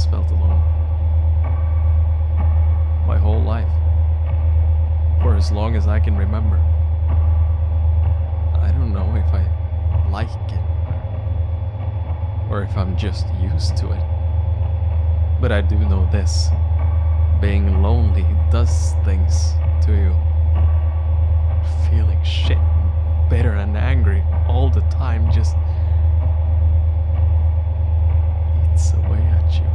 always felt alone. My whole life. For as long as I can remember. I don't know if I like it. Or if I'm just used to it. But I do know this. Being lonely does things to you. Feeling shit, bitter and angry all the time just eats away at you.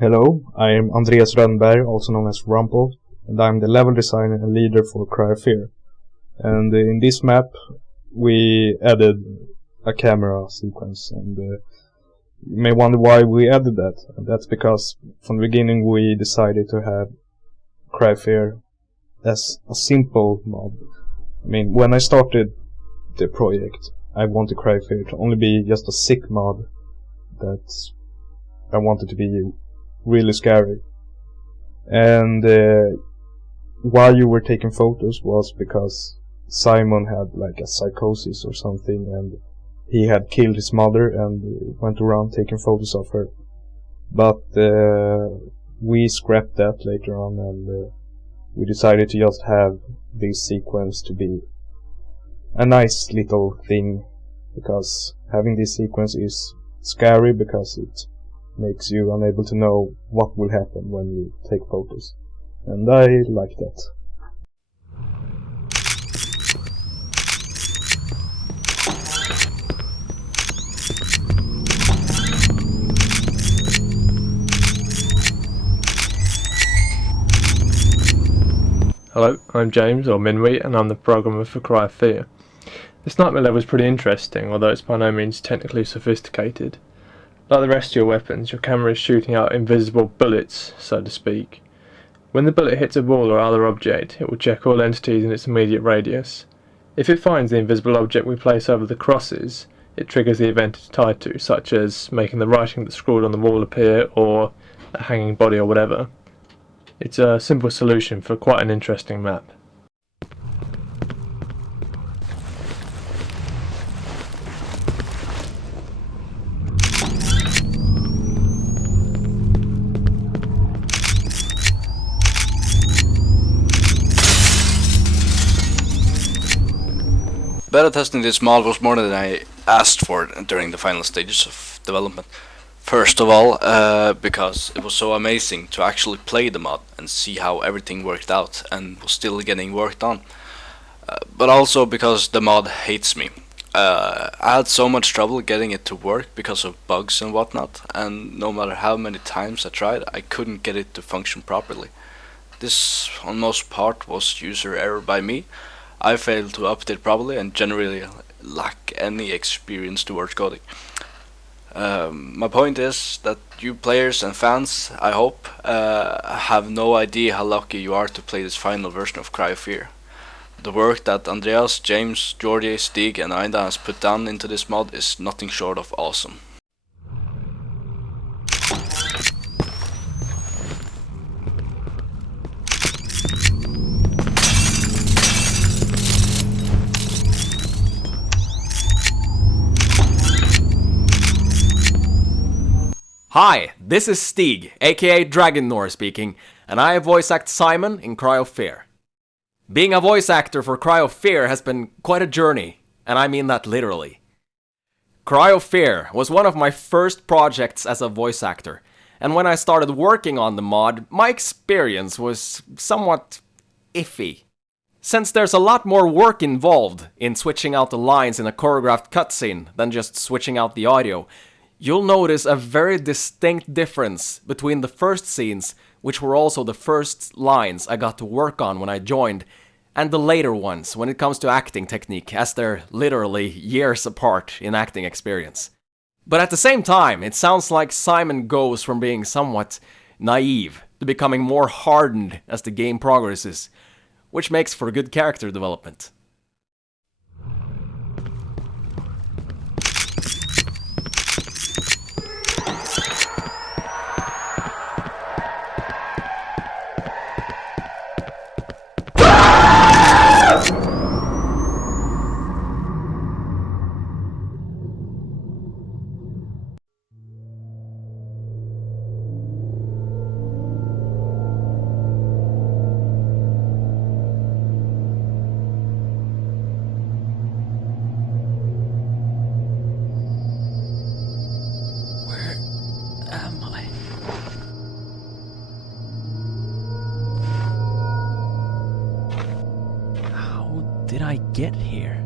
Hello, I am Andreas Rönnberg, also known as Rumple, and I'm the level designer and leader for Cry of Fear. And in this map, we added a camera sequence, and you may wonder why we added that. And that's because from the beginning we decided to have Cry of Fear as a simple mod. I mean, when I started the project, I wanted Cry of Fear to only be just a sick mod that I wanted to be really scary. And why you were taking photos was because Simon had like a psychosis or something, and he had killed his mother and went around taking photos of her. But we scrapped that later on, and we decided to just have this sequence to be a nice little thing, because having this sequence is scary because it makes you unable to know what will happen when you take photos. And I like that. Hello, I'm James, or Minwy, and I'm the programmer for Cry of Fear. This nightmare level is pretty interesting, although it's by no means technically sophisticated. Like the rest of your weapons, your camera is shooting out invisible bullets, so to speak. When the bullet hits a wall or other object, it will check all entities in its immediate radius. If it finds the invisible object we place over the crosses, it triggers the event it's tied to, such as making the writing that's scrawled on the wall appear, or a hanging body or whatever. It's a simple solution for quite an interesting map. Beta testing this mod was more than I asked for during the final stages of development. First of all, because it was so amazing to actually play the mod and see how everything worked out and was still getting worked on. But also because the mod hates me. I had so much trouble getting it to work because of bugs and whatnot, and no matter how many times I tried, I couldn't get it to function properly. This, on most part, was user error by me. I failed to update properly and generally lack any experience towards coding. My point is that you players and fans, I hope, have no idea how lucky you are to play this final version of Cry of Fear. The work that Andreas, James, Georgie, Stig and Ainda has put down into this mod is nothing short of awesome. Hi, this is Stig, aka Dragonnor speaking, and I voice act Simon in Cry of Fear. Being a voice actor for Cry of Fear has been quite a journey, and I mean that literally. Cry of Fear was one of my first projects as a voice actor, and when I started working on the mod, my experience was somewhat iffy. Since there's a lot more work involved in switching out the lines in a choreographed cutscene than just switching out the audio, you'll notice a very distinct difference between the first scenes, which were also the first lines I got to work on when I joined, and the later ones when it comes to acting technique, as they're literally years apart in acting experience. But at the same time, it sounds like Simon goes from being somewhat naive to becoming more hardened as the game progresses, which makes for good character development. Am I? How did I get here?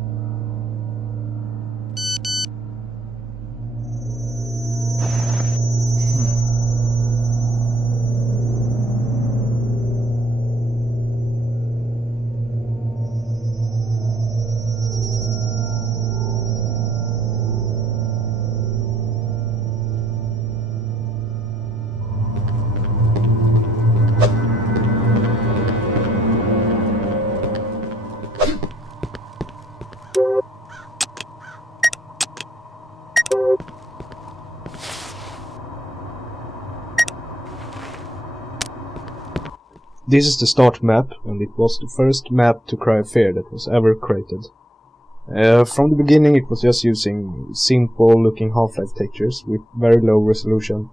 This is the start map, and it was the first map to Cry of Fear that was ever created. From the beginning it was just using simple looking Half-Life textures with very low resolution.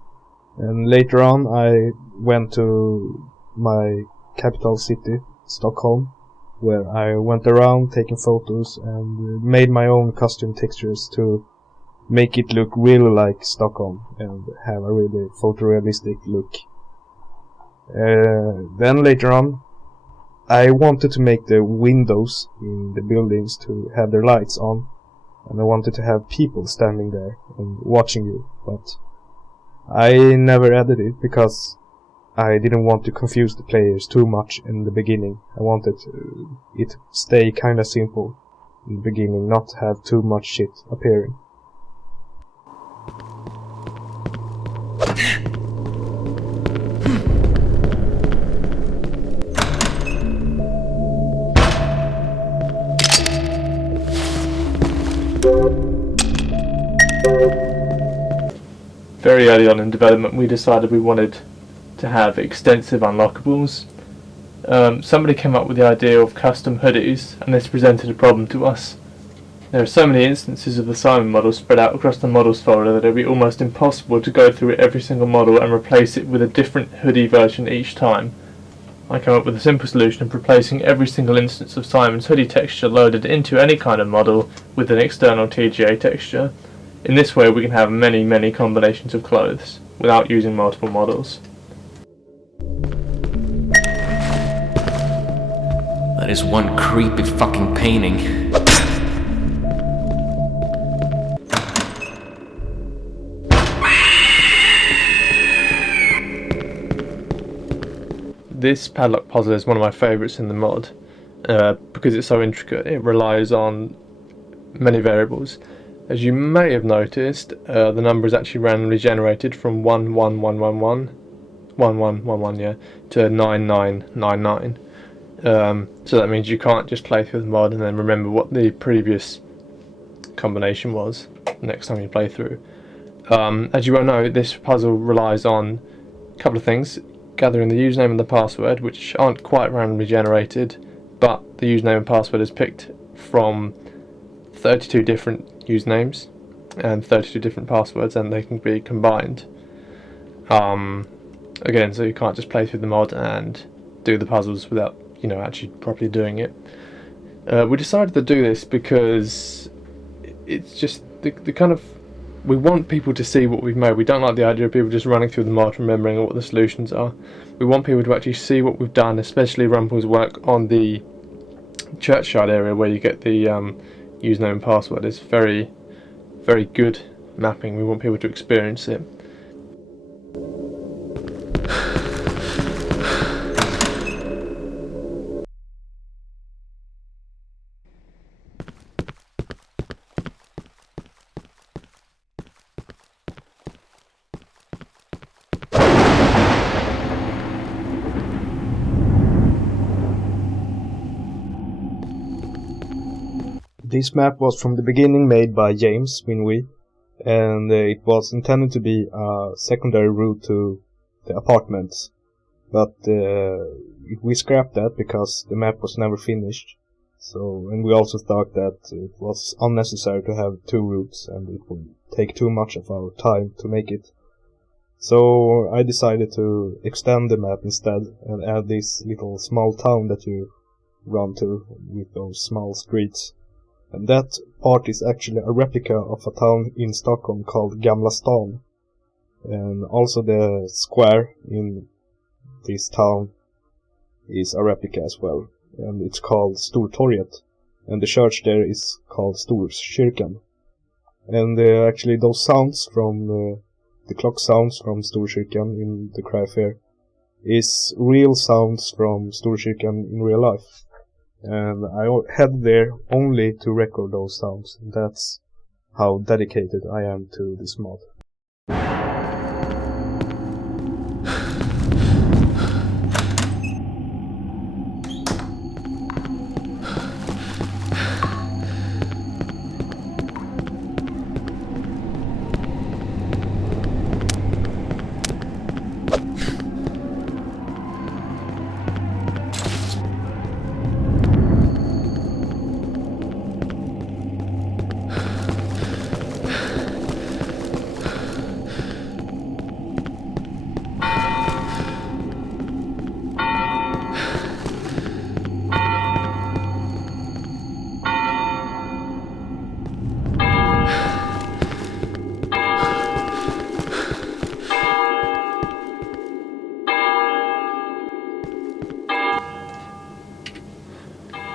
And later on I went to my capital city, Stockholm, where I went around taking photos and made my own custom textures to make it look really like Stockholm and have a really photorealistic look. Then later on I wanted to make the windows in the buildings to have their lights on, and I wanted to have people standing there and watching you, but I never added it because I didn't want to confuse the players too much in the beginning. I wanted it to stay kinda simple in the beginning, not have too much shit appearing. Very early on in development we decided we wanted to have extensive unlockables. Somebody came up with the idea of custom hoodies, and this presented a problem to us. There are so many instances of the Simon model spread out across the models folder that it would be almost impossible to go through every single model and replace it with a different hoodie version each time. I came up with a simple solution of replacing every single instance of Simon's hoodie texture loaded into any kind of model with an external TGA texture. In this way we can have many combinations of clothes without using multiple models. That is one creepy fucking painting. This padlock puzzle is one of my favourites in the mod because it's so intricate. It relies on many variables. As you may have noticed, the number is actually randomly generated from 1111 to 9999. So that means you can't just play through the mod and then remember what the previous combination was next time you play through. As you well know, this puzzle relies on a couple of things: gathering the username and the password, which aren't quite randomly generated, but the username and password is picked from 32 different usernames and 32 different passwords, and they can be combined. Again, so you can't just play through the mod and do the puzzles without, actually properly doing it. We decided to do this because it's just the kind of, we want people to see what we've made. We don't like the idea of people just running through the mod remembering what the solutions are. We want people to actually see what we've done, especially Rumpel's work on the churchyard area where you get the username and password. It's very good mapping. We want people to experience it. This map was from the beginning made by James Winwy, and it was intended to be a secondary route to the apartments, but we scrapped that because the map was never finished. And we also thought that it was unnecessary to have two routes and it would take too much of our time to make it. So I decided to extend the map instead and add this little small town that you run to with those small streets. And that part is actually a replica of a town in Stockholm called Gamla Stan. And also the square in this town is a replica as well. And it's called Stortorget. And the church there is called Storkyrkan. And actually those sounds from the clock sounds from Storkyrkan in the Cry of Fear is real sounds from Storkyrkan in real life. And I head there only to record those sounds. That's how dedicated I am to this mod.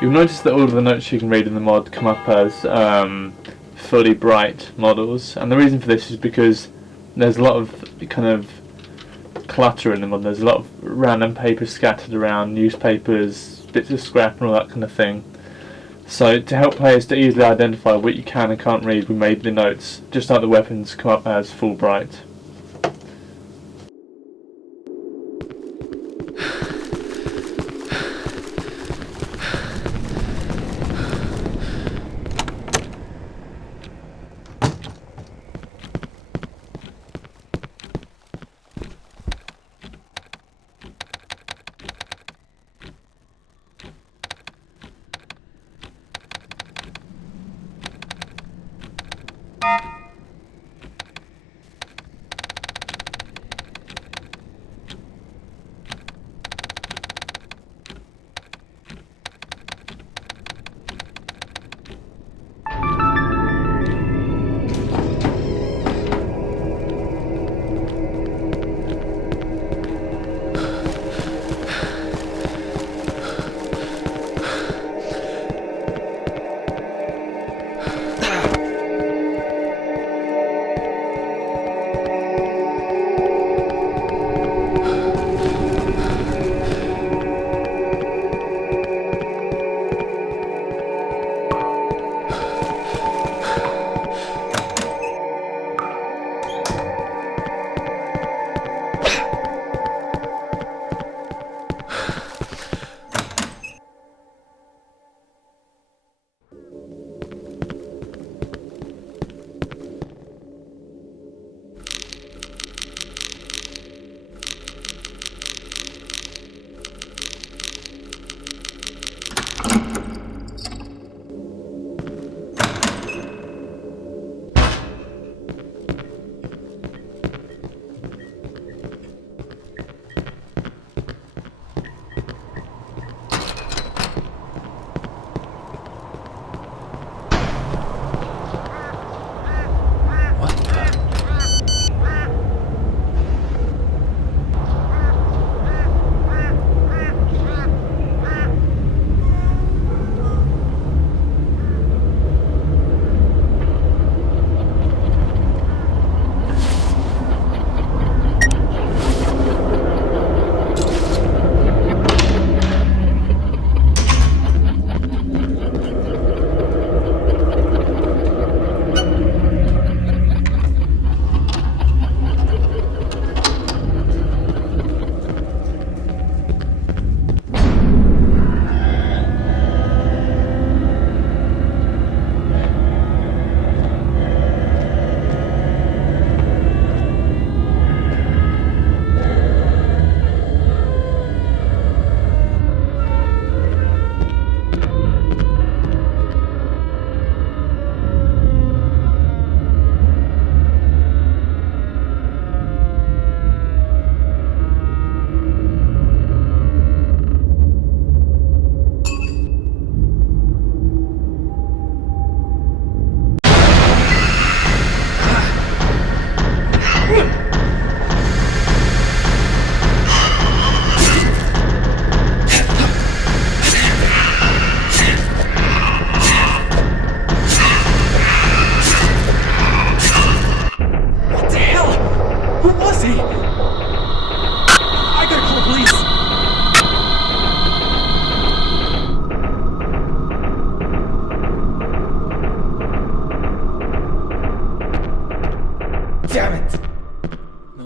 You'll notice that all of the notes you can read in the mod come up as fully bright models, and the reason for this is because there's a lot of kind of clutter in the mod. There's a lot of random papers scattered around, newspapers, bits of scrap and all that kind of thing. So to help players to easily identify what you can and can't read, we made the notes, just like the weapons, come up as full bright.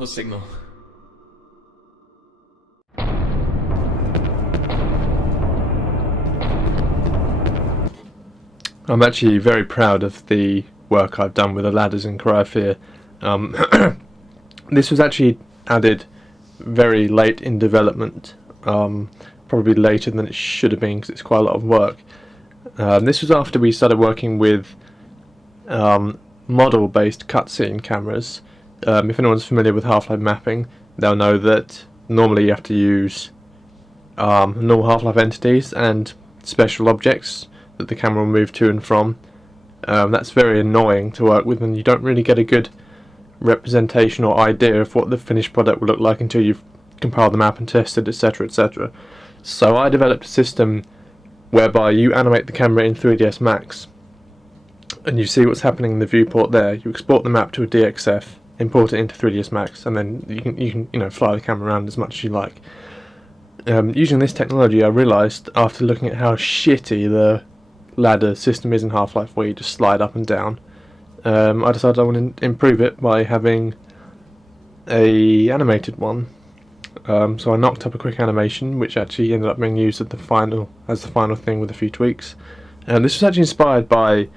signal. I'm actually very proud of the work I've done with the ladders in Cryophyr. This was actually added very late in development, probably later than it should have been because it's quite a lot of work. This was after we started working with model-based cutscene cameras. If anyone's familiar with Half-Life mapping, they'll know that normally you have to use normal Half-Life entities and special objects that the camera will move to and from. That's very annoying to work with, and you don't really get a good representation or idea of what the finished product will look like until you've compiled the map and tested, etc., etc. So I developed a system whereby you animate the camera in 3ds Max, and you see what's happening in the viewport there. You export the map to a DXF, import it into 3ds Max, and then you can fly the camera around as much as you like. Using this technology, I realised after looking at how shitty the ladder system is in Half-Life, where you just slide up and down, I decided I want to improve it by having a animated one. So I knocked up a quick animation, which actually ended up being used at the final thing with a few tweaks. And this was actually inspired by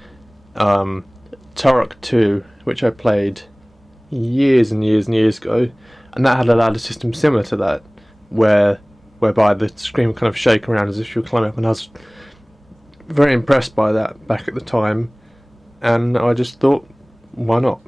Turok 2, which I played years and years and years ago, and that had a ladder system similar to that, whereby the screen would kind of shake around as if you were climbing up, and I was very impressed by that back at the time, and I just thought, why not?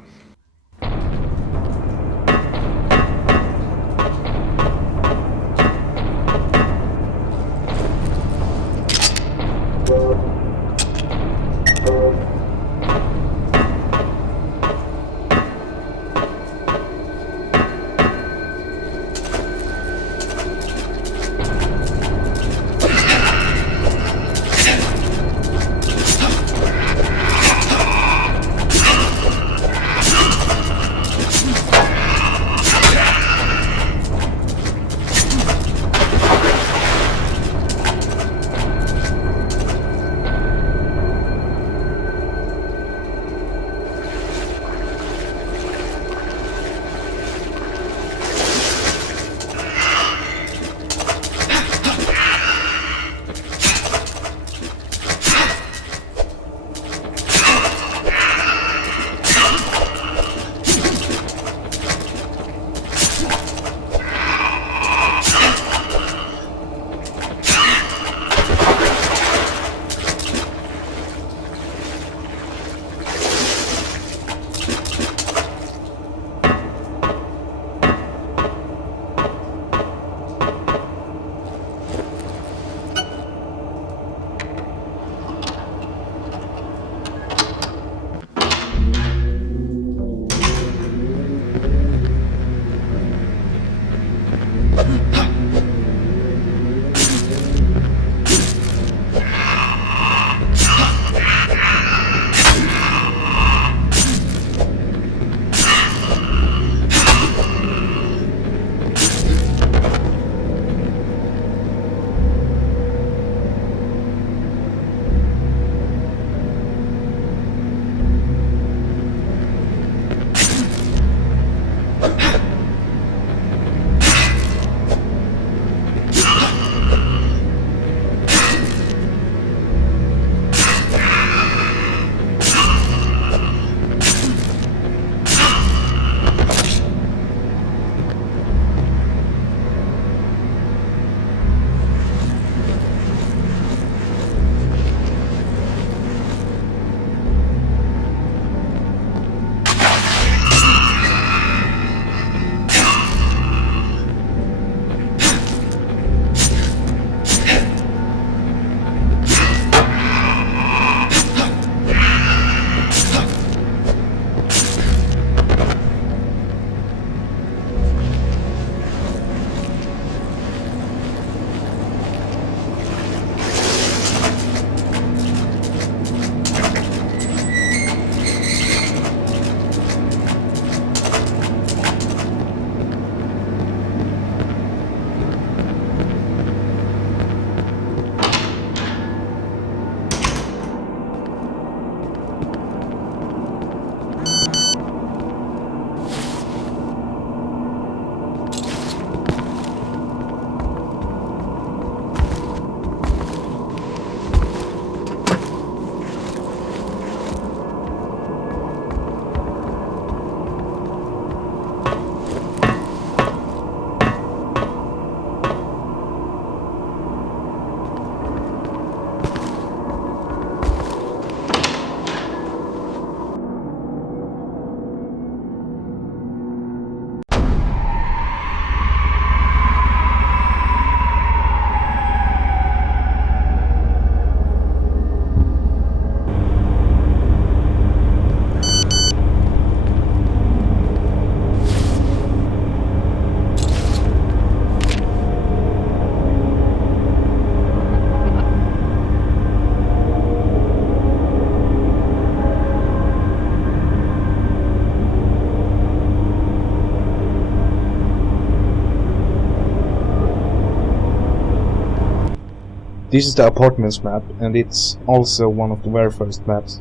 This is the apartments map, and it's also one of the very first maps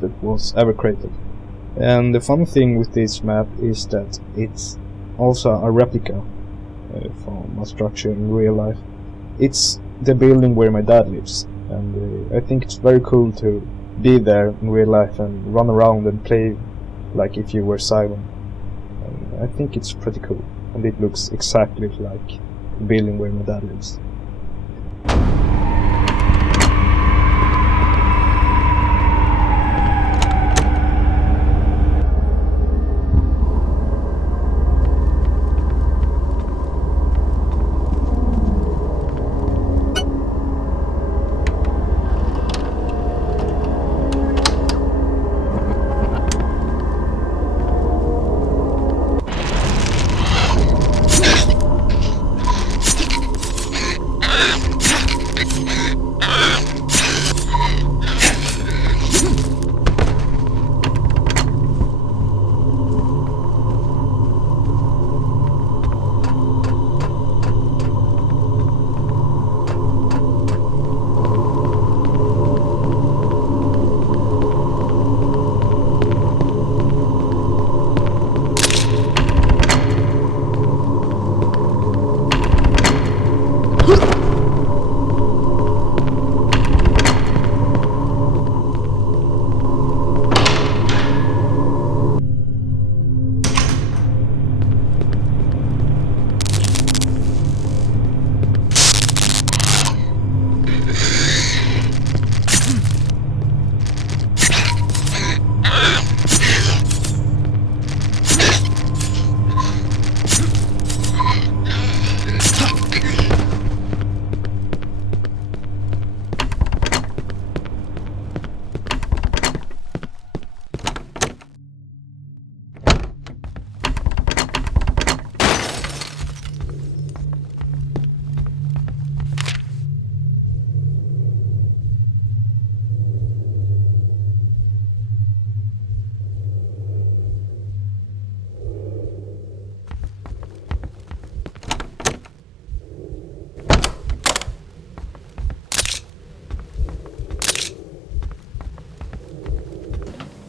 that was ever created. And the funny thing with this map is that it's also a replica from a structure in real life. It's the building where my dad lives, and I think it's very cool to be there in real life and run around and play like if you were Simon. And I think it's pretty cool, and it looks exactly like the building where my dad lives.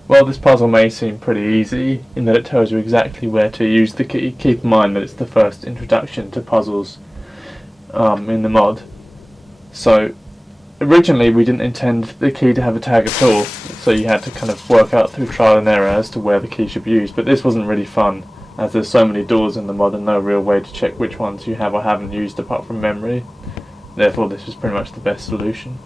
Well, this puzzle may seem pretty easy in that it tells you exactly where to use the key. Keep in mind that it's the first introduction to puzzles in the mod. So originally we didn't intend the key to have a tag at all, so you had to kind of work out through trial and error as to where the key should be used. But this wasn't really fun, as there's so many doors in the mod and no real way to check which ones you have or haven't used apart from memory. Therefore this was pretty much the best solution.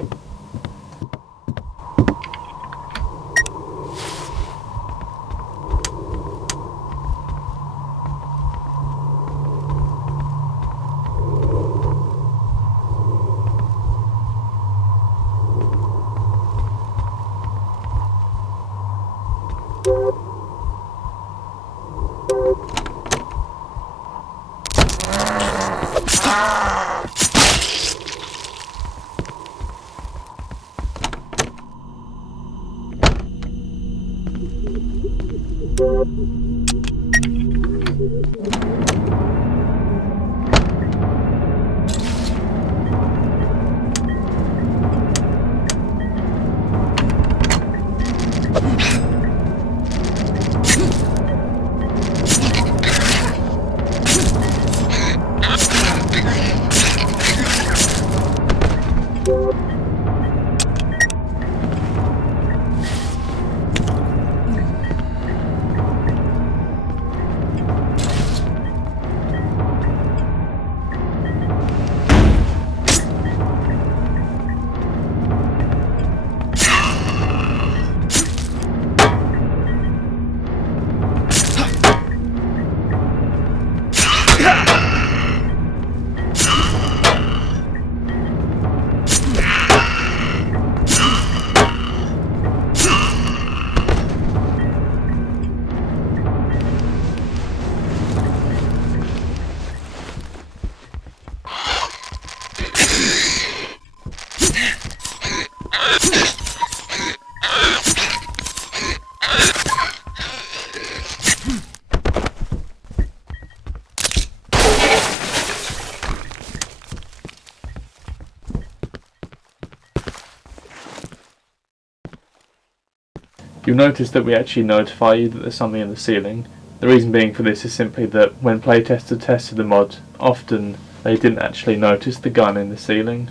You'll notice that we actually notify you that there's something in the ceiling. The reason being for this is simply that when playtesters tested the mod, often they didn't actually notice the gun in the ceiling.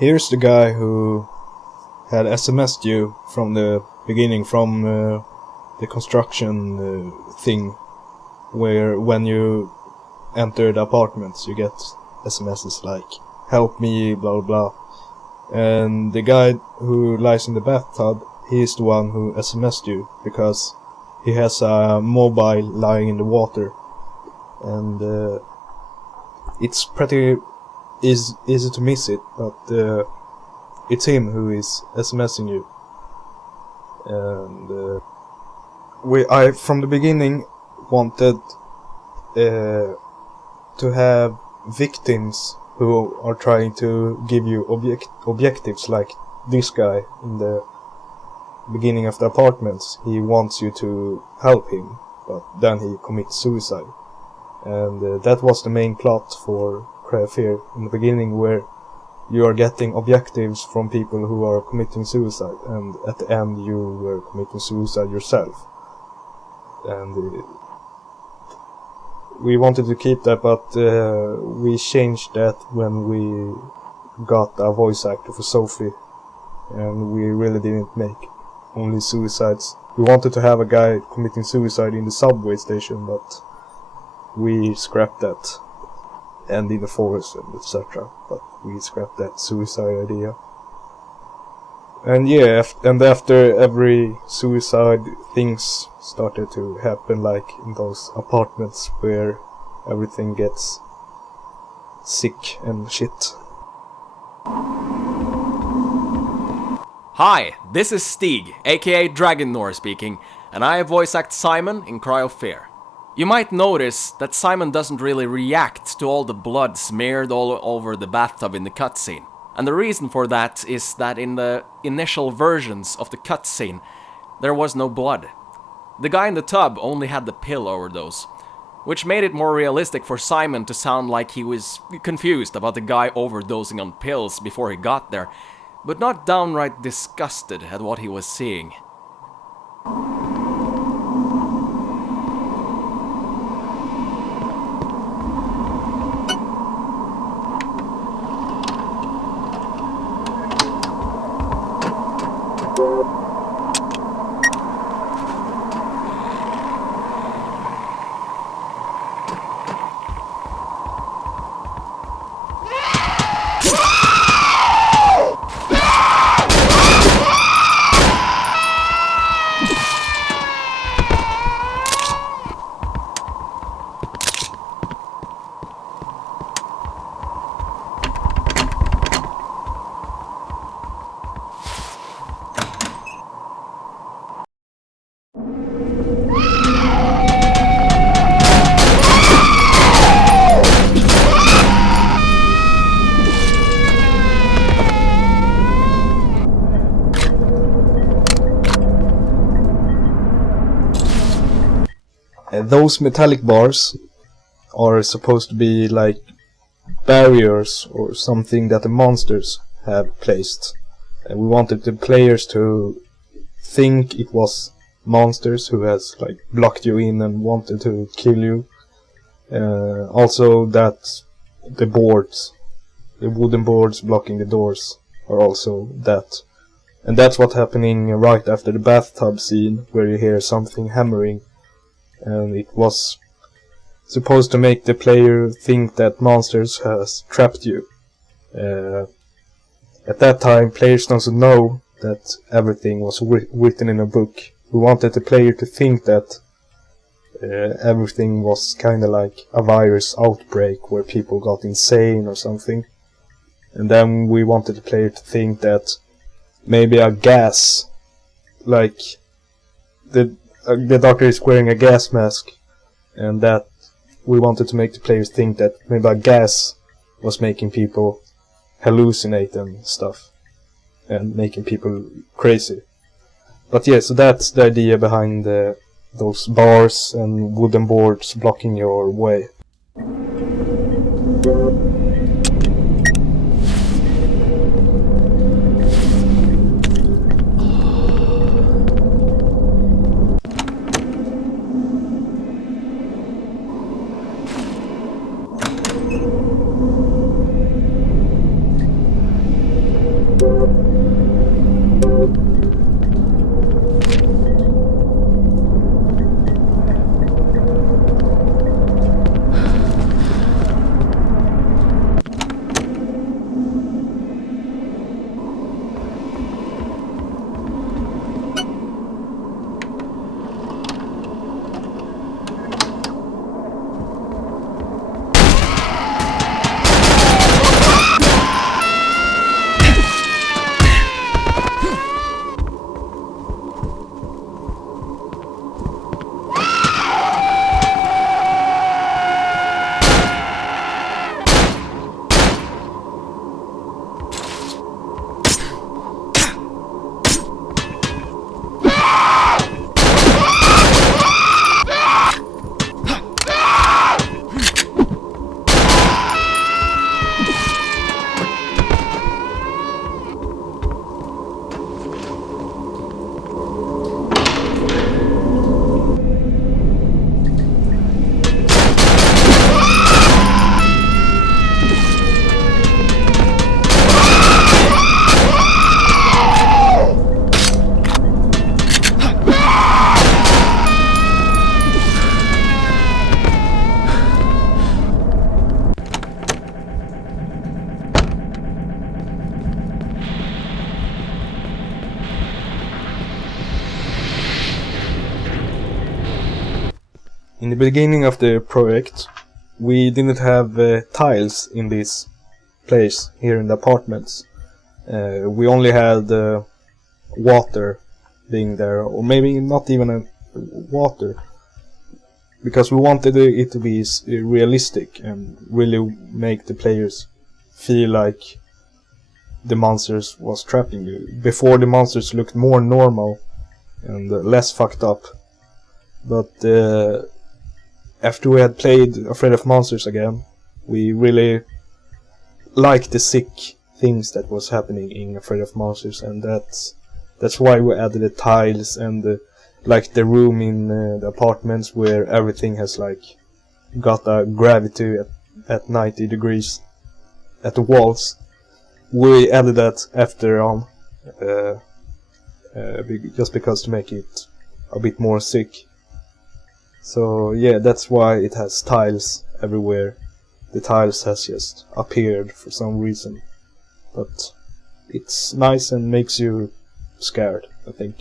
Here's the guy who had SMS'd you from the beginning, from the construction thing, where when you enter the apartments you get SMSs like, help me, blah blah blah. And the guy who lies in the bathtub, he's the one who SMS'd you, because he has a mobile lying in the water. And it's pretty easy to miss it, but it's him who is SMSing you. And I from the beginning wanted to have victims who are trying to give you objectives, like this guy in the beginning of the apartments. He wants you to help him, but then he commits suicide. And that was the main plot for Cry of Fear in the beginning, where you are getting objectives from people who are committing suicide, and at the end you were committing suicide yourself. And we wanted to keep that, but we changed that when we got a voice actor for Sophie, and we really didn't make only suicides. We wanted to have a guy committing suicide in the subway station, but we scrapped that, and in the forest and etc. But we scrapped that suicide idea. And yeah, and after every suicide, things started to happen, like in those apartments where everything gets sick and shit. Hi, this is Stig, aka Dragonnor speaking, and I voice act Simon in Cry of Fear. You might notice that Simon doesn't really react to all the blood smeared all over the bathtub in the cutscene. And the reason for that is that in the initial versions of the cutscene, there was no blood. The guy in the tub only had the pill overdose, which made it more realistic for Simon to sound like he was confused about the guy overdosing on pills before he got there, but not downright disgusted at what he was seeing. Those metallic bars are supposed to be like barriers or something that the monsters have placed. And we wanted the players to think it was monsters who has like blocked you in and wanted to kill you. Also that the boards, the wooden boards blocking the doors, are also that. And that's what's happening right after the bathtub scene, where you hear something hammering. And it was supposed to make the player think that monsters has trapped you. At that time, players don't know that everything was written in a book. We wanted the player to think that everything was kind of like a virus outbreak where people got insane or something. And then we wanted the player to think that maybe a gas, like the doctor is wearing a gas mask, and that we wanted to make the players think that maybe a gas was making people hallucinate and stuff, and making people crazy. But yeah, so that's the idea behind those bars and wooden boards blocking your way. In the beginning of the project, we didn't have tiles in this place here in the apartments. We only had water being there, or maybe not even a water, because we wanted it to be realistic and really make the players feel like the monsters was trapping you. Before, the monsters looked more normal and less fucked up, but after we had played Afraid of Monsters again, we really liked the sick things that was happening in Afraid of Monsters, and that's why we added the tiles and like the room in the apartments where everything has like got a gravity at 90 degrees at the walls. We added that after on, just because to make it a bit more sick. So yeah, that's why it has tiles everywhere. The tiles has just appeared for some reason, but it's nice and makes you scared, I think.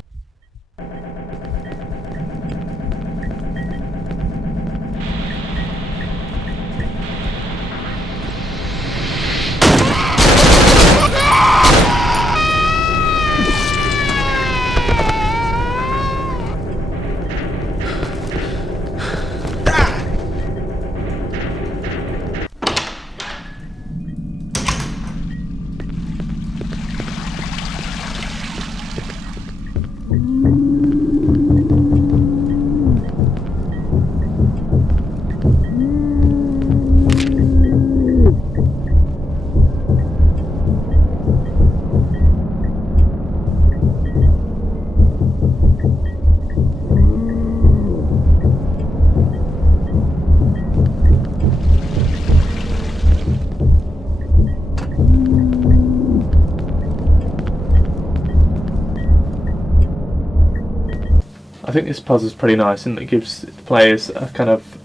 I think this puzzle's pretty nice and it gives the players a kind of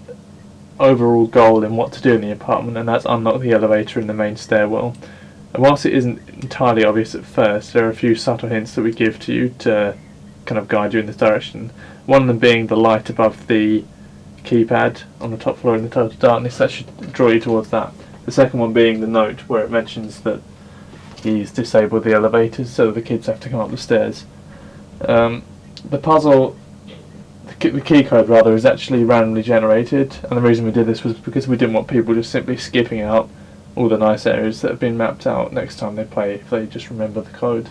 overall goal in what to do in the apartment, and that's unlock the elevator in the main stairwell. And whilst it isn't entirely obvious at first, there are a few subtle hints that we give to you to kind of guide you in this direction. One of them being the light above the keypad on the top floor in the total darkness. That should draw you towards that. The second one being the note where it mentions that he's disabled the elevators so the kids have to come up the stairs. The puzzle, the key code rather, is actually randomly generated, and the reason we did this was because we didn't want people just simply skipping out all the nice areas that have been mapped out next time they play if they just remember the code.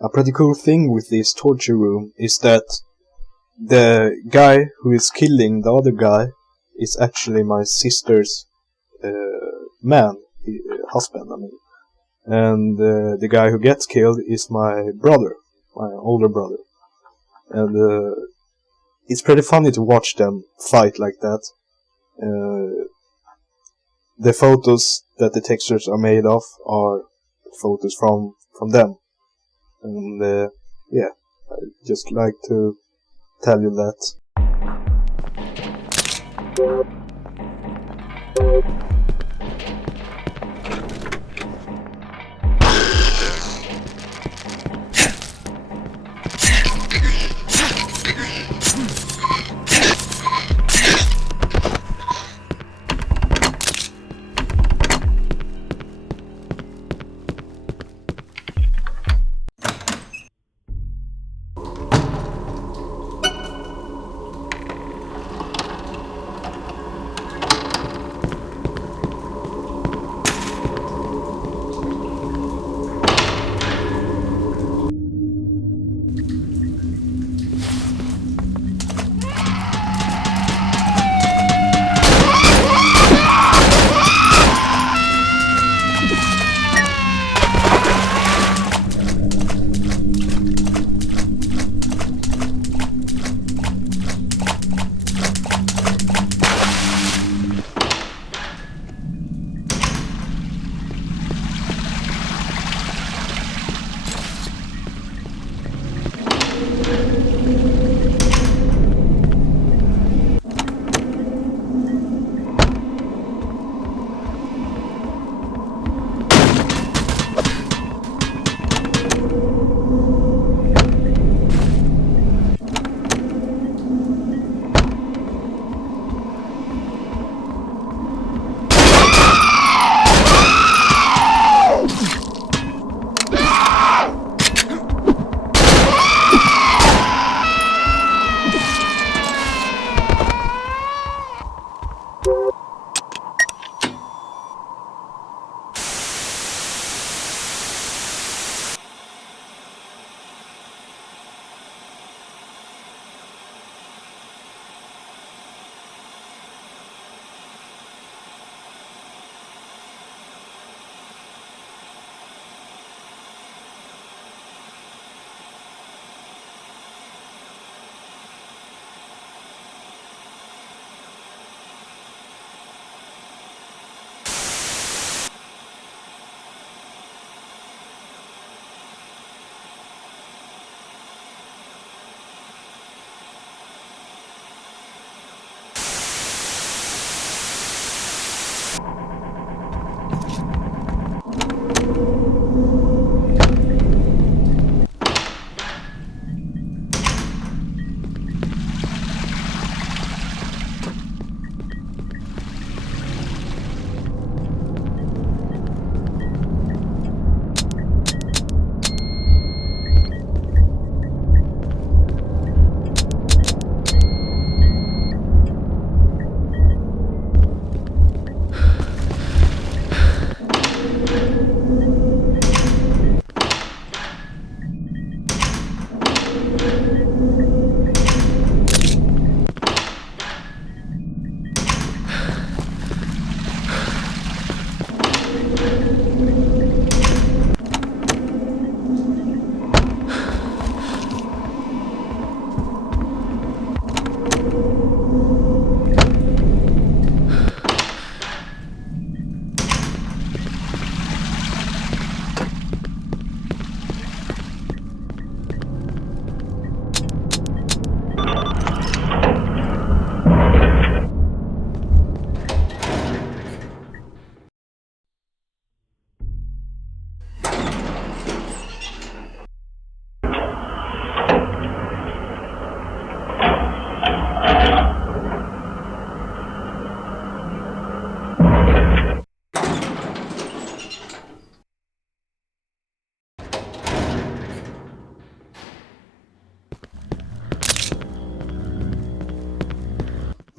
A pretty cool thing with this torture room is that the guy who is killing the other guy is actually my sister's husband, I mean. And the guy who gets killed is my brother, my older brother. And it's pretty funny to watch them fight like that. The photos that the textures are made of are photos from them. And yeah, I just like to tell you that.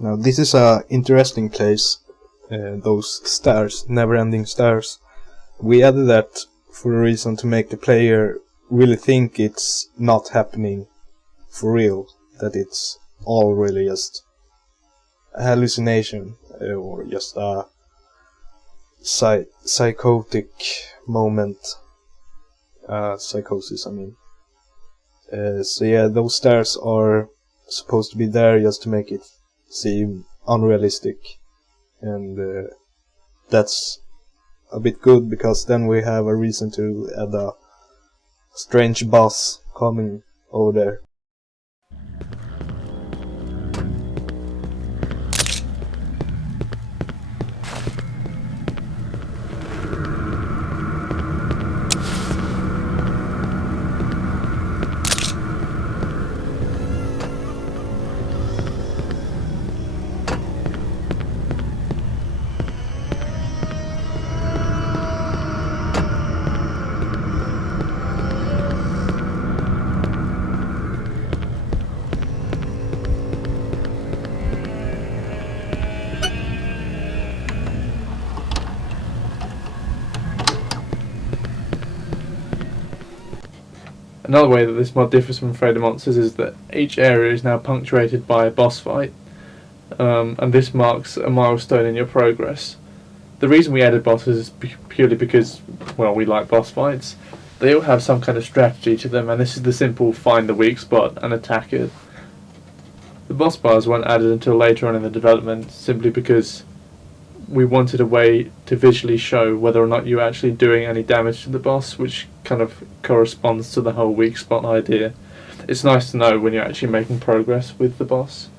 Now this is a interesting place, those stairs, never-ending stairs. We added that for a reason to make the player really think it's not happening for real, that it's all really just a hallucination, or just a psychotic moment, psychosis I mean. So yeah, those stairs are supposed to be there just to make it seem unrealistic, and that's a bit good, because then we have a reason to add a strange boss coming over there. Another way that this mod differs from Afraid of Monsters is that each area is now punctuated by a boss fight, and this marks a milestone in your progress. The reason we added bosses is purely because, well, we like boss fights. They all have some kind of strategy to them, and this is the simple find the weak spot and attack it. The boss bars weren't added until later on in the development, simply because we wanted a way to visually show whether or not you're actually doing any damage to the boss, which kind of corresponds to the whole weak spot idea. It's nice to know when you're actually making progress with the boss.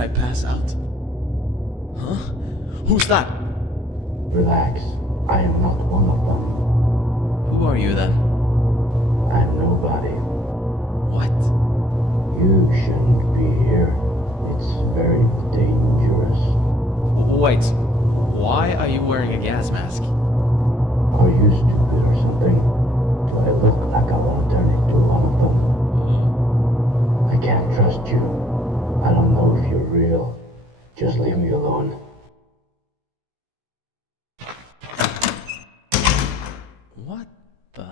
I pass out? Huh? Who's that? Relax. I am not one of them. Who are you then? I'm nobody. What? You shouldn't be here. It's very dangerous. Wait, why are you wearing a gas mask? Are you stupid or something? Do I look like I want to turn into one of them? I can't trust you. I don't know if you're real. Just leave me alone. What the?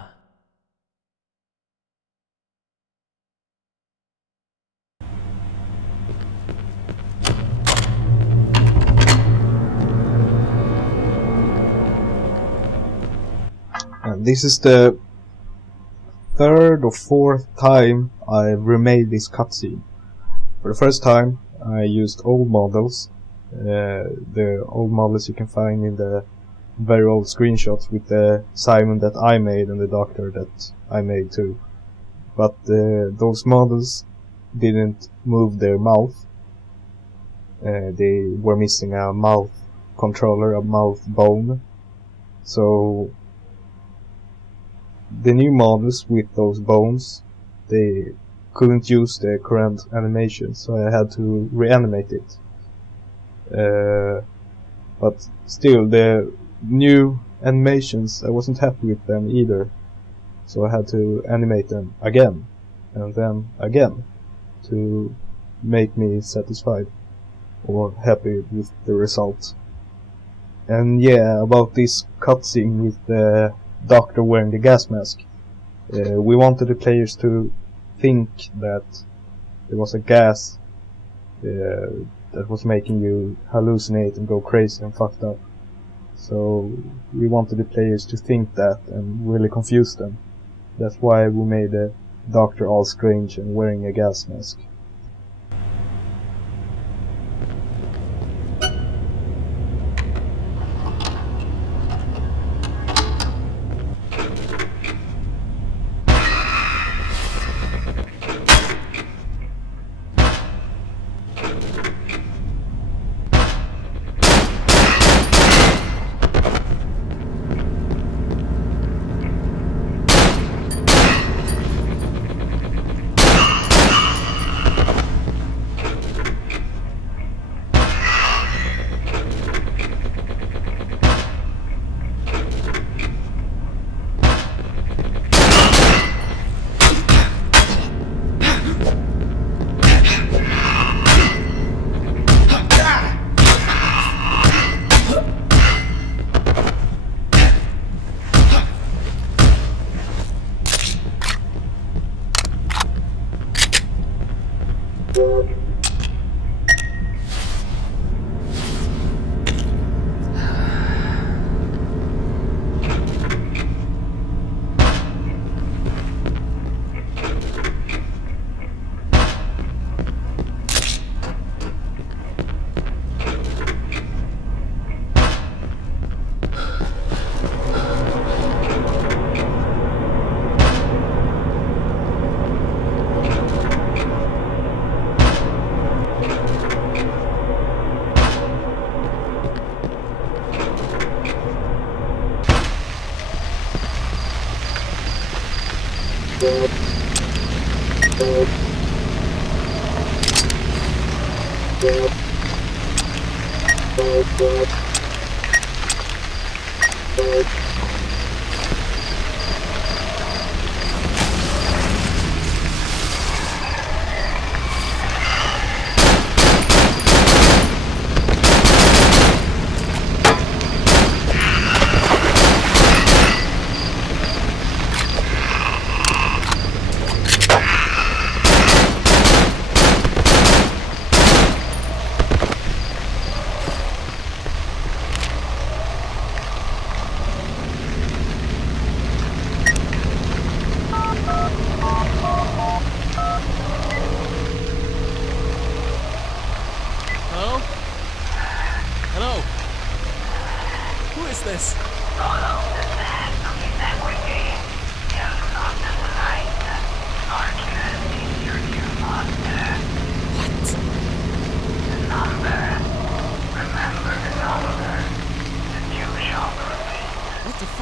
And this is the third or fourth time I've remade this cutscene. For the first time, I used old models. The old models you can find in the very old screenshots with the Simon that I made and the doctor that I made too. But those models didn't move their mouth. They were missing a mouth controller, a mouth bone. So the new models with those bones, they couldn't use the current animation, so I had to reanimate it. But still, the new animations, I wasn't happy with them either. So I had to animate them again, and then again, to make me satisfied or happy with the result. And yeah, about this cutscene with the doctor wearing the gas mask. We wanted the players to think that there was a gas that was making you hallucinate and go crazy and fucked up. So we wanted the players to think that and really confuse them. That's why we made the doctor all strange and wearing a gas mask.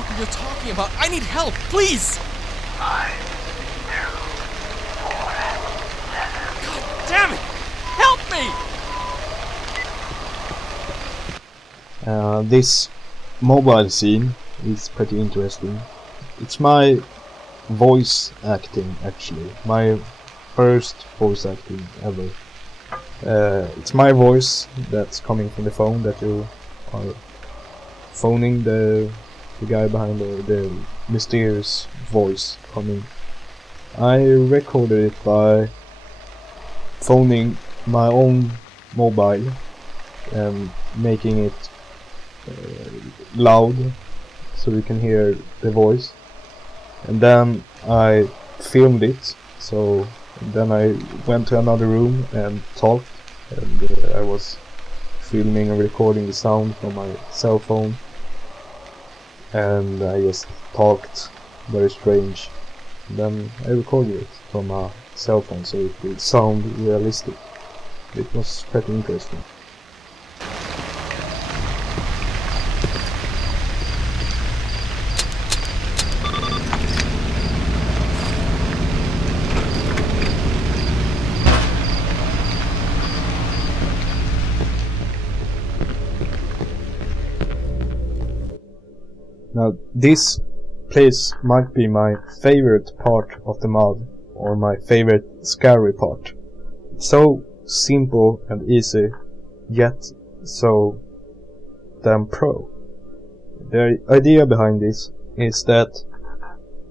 fuck are you talking about? I need help, please! 5, 2, 4, 7. God damn it! Help me! This mobile scene is pretty interesting. It's my voice acting, actually. My first voice acting ever. It's my voice that's coming from the phone that you are phoning the guy behind the mysterious voice coming. I recorded it by phoning my own mobile and making it loud so you can hear the voice, and then I filmed it. So then I went to another room and talked, and I was filming and recording the sound from my cell phone, and I just talked very strange. And then I recorded it from my cell phone so it would sound realistic. It was pretty interesting. Now, this place might be my favorite part of the mod, or my favorite scary part. It's so simple and easy, yet so damn pro. The idea behind this is that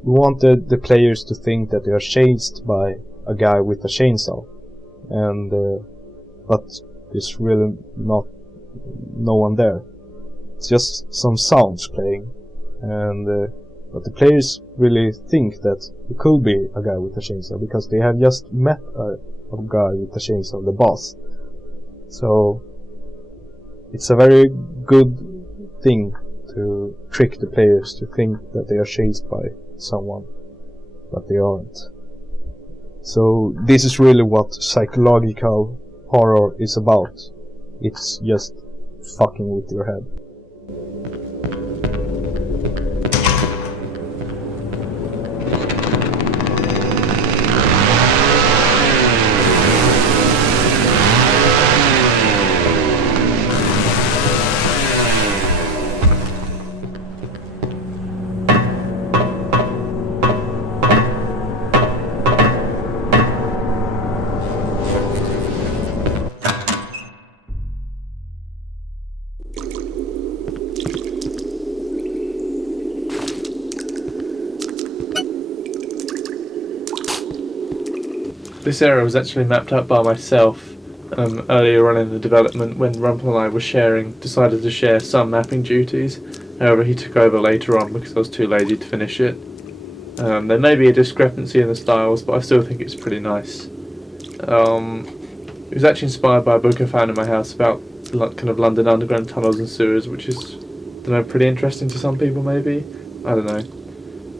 we wanted the players to think that they are chased by a guy with a chainsaw, and but there's really no one there. It's just some sounds playing. And but the players really think that it could be a guy with a chainsaw because they have just met a guy with a chainsaw, the boss. So it's a very good thing to trick the players to think that they are chased by someone, but they aren't. So this is really what psychological horror is about. It's just fucking with your head. This area was actually mapped out by myself earlier on in the development when Rumple and I were decided to share some mapping duties. However, he took over later on because I was too lazy to finish it. There may be a discrepancy in the styles, but I still think it's pretty nice. It was actually inspired by a book I found in my house about kind of London underground tunnels and sewers, which is, I don't know, pretty interesting to some people maybe. I don't know.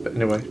But anyway.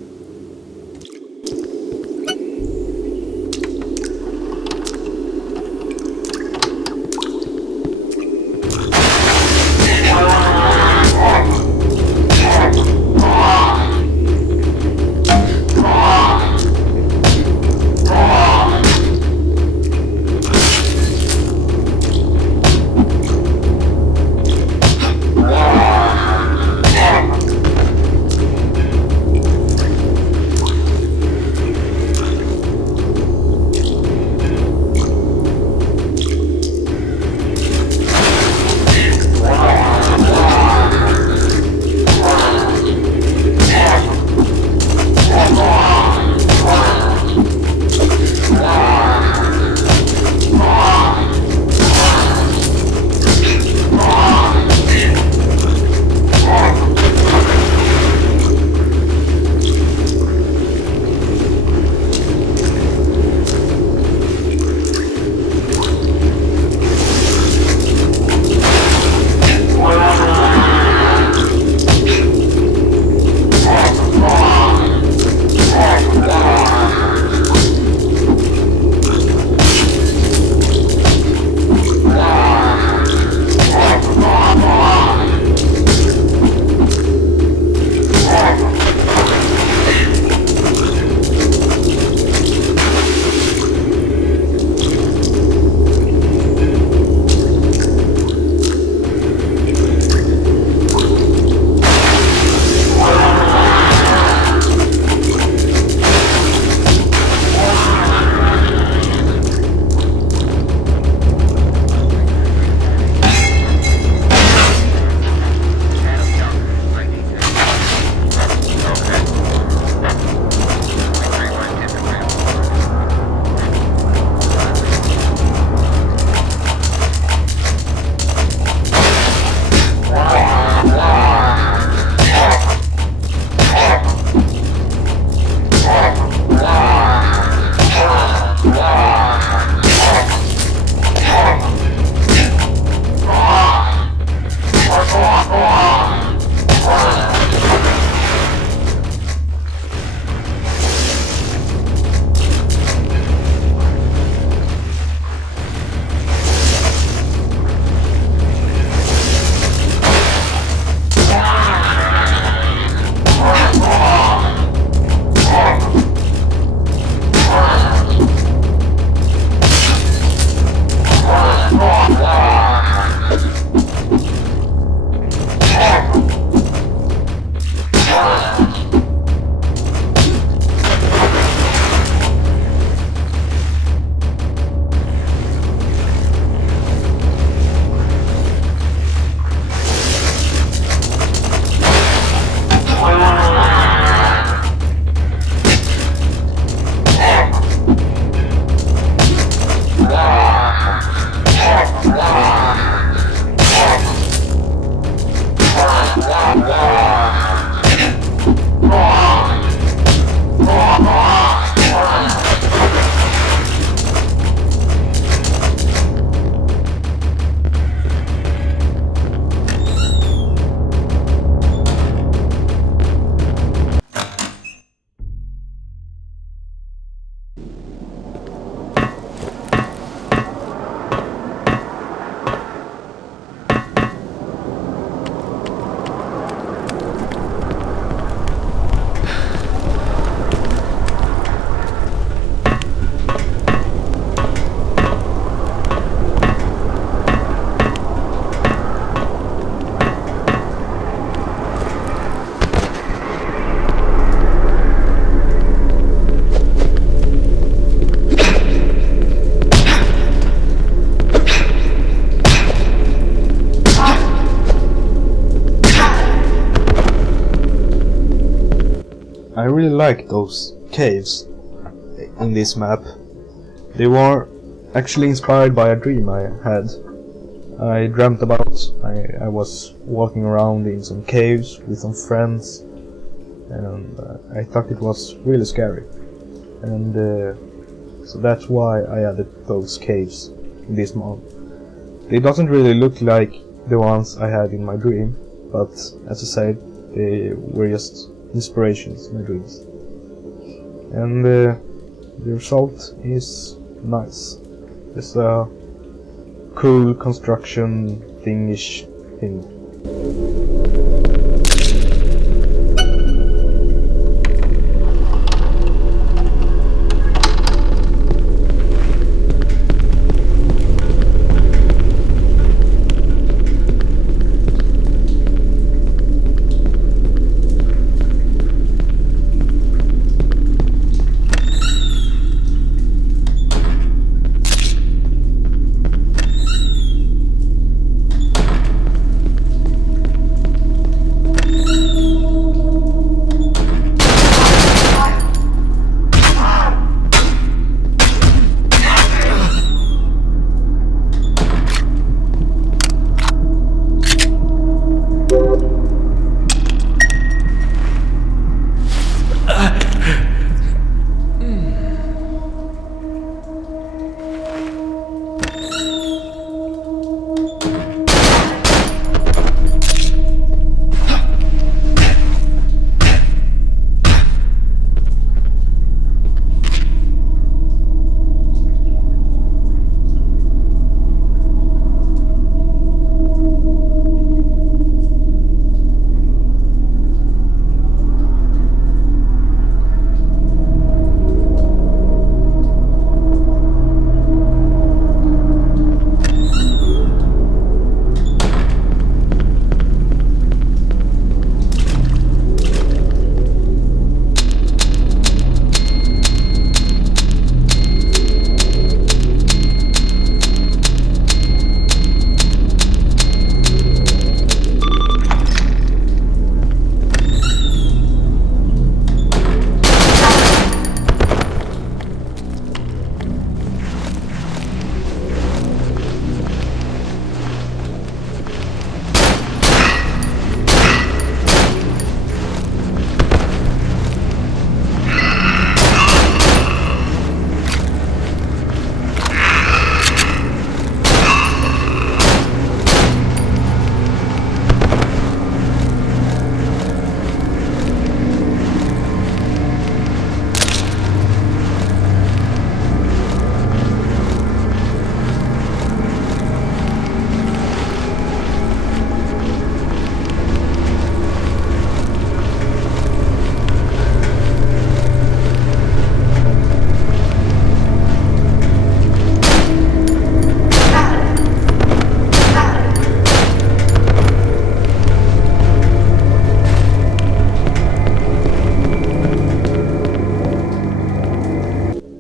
I really like those caves in this map. They were actually inspired by a dream I had. I dreamt about I was walking around in some caves with some friends, and I thought it was really scary. And so that's why I added those caves in this mod. They doesn't really look like the ones I had in my dream, but as I said, they were just inspirations in my dreams. And the result is nice. It's a cool construction thingish thing.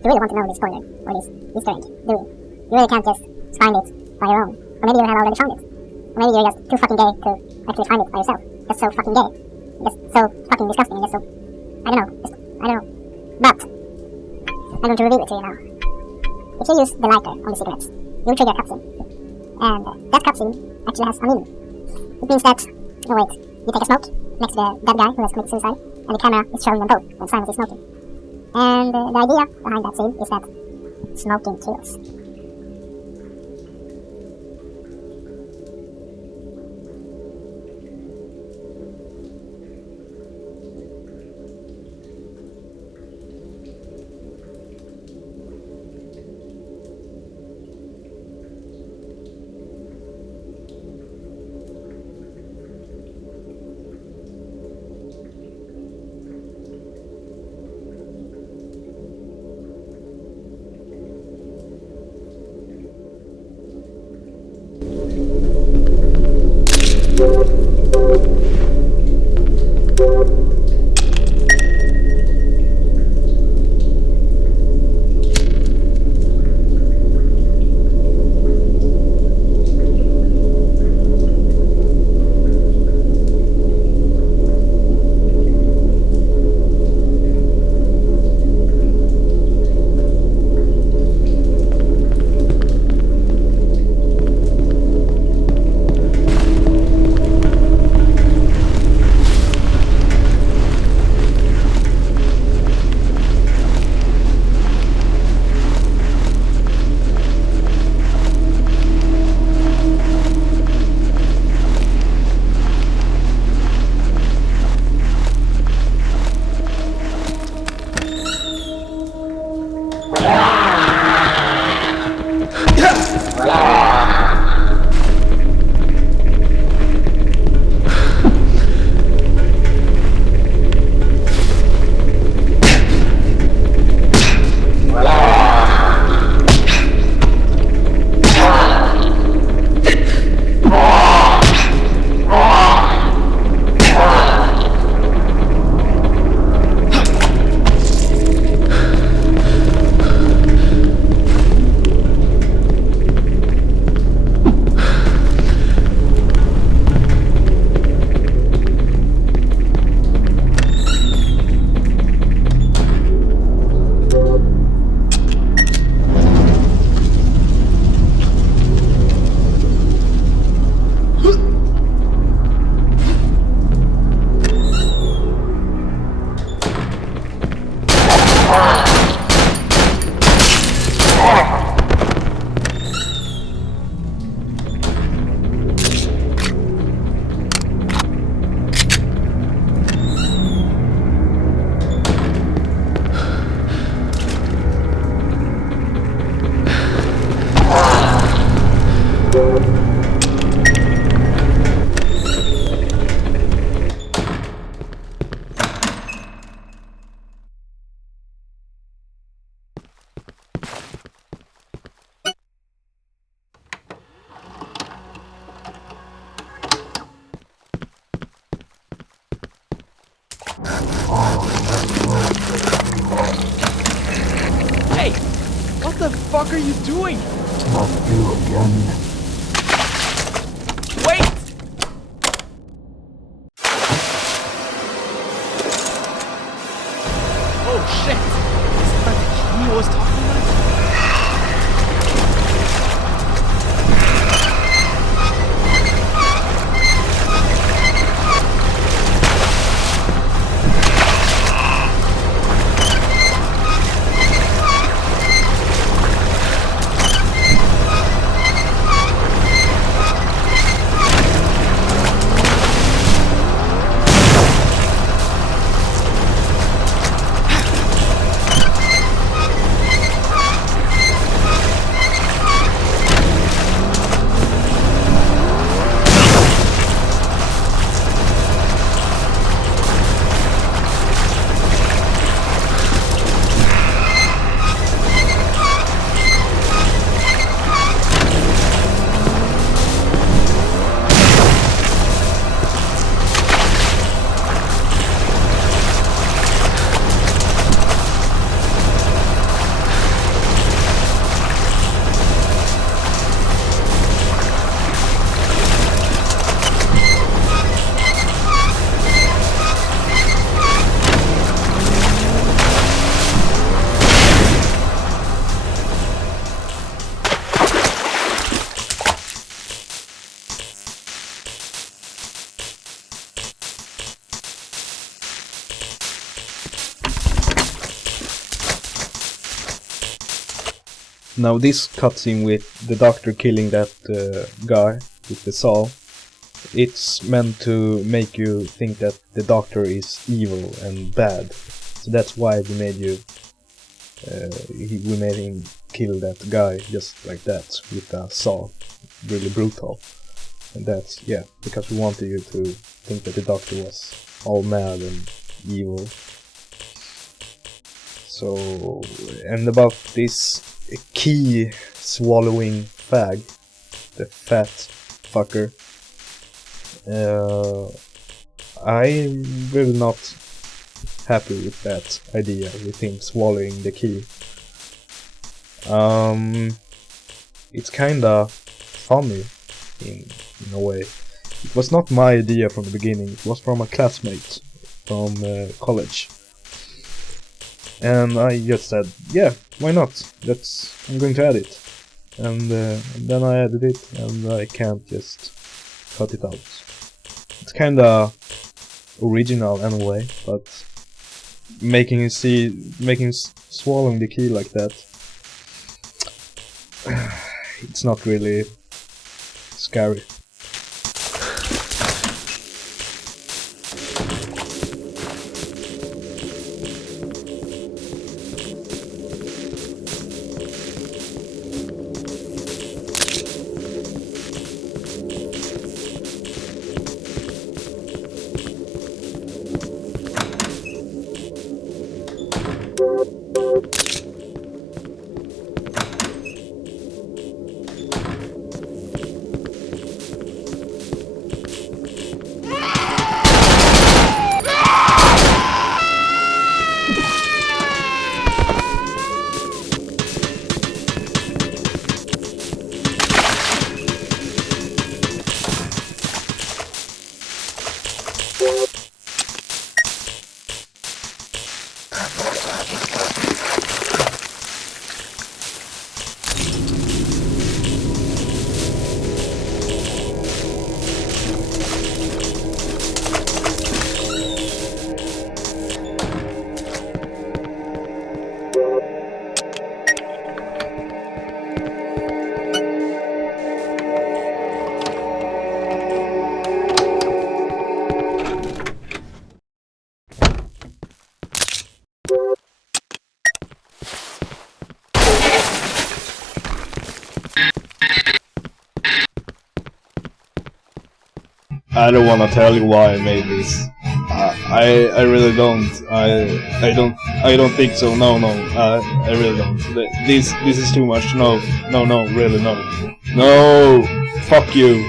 You really want to know this spoiler, or this Easter egg, do you? You really can't just find it by your own. Or maybe you have already found it. Or maybe you're just too fucking gay to actually find it by yourself. Just so fucking gay. Just so fucking disgusting, and just so... I don't know. But, I'm going to reveal it to you now. If you use the lighter on the cigarettes, you'll trigger a cutscene. And that cutscene actually has a meaning. It means that, oh wait, you take a smoke next to the dead guy who has committed suicide, and the camera is showing them both when Simon is smoking. And the idea behind that scene is that smoking kills. Hey! What the fuck are you doing? Not you again. Wait! Oh shit! Is that the key I was talking about? Now this cutscene with the doctor killing that guy with the saw, it's meant to make you think that the doctor is evil and bad. So that's why we made we made him kill that guy just like that with a saw, really brutal. And that's, yeah, because we wanted you to think that the doctor was all mad and evil. So, and about this key swallowing fag, the fat fucker, I'm really not happy with that idea, with him swallowing the key. It's kinda funny in a way. It was not my idea from the beginning, it was from a classmate from college. And I just said, yeah, why not? I'm going to add it. And then I added it, and I can't just cut it out. It's kinda original anyway, but making swallowing the key like that, it's not really scary. I don't want to tell you why I made this. I really don't. I don't think so. No. I really don't. This is too much. No. Really no. No. Fuck you.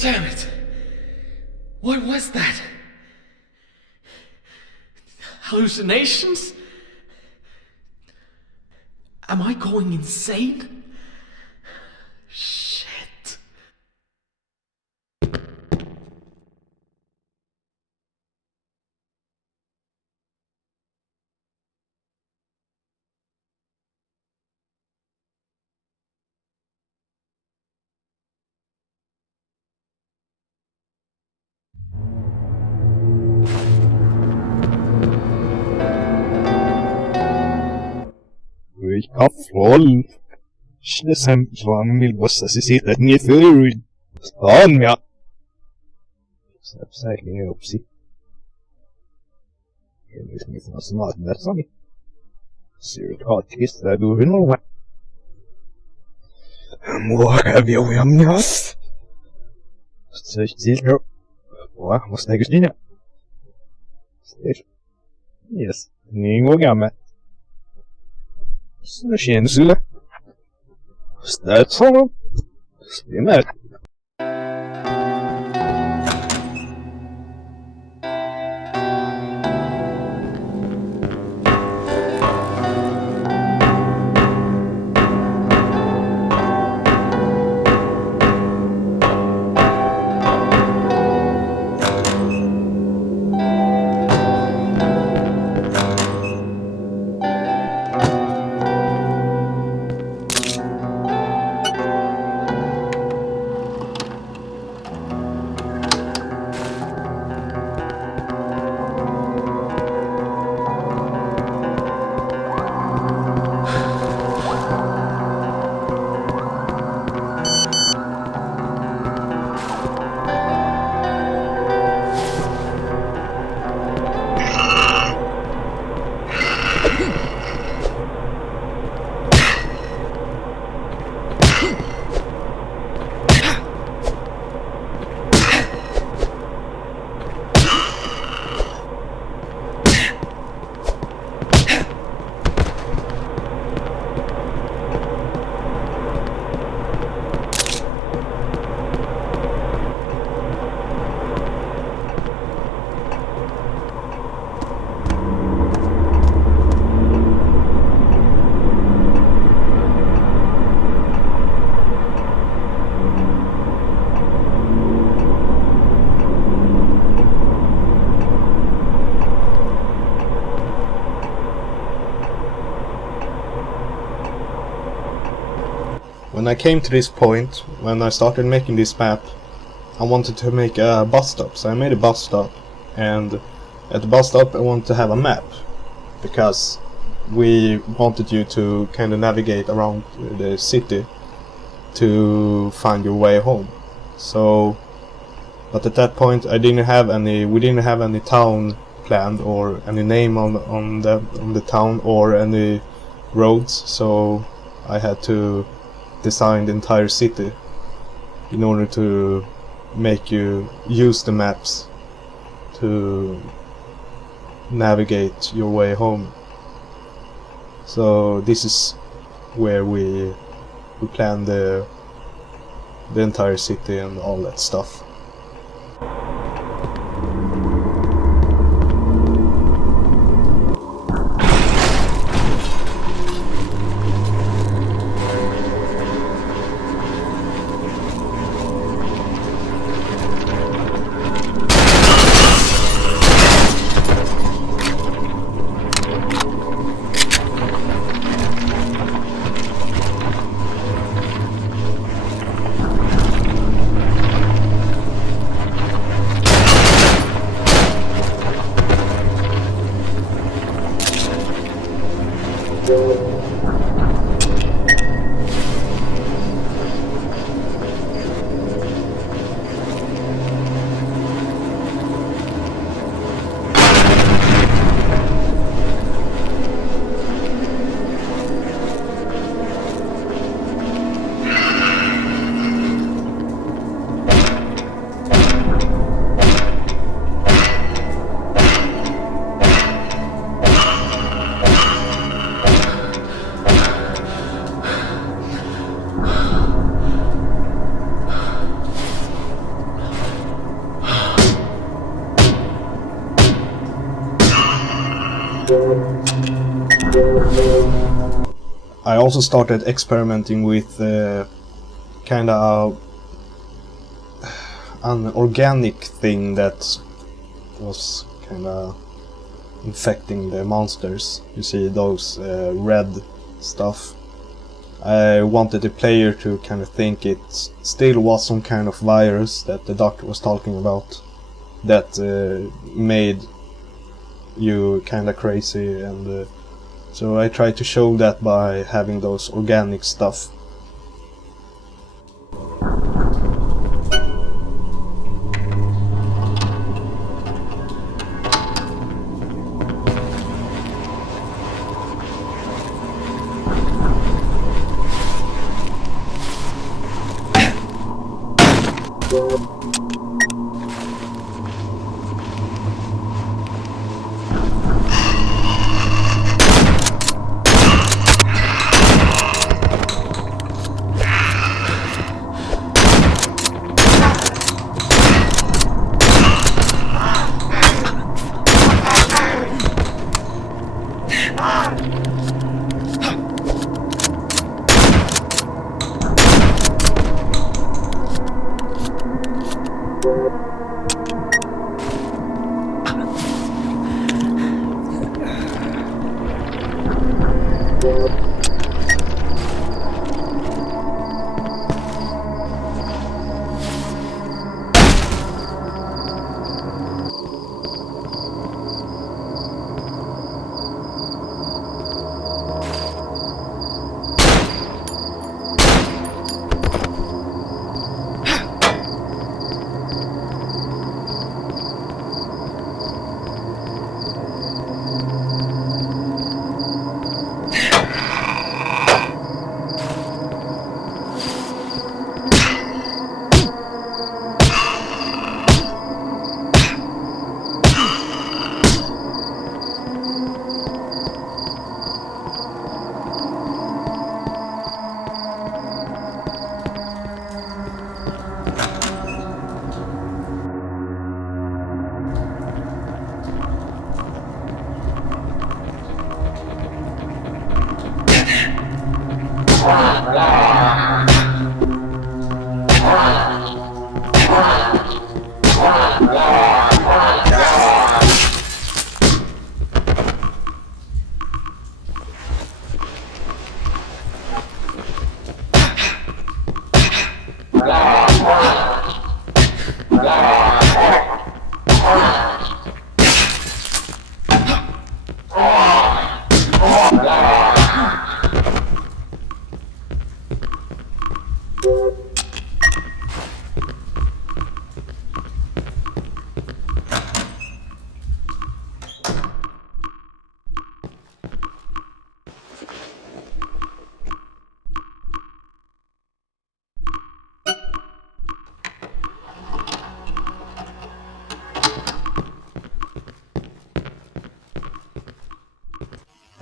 Damn it! What was that? Hallucinations? Am I going insane? Shit. Kaffel. Schnessem vil bossasi sitta ner för stan ja. Säkringen är uppsi. Jag vet inte vad som är det som. Ser ut att kista där du nog. Måste vi ju amnas. Så still. Vad snackar du nu? Yes. Ningo gammal. Känns det? Stöts honom. Stämmer. When I came to this point, when I started making this map, I wanted to make a bus stop, so I made a bus stop, and at the bus stop I wanted to have a map, because we wanted you to kind of navigate around the city to find your way home. So, but at that point we didn't have any town planned or any name on the town or any roads, so I had to design the entire city in order to make you use the maps to navigate your way home. So this is where we plan the entire city and all that stuff. I also started experimenting with kind of an organic thing that was kind of infecting the monsters. You see those red stuff. I wanted the player to kind of think it still was some kind of virus that the doctor was talking about that made you kind of crazy, and so I tried to show that by having those organic stuff.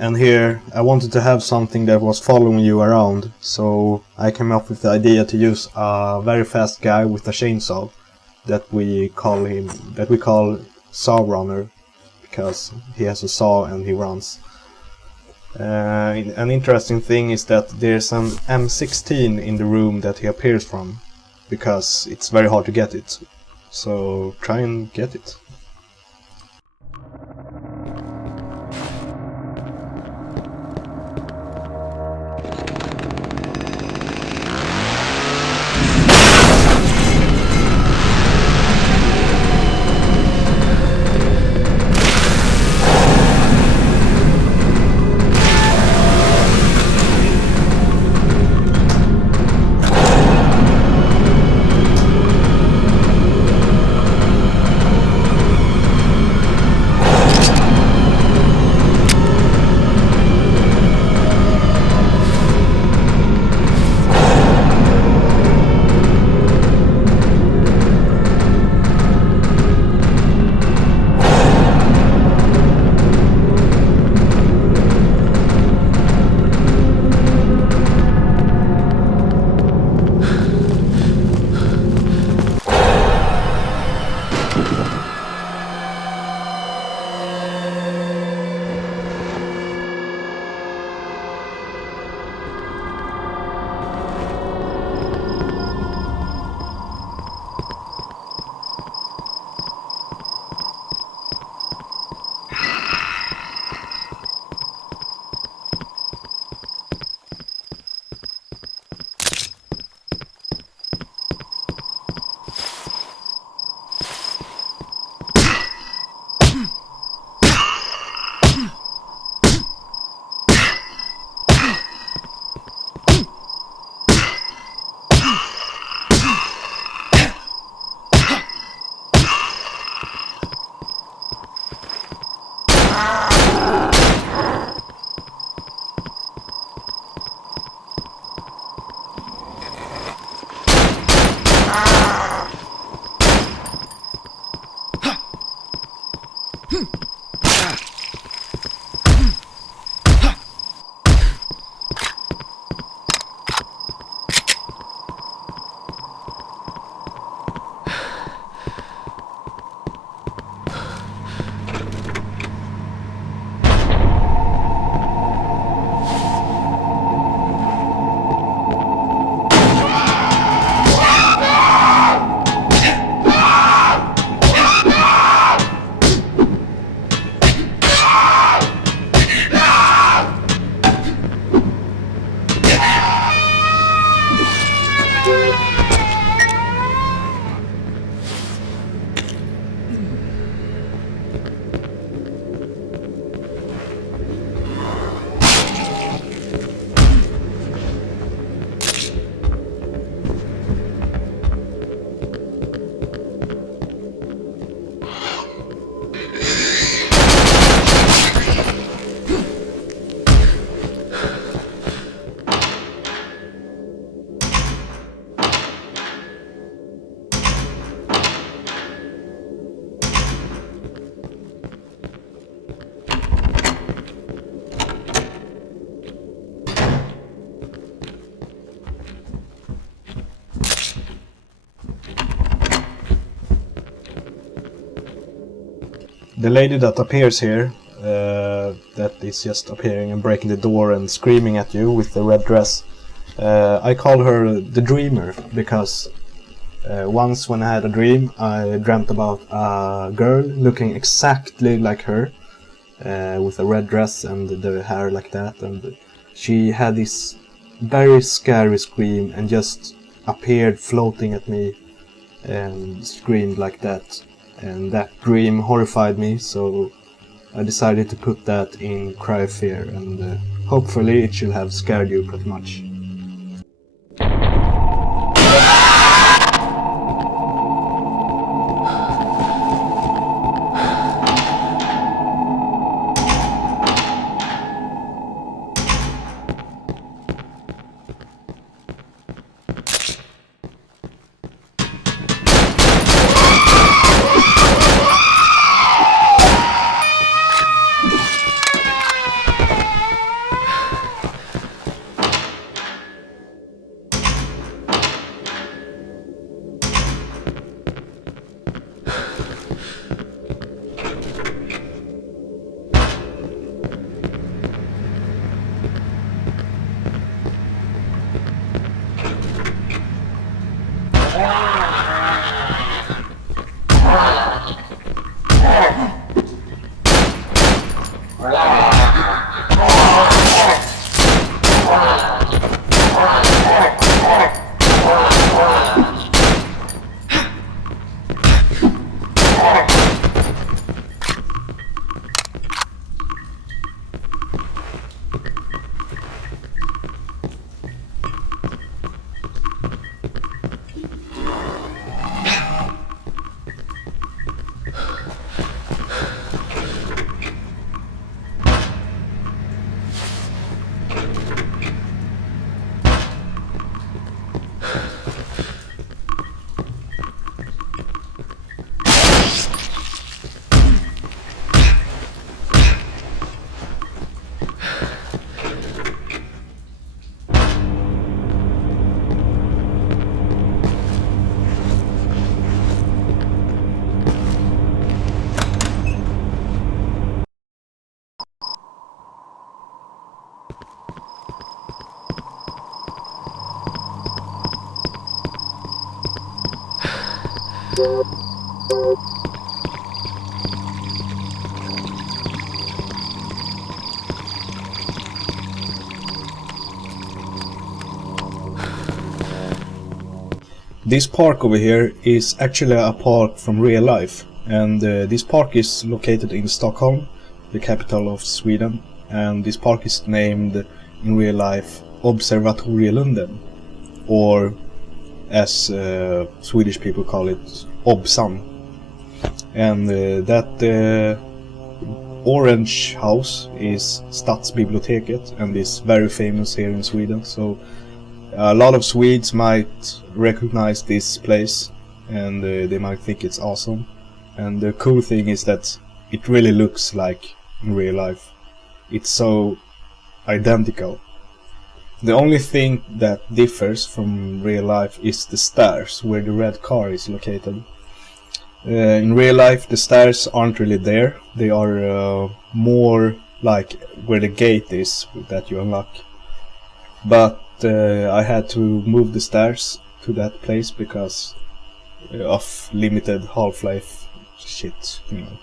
And here I wanted to have something that was following you around, so I came up with the idea to use a very fast guy with a chainsaw that we call Saw Runner, because he has a saw and he runs. An interesting thing is that there's an M16 in the room that he appears from, because it's very hard to get it. So try and get it. the lady that appears here, that is just appearing and breaking the door and screaming at you with the red dress, I call her the Dreamer, because once when I had a dream, I dreamt about a girl looking exactly like her, with a red dress and the hair like that, and she had this very scary scream and just appeared floating at me and screamed like that. And that dream horrified me, so I decided to put that in Cry of Fear, and hopefully it should have scared you pretty much. This park over here is actually a park from real life, and this park is located in Stockholm, the capital of Sweden, and this park is named in real life Observatorielunden, or as Swedish people call it, Obsan. And that orange house is Stadsbiblioteket and is very famous here in Sweden, so a lot of Swedes might recognize this place, and they might think it's awesome. And the cool thing is that it really looks like in real life. It's so identical. The only thing that differs from real life is the stairs where the red car is located. In real life the stairs aren't really there. They are more like where the gate is that you unlock. But I had to move the stairs to that place because of limited Half-Life shit, you know.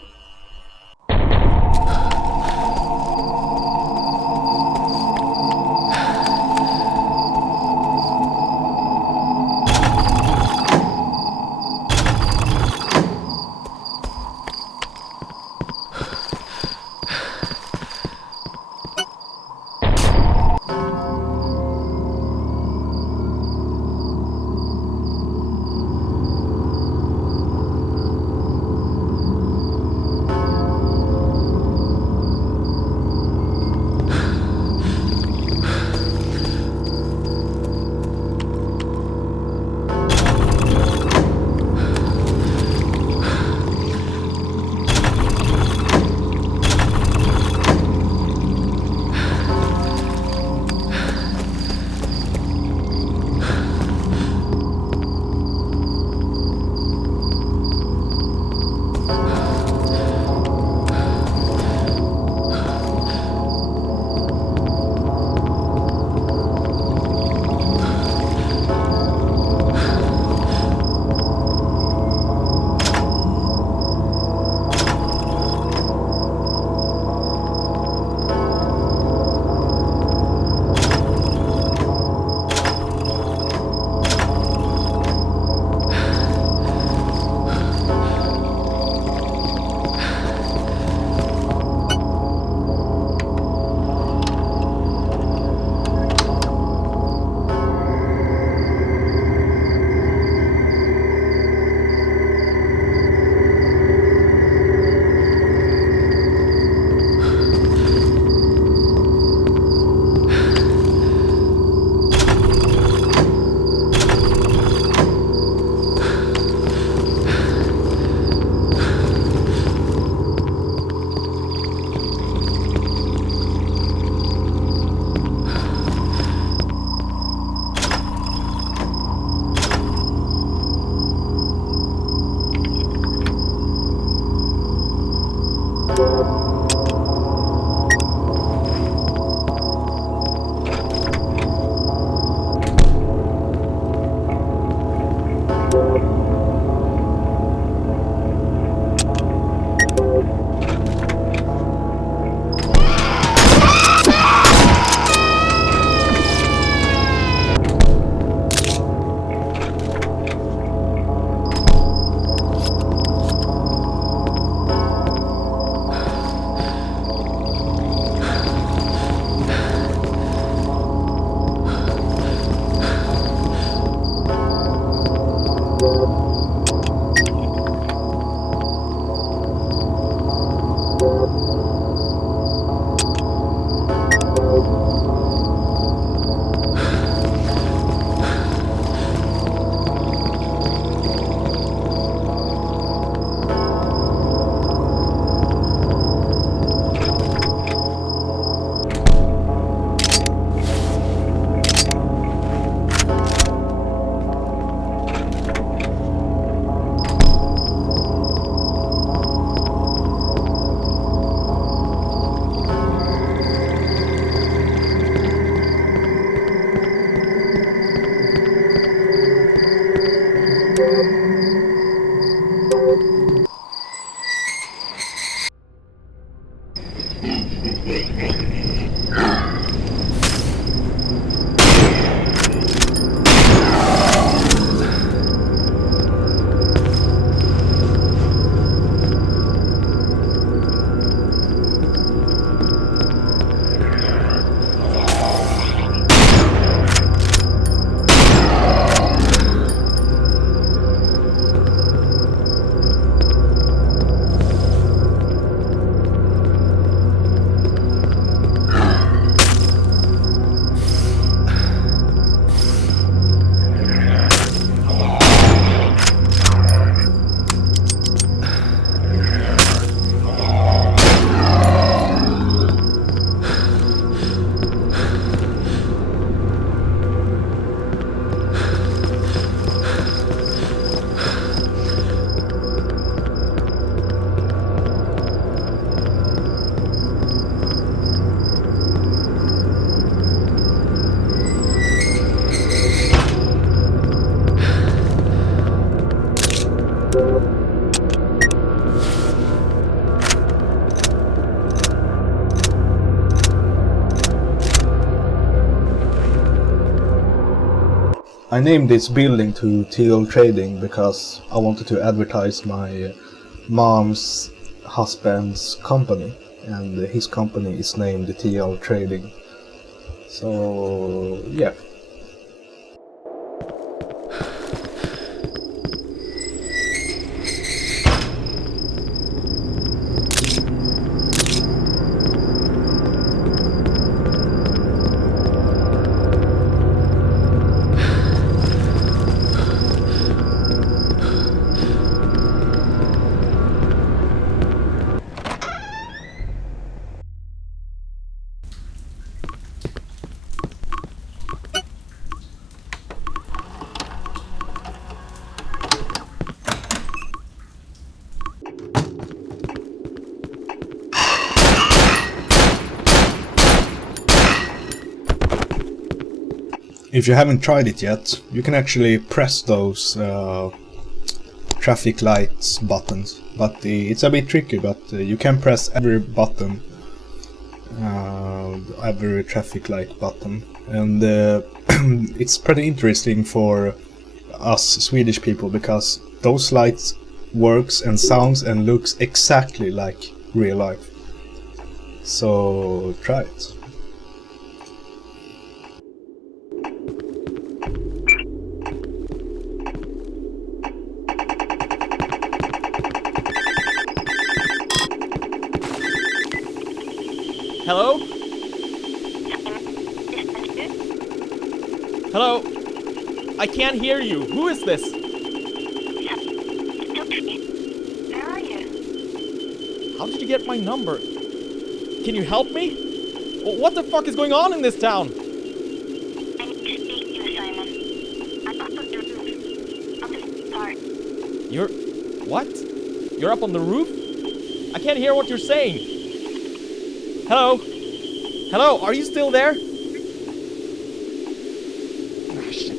I named this building to TL Trading because I wanted to advertise my mom's husband's company, and his company is named TL Trading. So, yeah. If you haven't tried it yet, you can actually press those traffic lights buttons, but it's a bit tricky, but you can press every button, every traffic light button, and it's pretty interesting for us Swedish people because those lights works and sounds and looks exactly like real life. So try it. Hello? Hello? I can't hear you. Who is this? Where are you? How did you get my number? Can you help me? What the fuck is going on in this town? I need to speak to you, Simon. I'm up on the roof. Up in the park. You're... what? You're up on the roof? I can't hear what you're saying. Hello? Hello, are you still there? Ah, shit.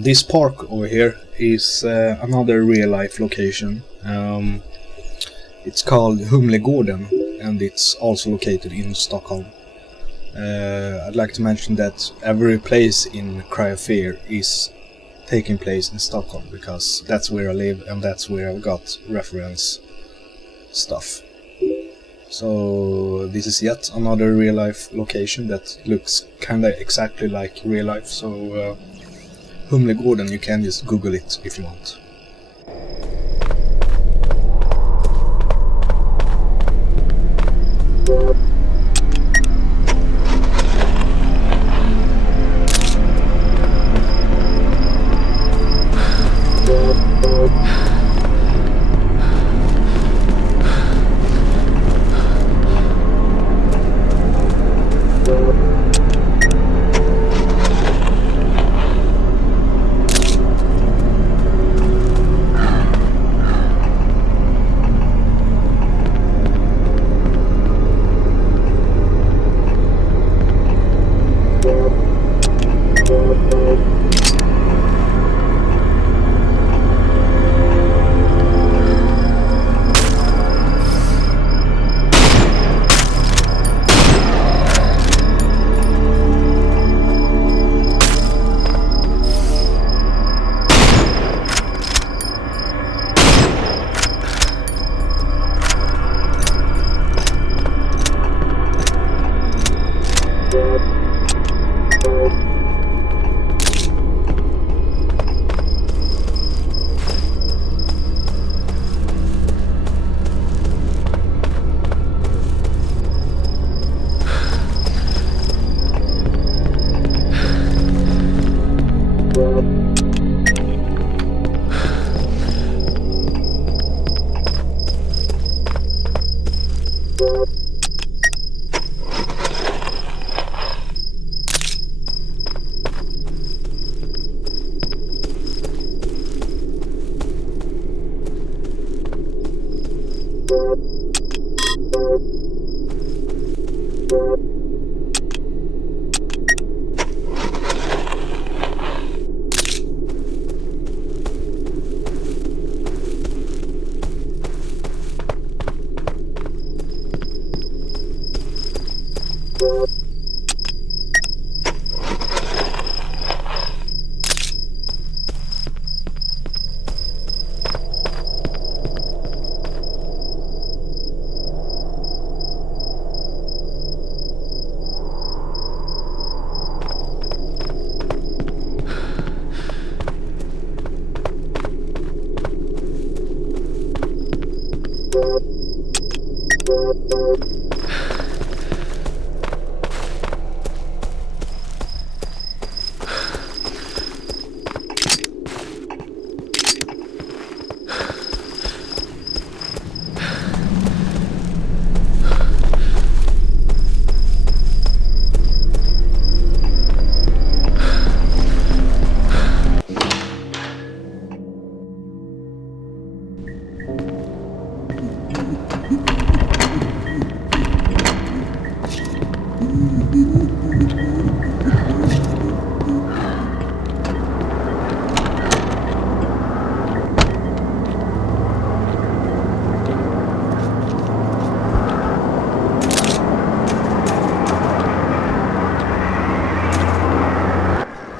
This park over here is another real-life location. It's called Humlegården, and it's also located in Stockholm. I'd like to mention that every place in Cryofear is taking place in Stockholm, because that's where I live and that's where I've got reference stuff. So this is yet another real-life location that looks kinda exactly like real life, so Humlegården, you can just Google it if you want.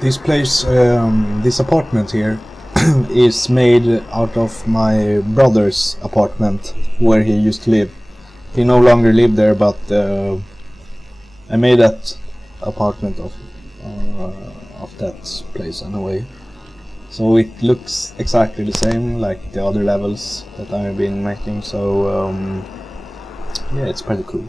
This place, this apartment here, is made out of my brother's apartment where he used to live. He no longer lived there, but I made that apartment of that place in a way. So it looks exactly the same like the other levels that I've been making. So yeah, it's pretty cool.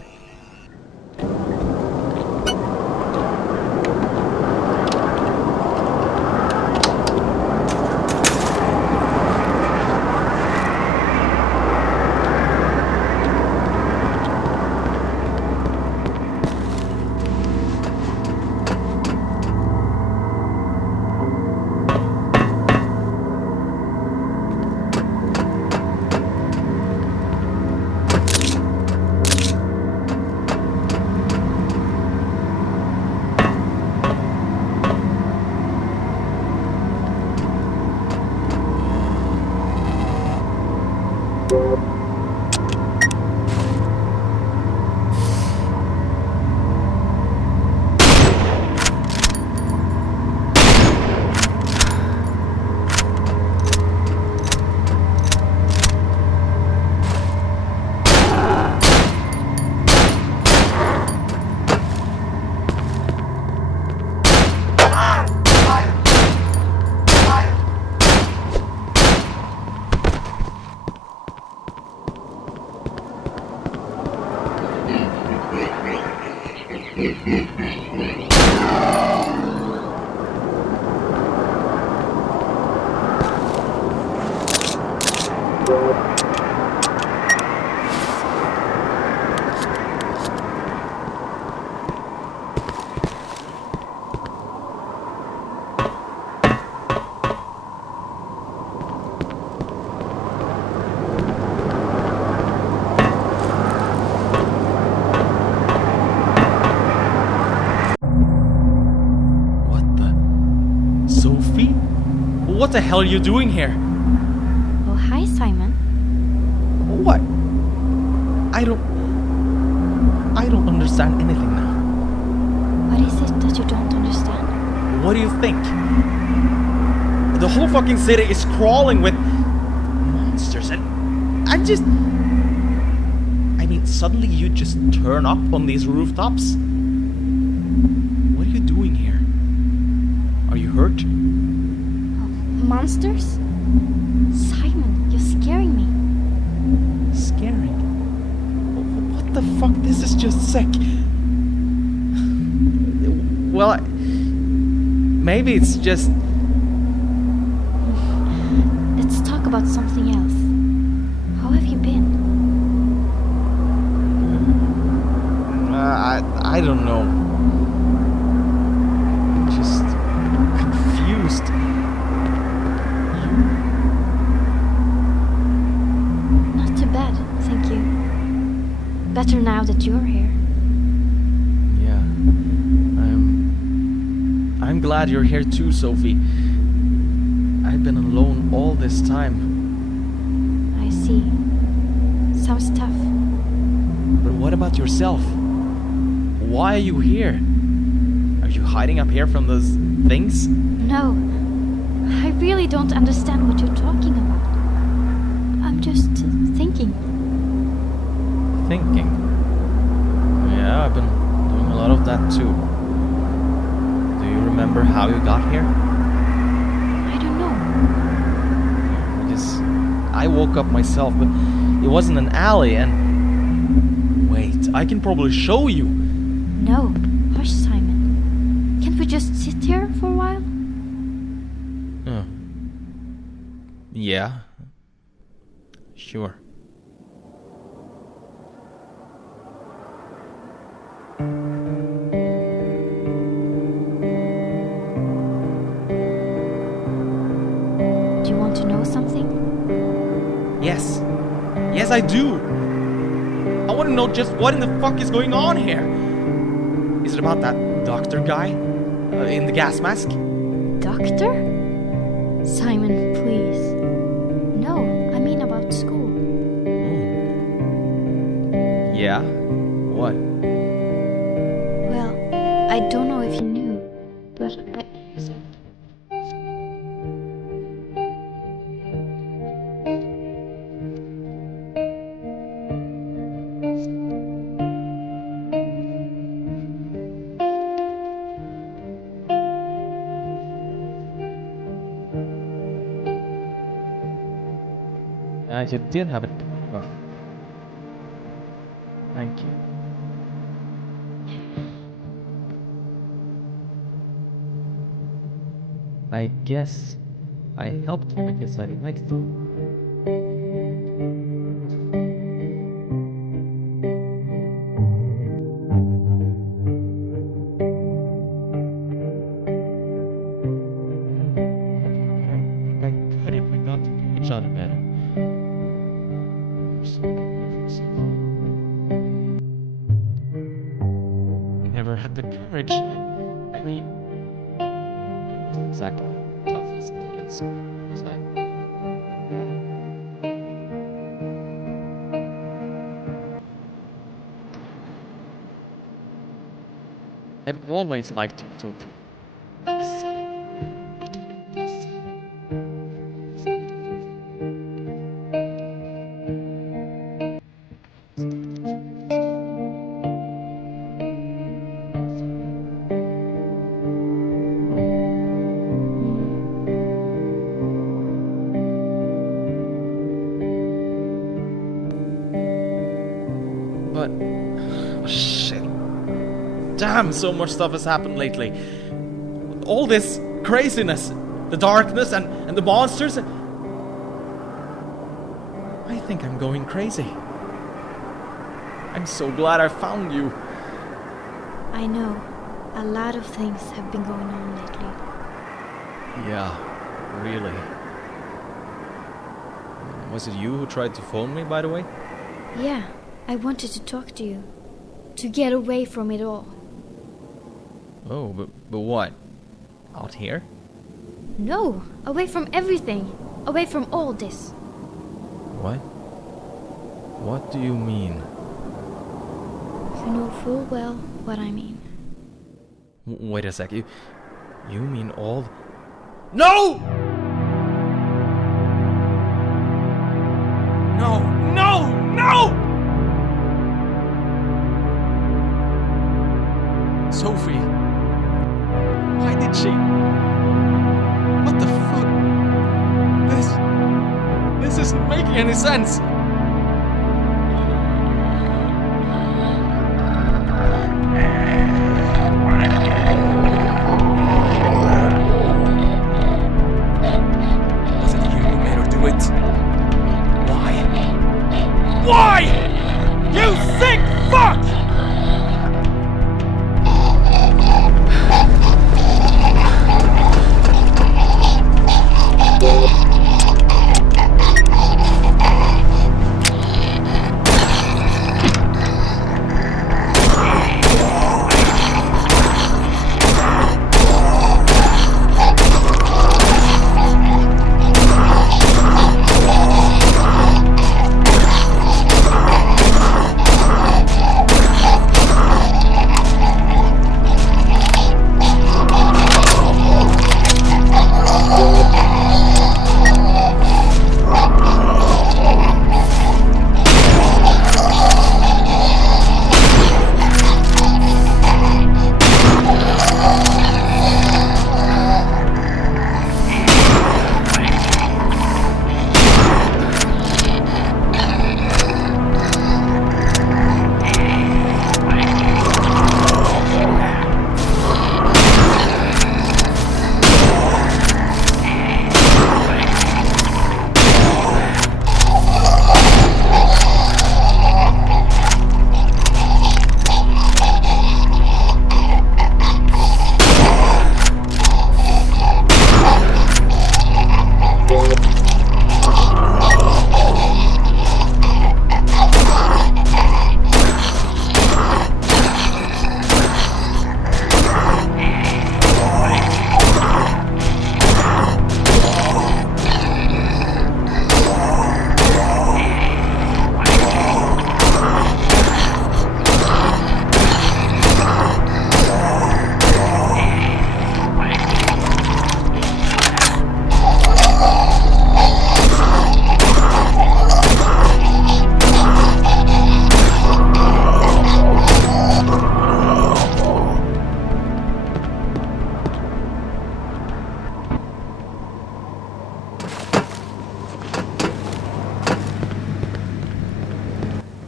Sophie? What the hell are you doing here? Oh, hi, Simon. What? I don't understand anything now. What is it that you don't understand? What do you think? The whole fucking city is crawling with monsters, and I'm just... I mean, suddenly you just turn up on these rooftops? What are you doing here? Are you hurt? Monsters? Simon, you're scaring me. Scaring? What the fuck? This is just sick. Well, maybe it's just... Let's talk about something else. How have you been? I don't know. Just confused. Not too bad, thank you. Better now that you're here. Yeah. I'm glad you're here too, Sophie. I've been alone all this time. I see. Sounds tough. But what about yourself? Why are you here? Are you hiding up here from those things? No. I really don't understand what you're talking about. I'm just thinking. Thinking? Yeah, I've been doing a lot of that too. Do you remember how you got here? I don't know. Because I woke up myself, but it wasn't an alley, and... Wait, I can probably show you. No. Hush, Simon. Can't we just sit here for a while? Yeah. Sure. Do you want to know something? Yes. Yes, I do. I want to know just what in the fuck is going on here. Is it about that doctor guy in the gas mask? Doctor? Simon, please. No, I mean about school. Yeah? What? Well, I don't know if you knew, but You did have it. Well, thank you. I guess I helped you because I liked you. But if we got each other better. I never had the courage. I mean, exactly. Tough as kids. I've always liked you too. But... oh, shit. Damn, so much stuff has happened lately. All this craziness, the darkness and the monsters. I think I'm going crazy. I'm so glad I found you. I know. A lot of things have been going on lately. Yeah, really. Was it you who tried to phone me, by the way? Yeah, I wanted to talk to you. To get away from it all. Oh, but what? Out here? No, away from everything. Away from all this. What? What do you mean? You know full well what I mean. Wait a sec, you mean all... No! No! No! No! Sophie. Why did she... What the fuck? This isn't making any sense. Was it you who made her do it? Why? Why? You sick fuck!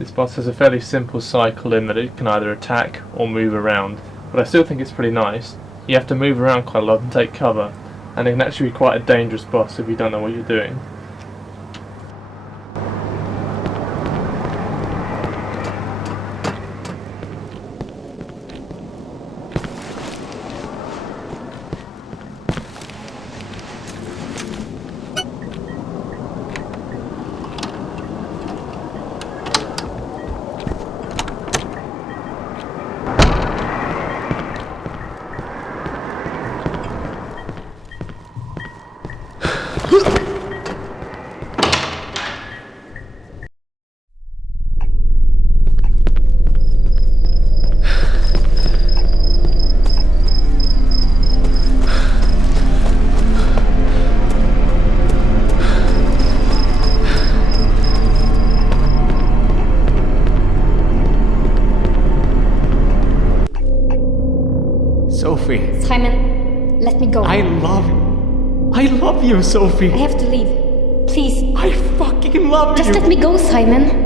This boss has a fairly simple cycle in that it can either attack or move around, but I still think it's pretty nice. You have to move around quite a lot and take cover, and it can actually be quite a dangerous boss if you don't know what you're doing. Sophie. Simon, let me go. I love you, Sophie. I have to leave. Please. I fucking love Just you. let me go, Simon.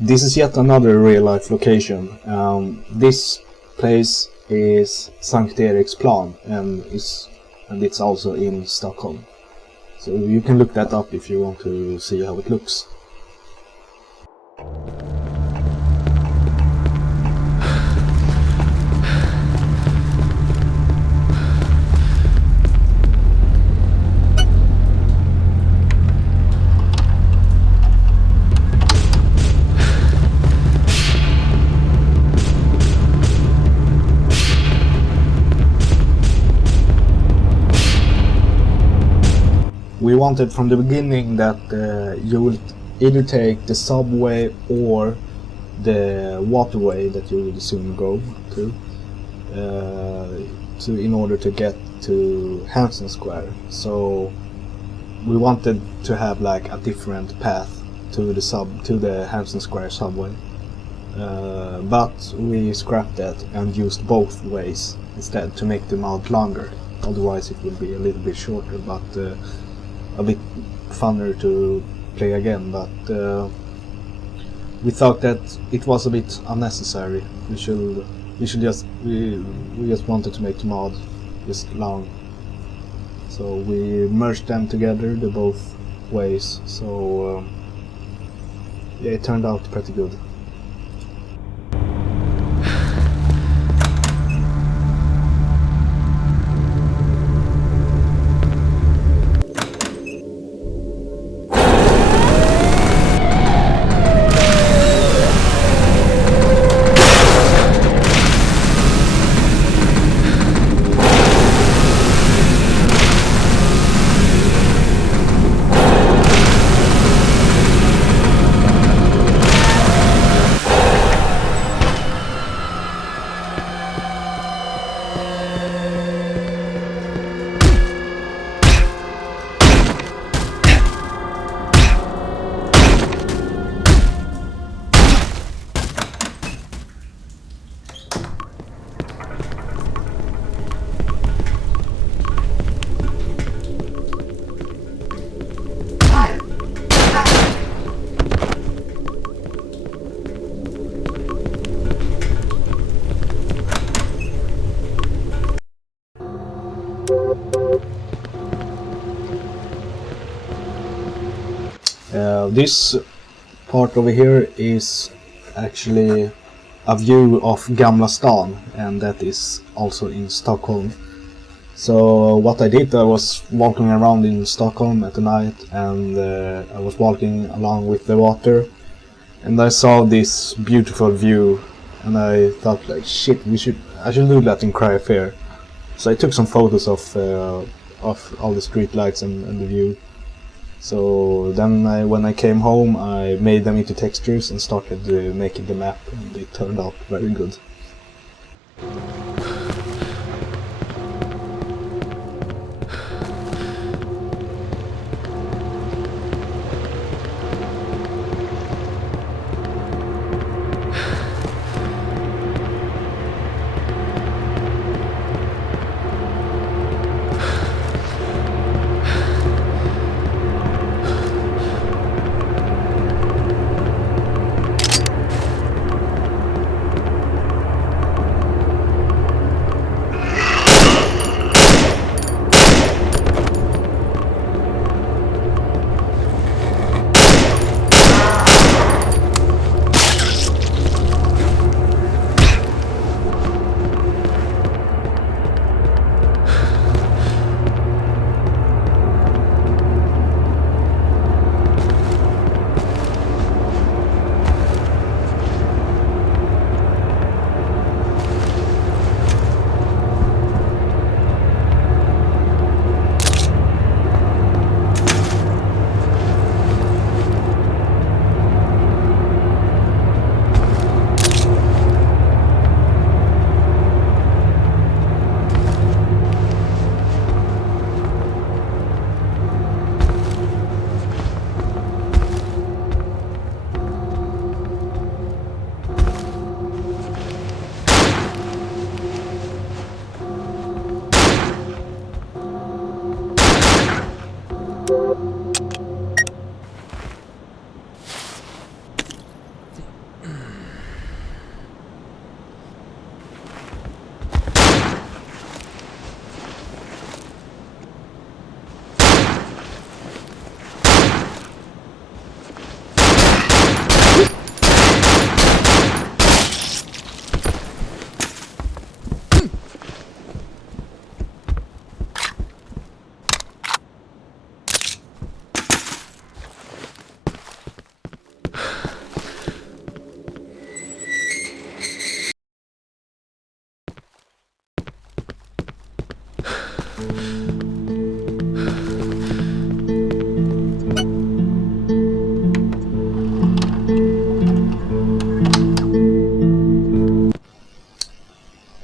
This is yet another real-life location. This place is Sankt Eriksplan, and it's also in Stockholm. So you can look that up if you want to see how it looks. We wanted from the beginning that you will either take the subway or the waterway that you will soon go to in order to get to Hansen Square. So we wanted to have like a different path to the Hansen Square subway, but we scrapped that and used both ways instead to make the mount longer. Otherwise it would be a little bit shorter, but a bit funner to play again, but we thought that it was a bit unnecessary. We just wanted to make the mod just long, so we merged them together, the both ways. So yeah, it turned out pretty good. This part over here is actually a view of Gamla Stan, and that is also in Stockholm. So what I did, I was walking around in Stockholm at the night, and I was walking along with the water, and I saw this beautiful view, and I thought like, shit, I should do that in Cryofair. So I took some photos of all the street lights and the view. So then when I came home, I made them into textures and started making the map, and it turned out very good.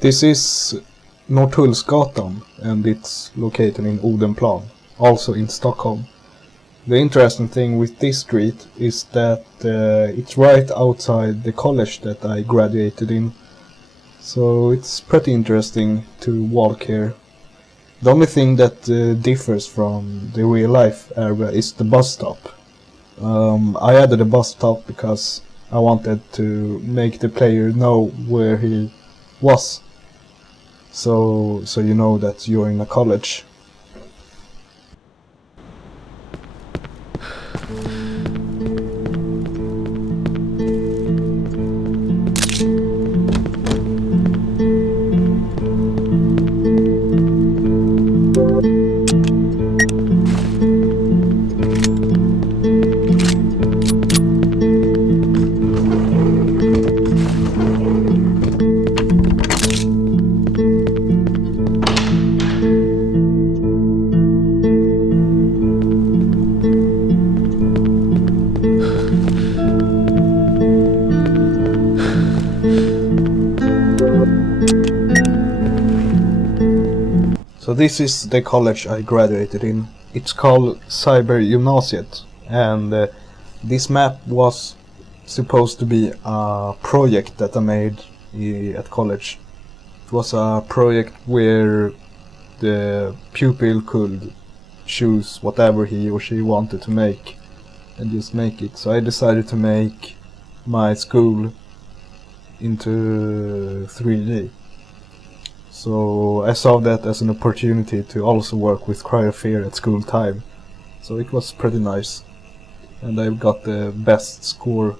This is Norrtullsgatan and it's located in Odenplan, also in Stockholm. The interesting thing with this street is that it's right outside the college that I graduated in. So it's pretty interesting to walk here. The only thing that differs from the real life area is the bus stop. I added a bus stop because I wanted to make the player know where he was. So you know that you're in a college. So this is the college I graduated in. It's called Cybergymnasiet, and this map was supposed to be a project that I made at college. It was a project where the pupil could choose whatever he or she wanted to make and just make it. So I decided to make my school into 3D. So I saw that as an opportunity to also work with Cryosphere at school time. So it was pretty nice. And I got the best score.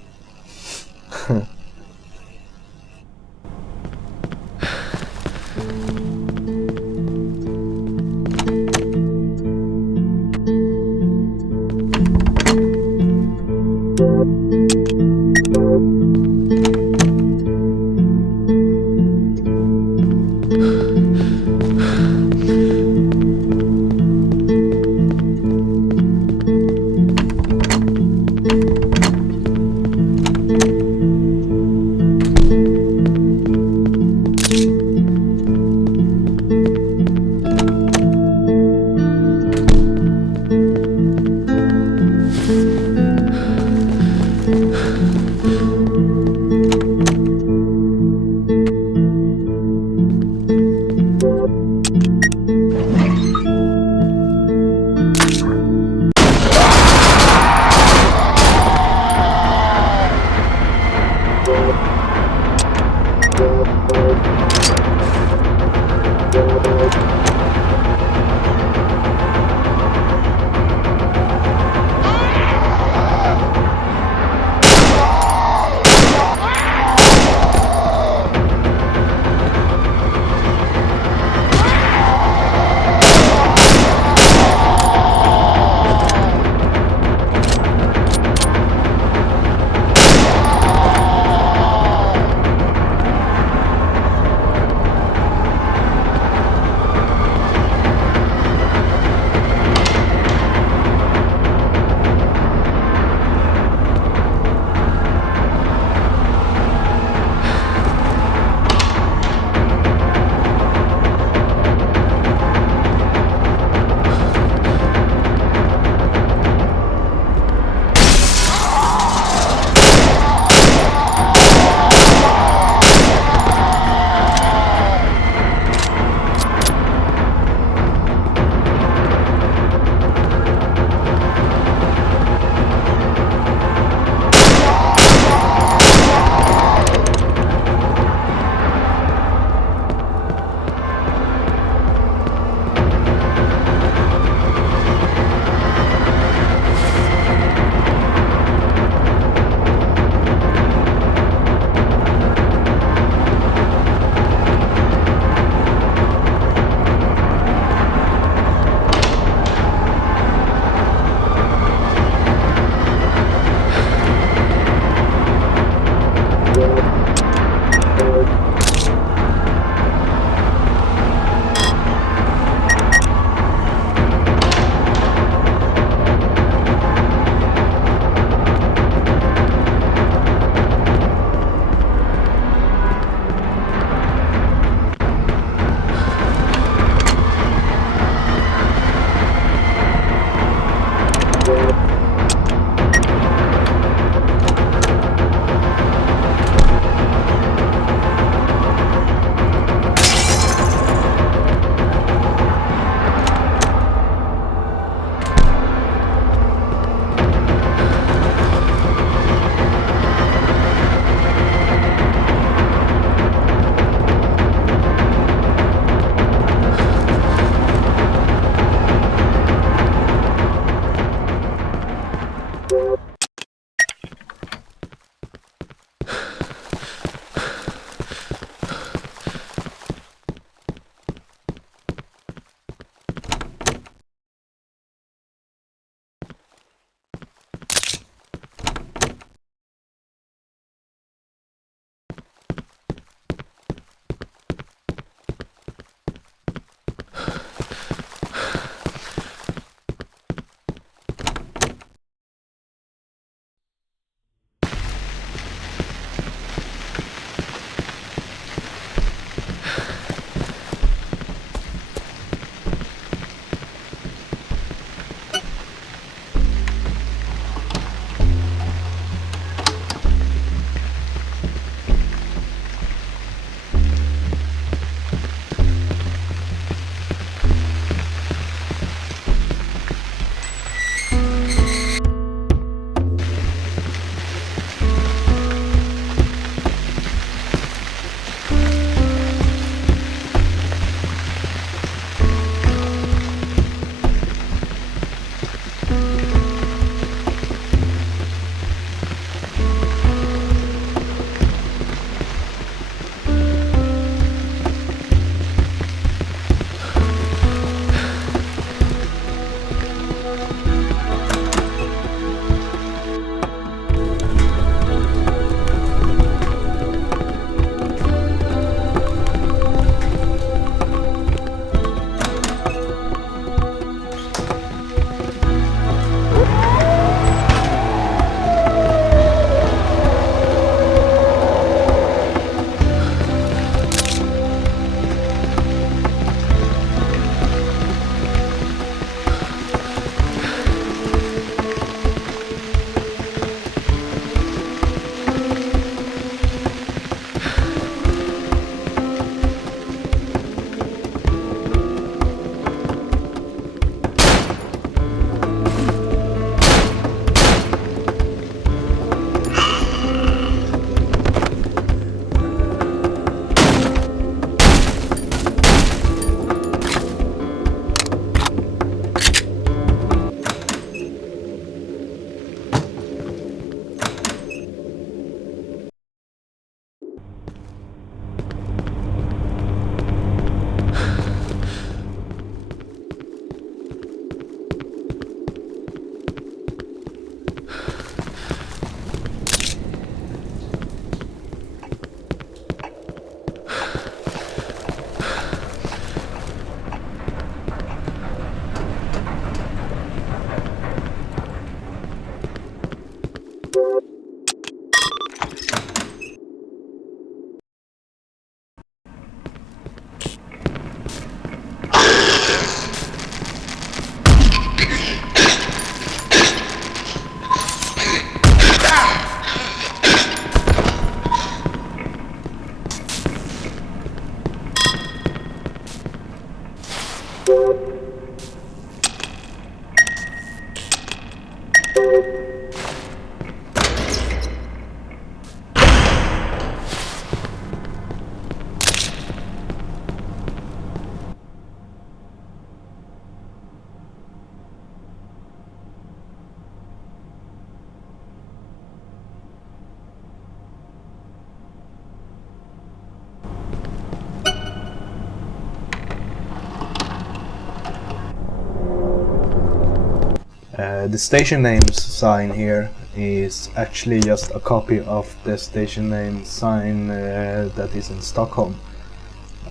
The station names sign here is actually just a copy of the station name sign that is in Stockholm.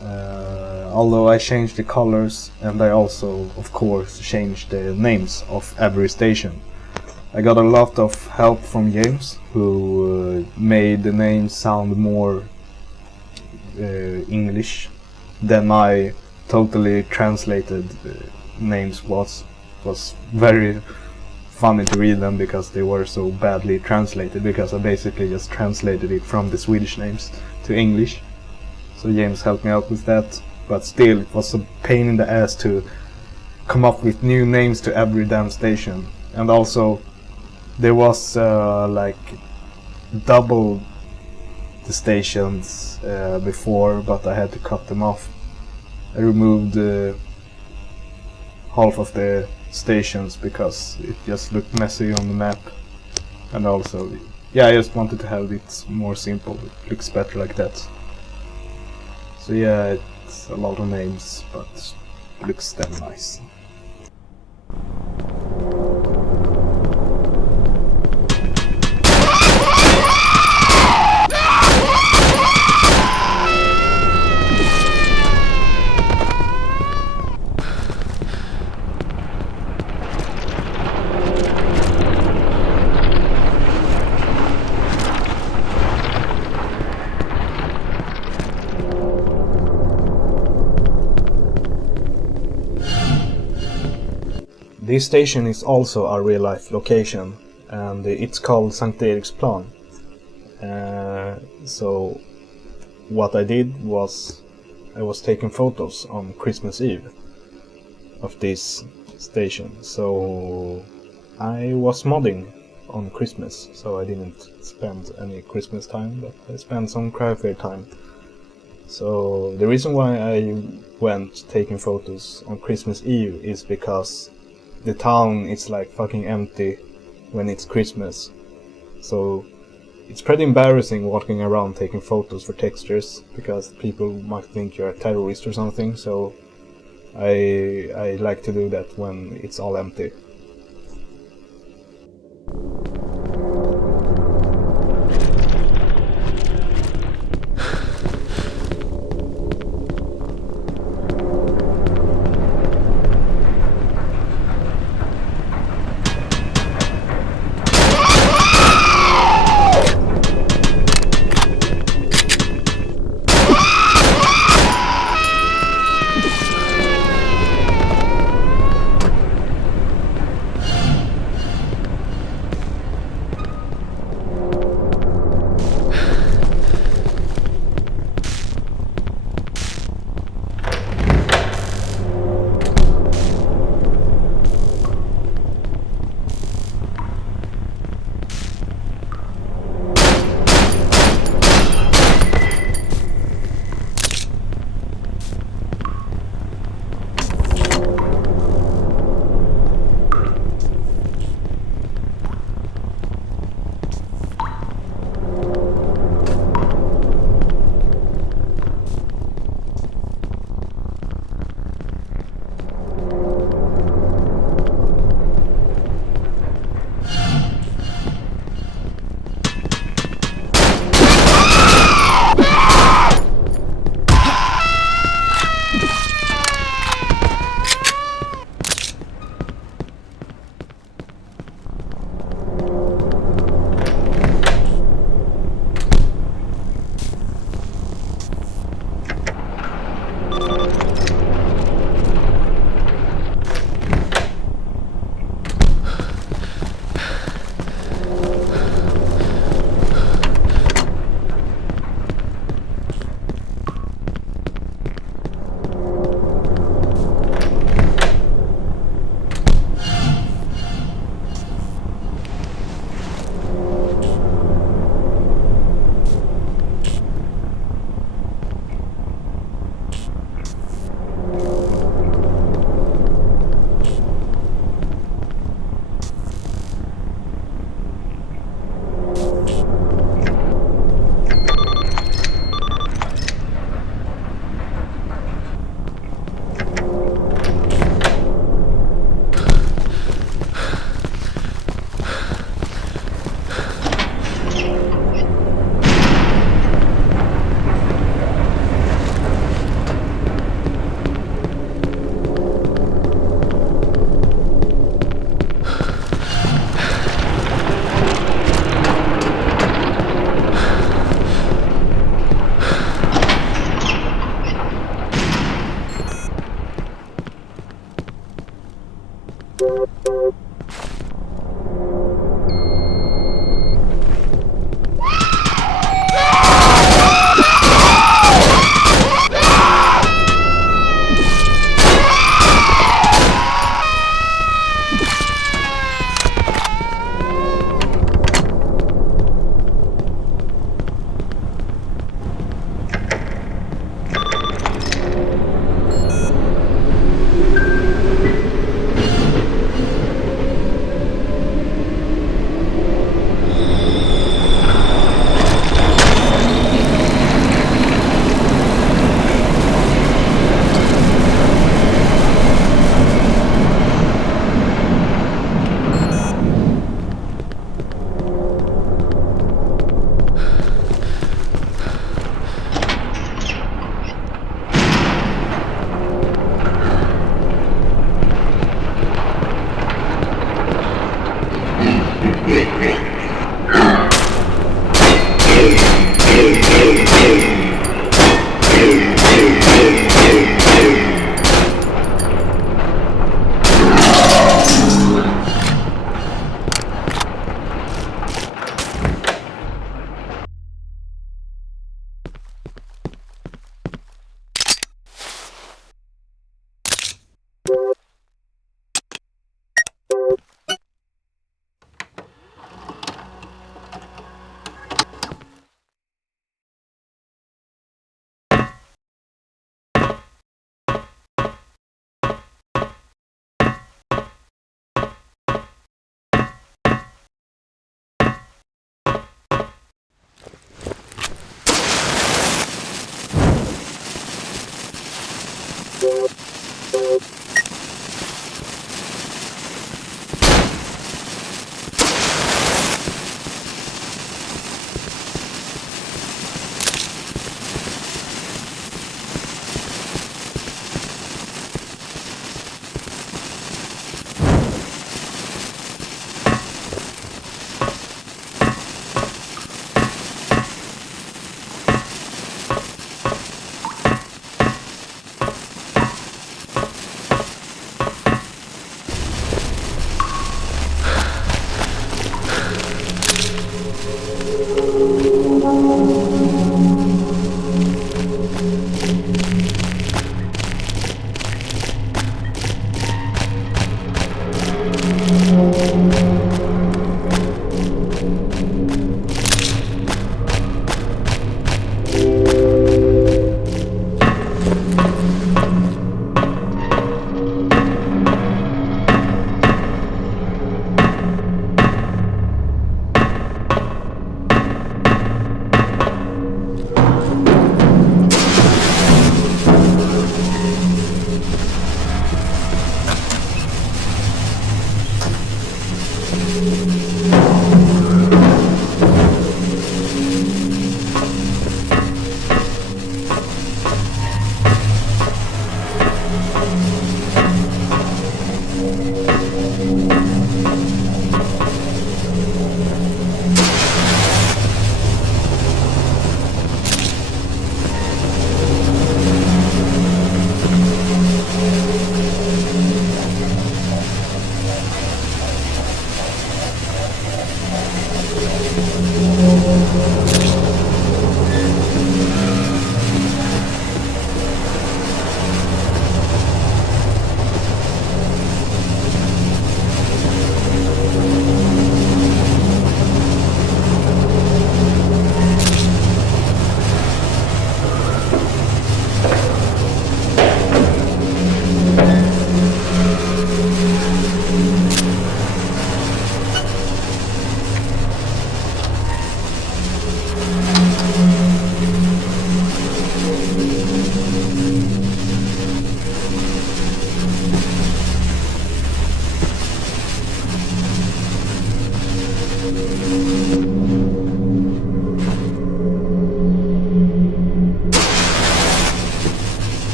Although I changed the colors, and I also, of course, changed the names of every station. I got a lot of help from James, who made the names sound more English than my totally translated names was. It was very funny to read them because they were so badly translated, because I basically just translated it from the Swedish names to English. So James helped me out with that, but still it was a pain in the ass to come up with new names to every damn station. And also there was like double the stations before, but I had to cut them off. I removed half of the stations because it just looked messy on the map, and also, yeah, I just wanted to have it more simple. It looks better like that. So yeah, it's a lot of names, but it looks damn nice. This station is also a real-life location, and it's called Sankt Eriksplan. So what I did was I was taking photos on Christmas Eve of this station. So I was modding on Christmas, so I didn't spend any Christmas time, but I spent some Cryophere time. So the reason why I went taking photos on Christmas Eve is because the town is like fucking empty when it's Christmas. So it's pretty embarrassing walking around taking photos for textures, because people might think you're a terrorist or something. So I like to do that when it's all empty.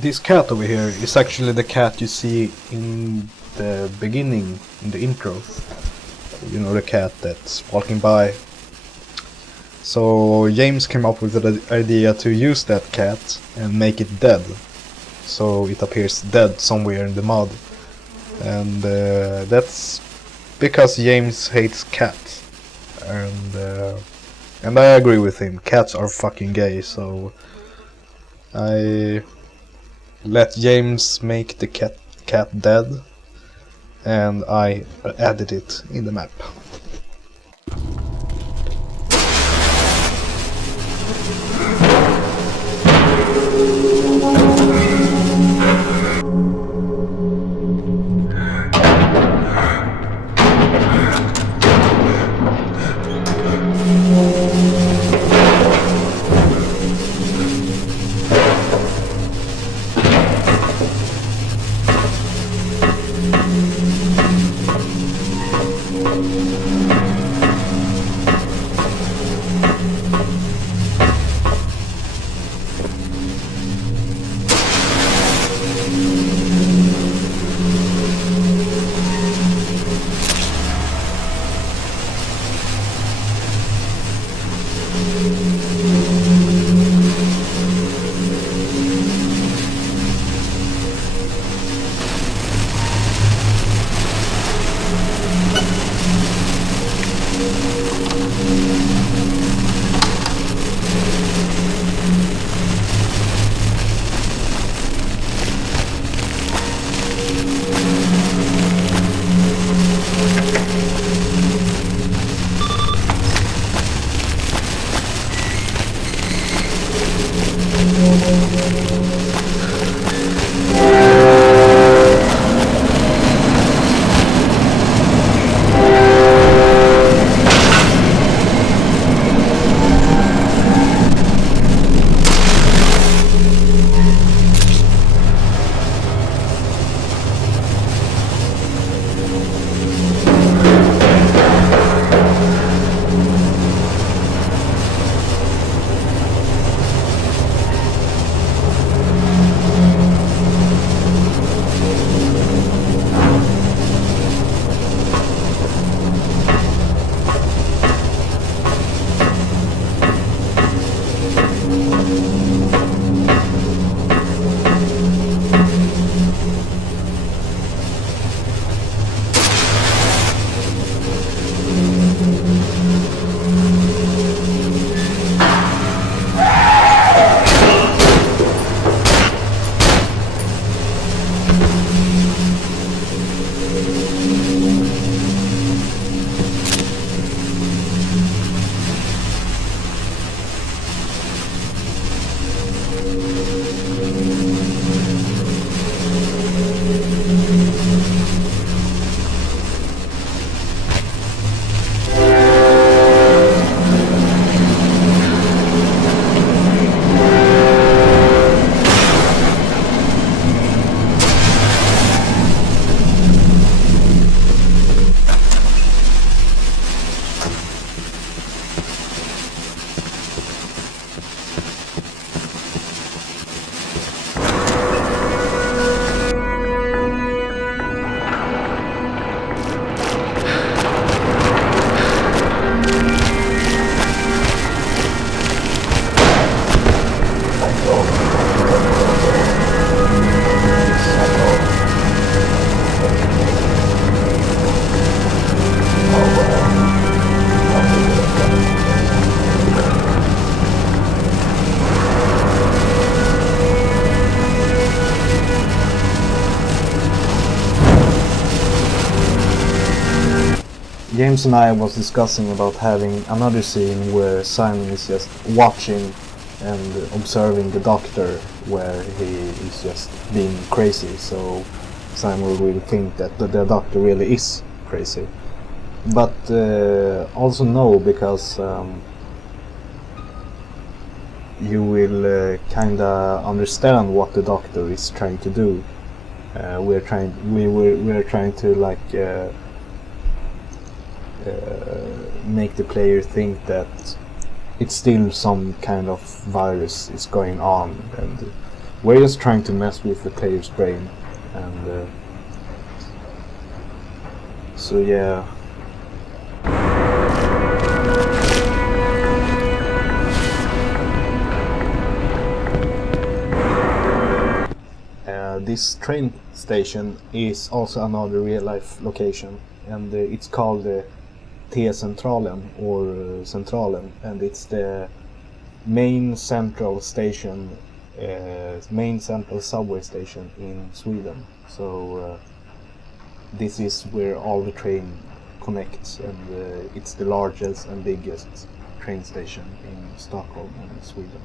This cat over here is actually the cat you see in the beginning, in the intro. You know, the cat that's walking by. So James came up with the idea to use that cat and make it dead. So it appears dead somewhere in the mud. And that's because James hates cats. And I agree with him. Cats are fucking gay, so I let James make the cat dead, and I added it in the map. James and I was discussing about having another scene where Simon is just watching and observing the doctor, where he is just being crazy, so Simon will think that the doctor really is crazy. But also no, because you will kinda understand what the doctor is trying to do. We're trying to like make the player think that it's still some kind of virus is going on, and we're just trying to mess with the player's brain, and so yeah. This train station is also another real-life location, and it's called T-Centralen or Centralen, and it's the main central station, main central subway station in Sweden. So this is where all the train connects, and it's the largest and biggest train station in Stockholm and Sweden.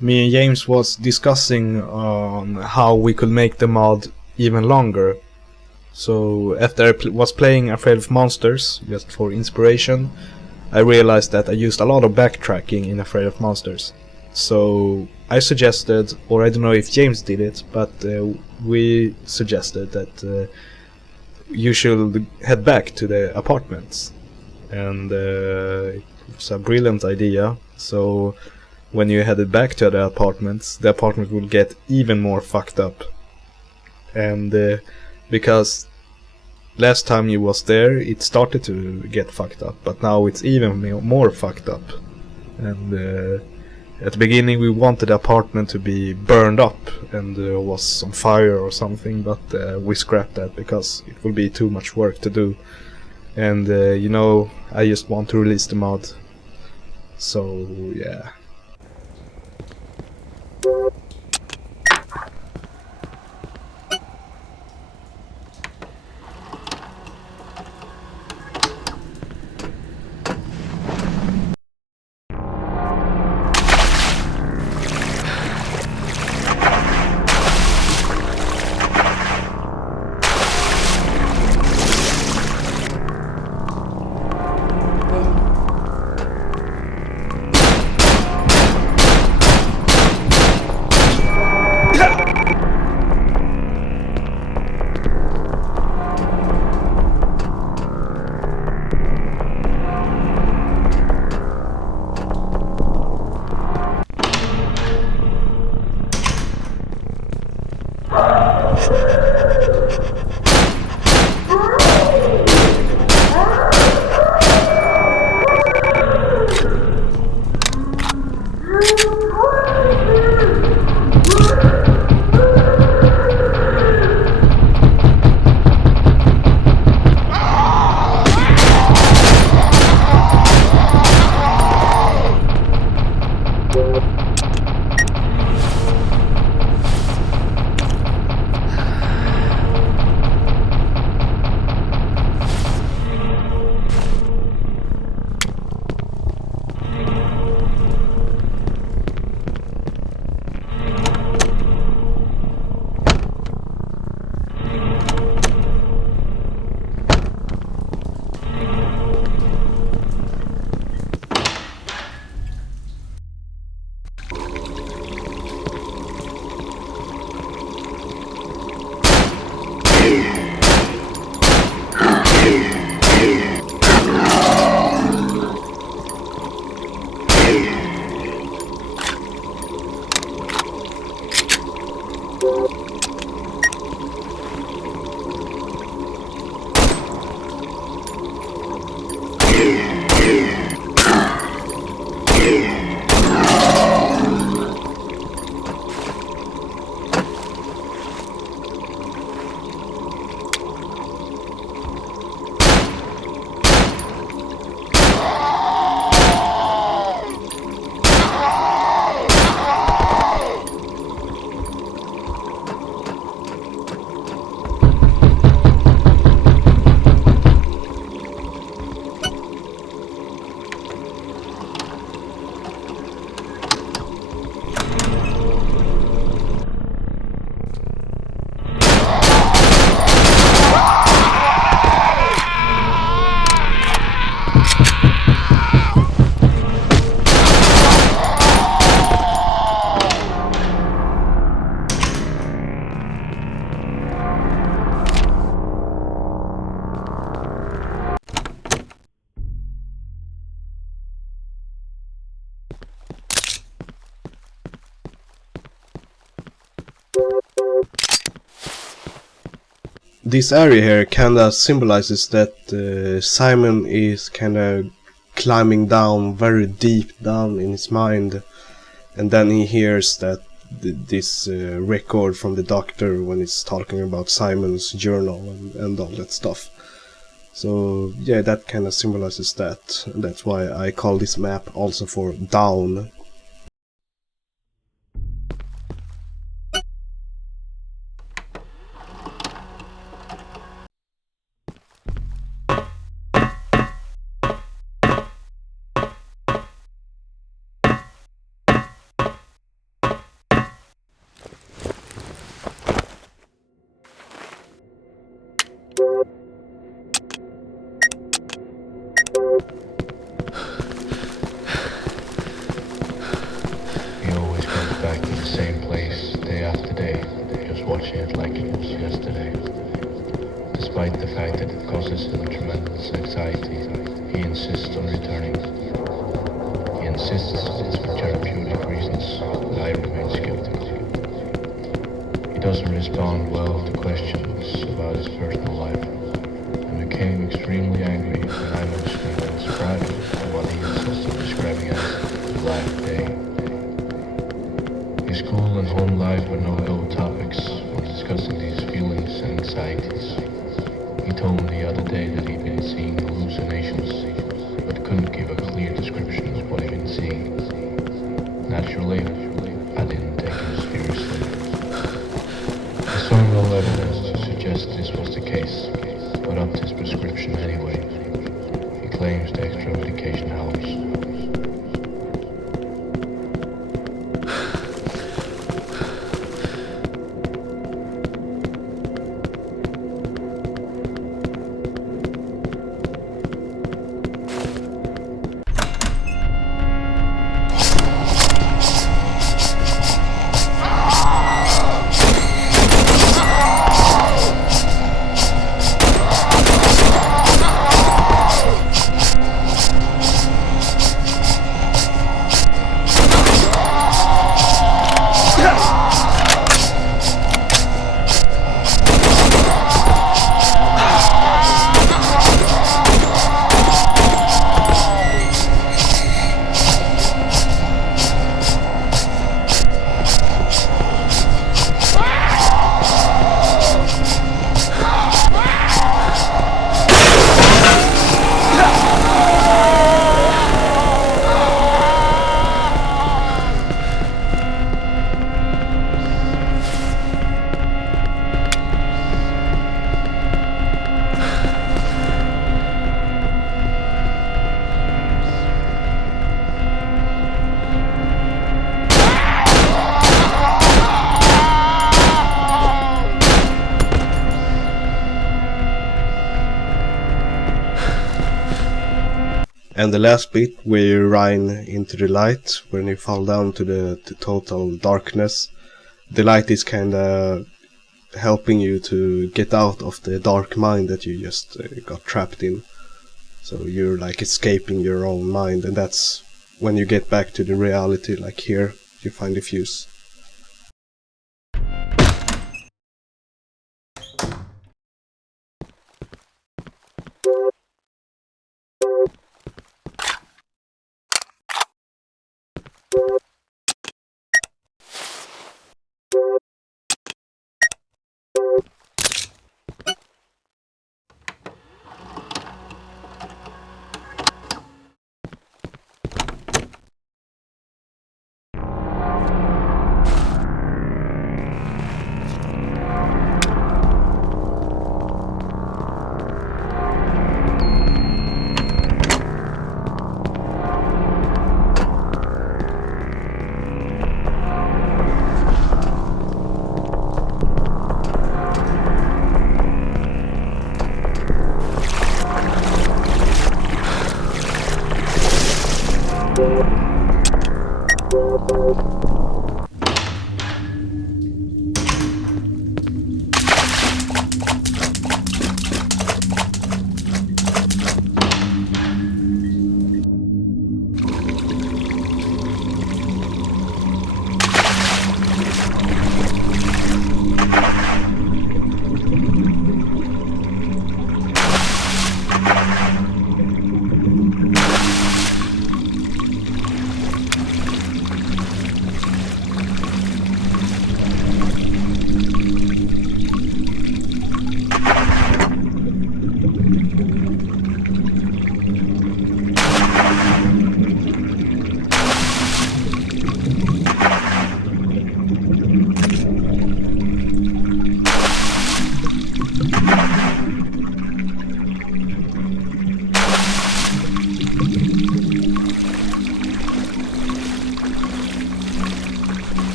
me and James was discussing on how we could make the mod even longer. So after I was playing Afraid of Monsters, just for inspiration, I realized that I used a lot of backtracking in Afraid of Monsters. So I suggested, or I don't know if James did it, but we suggested that you should head back to the apartments. And it's a brilliant idea. So when you headed back to the apartment would get even more fucked up. And because last time you was there, it started to get fucked up, but now it's even more fucked up. And at the beginning we wanted the apartment to be burned up and was on fire or something, but we scrapped that because it will be too much work to do. And you know, I just want to release the mod. So yeah. This area here kinda symbolizes that Simon is kinda climbing down very deep down in his mind, and then he hears that this record from the doctor when it's talking about Simon's journal and all that stuff. So yeah, that kinda symbolizes that, and that's why I call this map also for Down. sight that it causes him tremendous anxiety, he insists on returning. He insists it's for therapeutic reasons, but I remain skeptical. He doesn't respond well to questions about his personal life, and became extremely angry when I mentioned and described what he insists on describing as the Black Day. His school and home life were no-go topics when discussing these feelings and anxieties. He told me the other day that he'd been seeing hallucinations, but couldn't give a clear description of what he'd been seeing. Naturally, I didn't take him seriously. I saw no evidence to suggest this was the case, but upped his prescription anyway. He claims the extra medication helps. And the last bit where you run into the light, when you fall down to the total darkness, the light is kinda helping you to get out of the dark mind that you just got trapped in. So you're like escaping your own mind, and that's when you get back to the reality, like here, you find the fuse.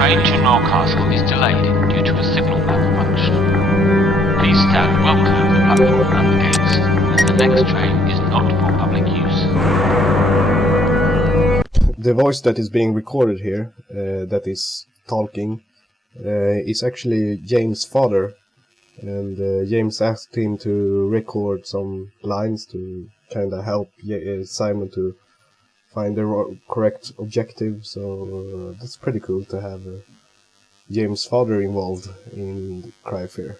train to Norcastle is delayed due to a signal malfunction. Please stand well clear of the platform and the gates, as the next train is not for public use. The voice that is being recorded here, that is talking, is actually James' father, and James asked him to record some lines to kind of help Simon to find the correct objective, so that's pretty cool to have James' father involved in Cry of Fear.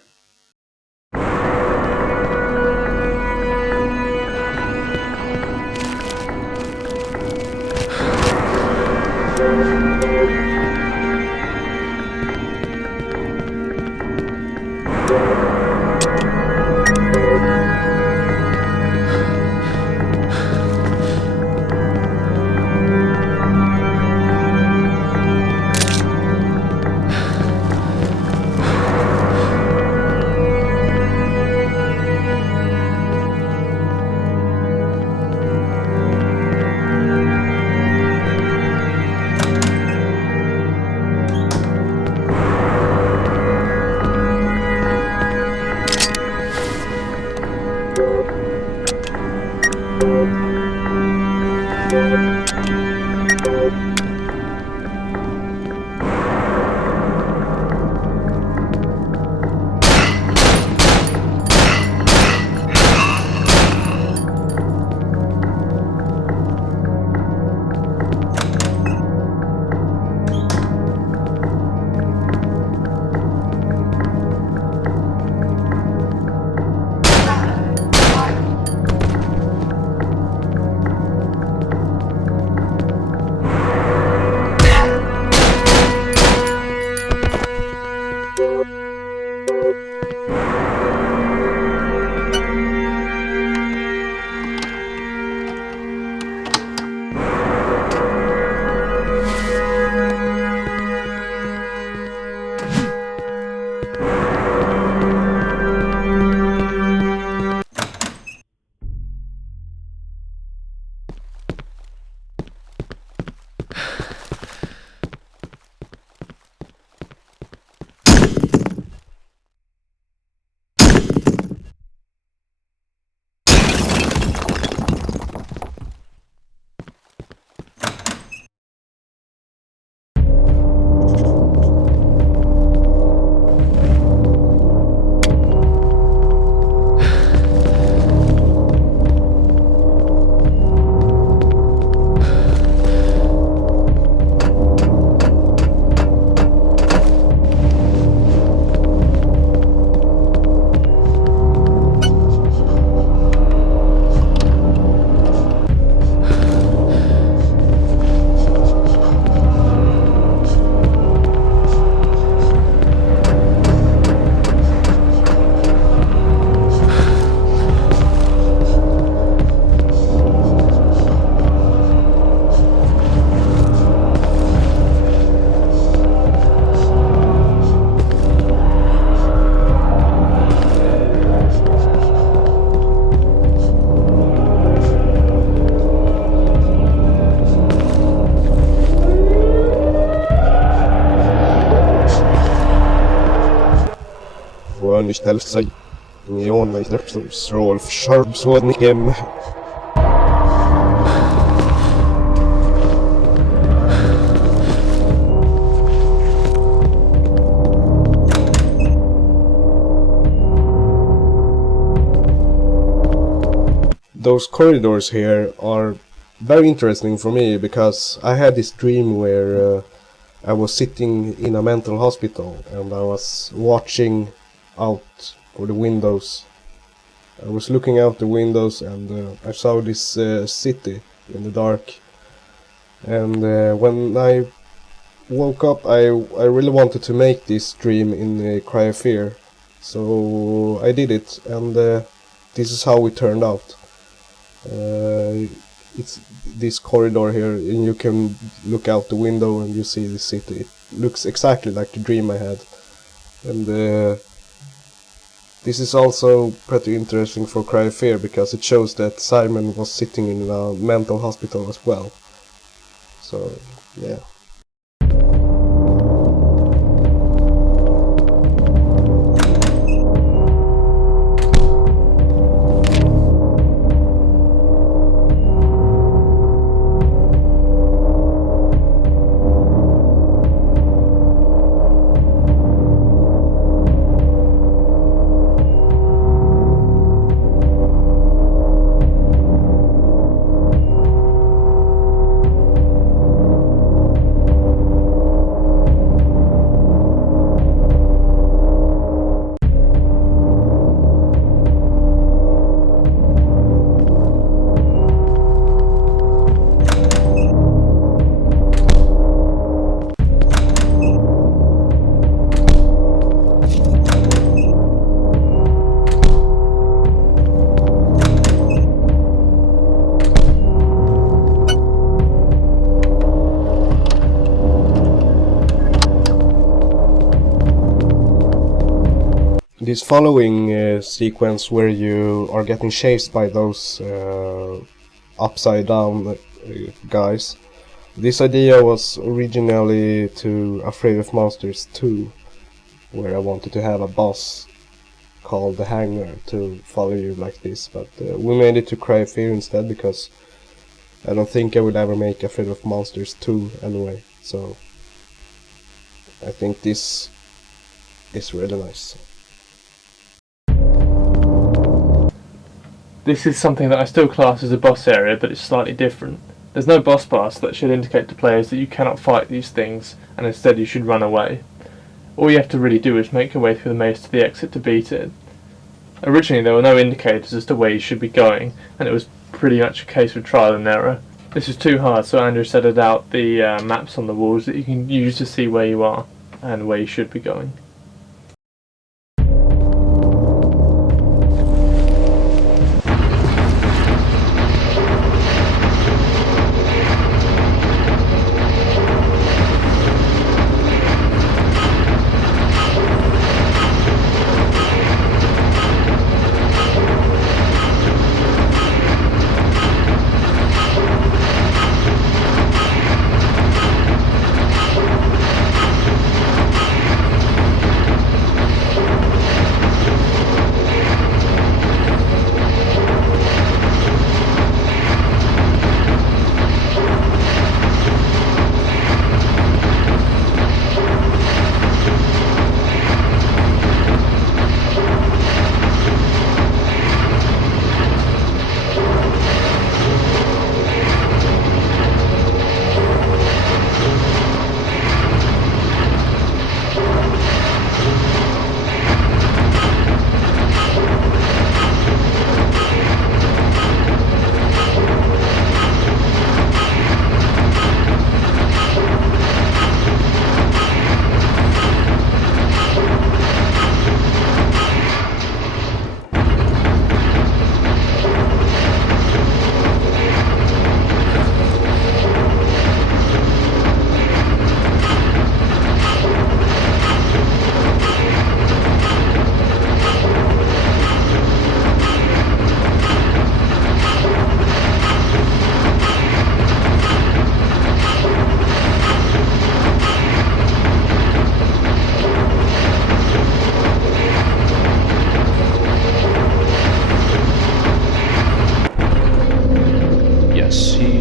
nicht helst sig. Union med Rolf Sharpswordnikem. Those corridors here are very interesting for me because I had this dream where I was sitting in a mental hospital and I was watching out for the windows. I was looking out the windows and I saw this city in the dark. And when I woke up, I really wanted to make this dream in Cry of Fear. So I did it, and this is how it turned out. It's this corridor here, and you can look out the window and you see the city. It looks exactly like the dream I had. And this is also pretty interesting for Cry of Fear because it shows that Simon was sitting in a mental hospital as well. So, yeah. this following sequence where you are getting chased by those upside down guys. This idea was originally to Afraid of Monsters 2, where I wanted to have a boss called the Hanger to follow you like this, but we made it to Cry of Fear instead because I don't think I would ever make Afraid of Monsters 2 anyway, so I think this is really nice. This is something that I still class as a boss area, but it's slightly different. There's no boss pass that should indicate to players that you cannot fight these things, and instead you should run away. All you have to really do is make your way through the maze to the exit to beat it. Originally there were no indicators as to where you should be going, and it was pretty much a case of trial and error. This was too hard, so Andrew set out the maps on the walls that you can use to see where you are and where you should be going.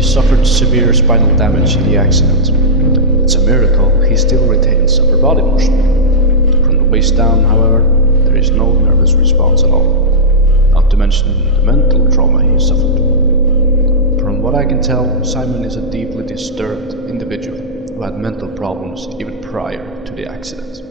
Suffered severe spinal damage in the accident. It's a miracle he still retains upper body motion. From the waist down, however, there is no nervous response at all, not to mention the mental trauma he suffered. From what I can tell, Simon is a deeply disturbed individual who had mental problems even prior to the accident.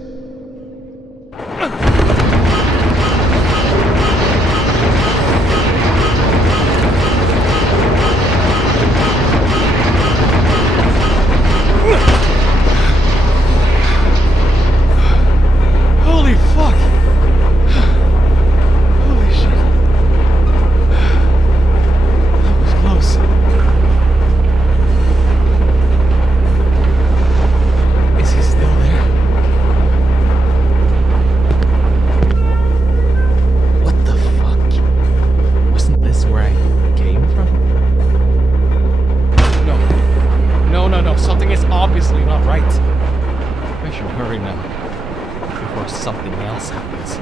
Something else happens.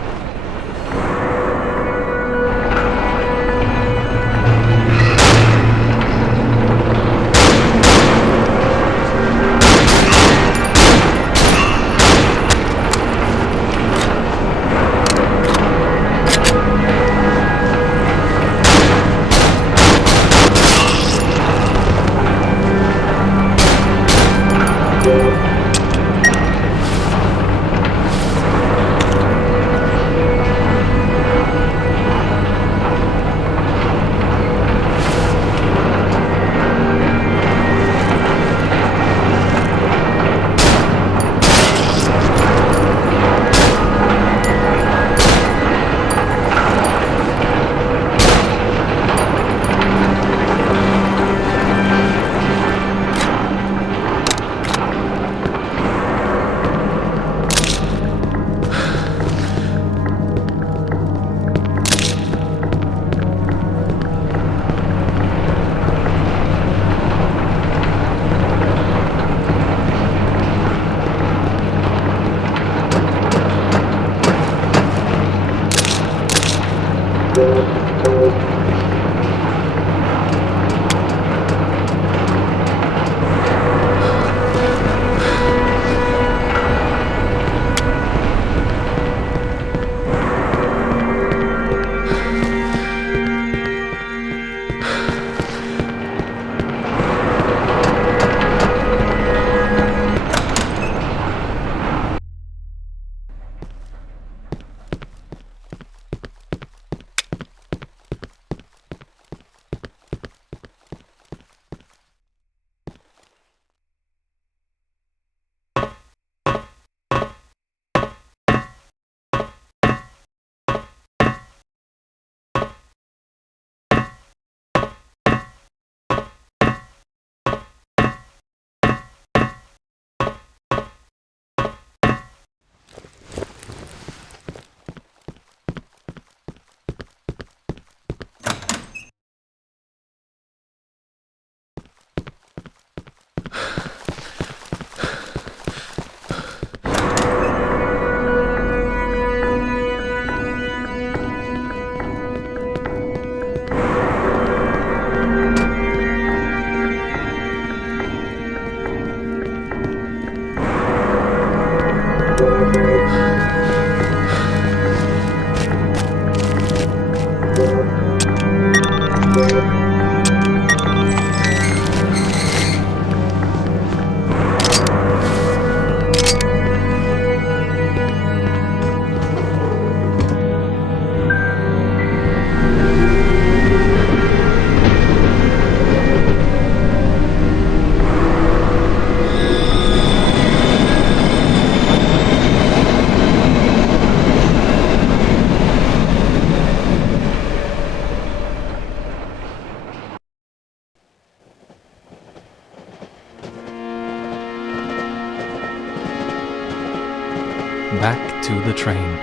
Back to the train.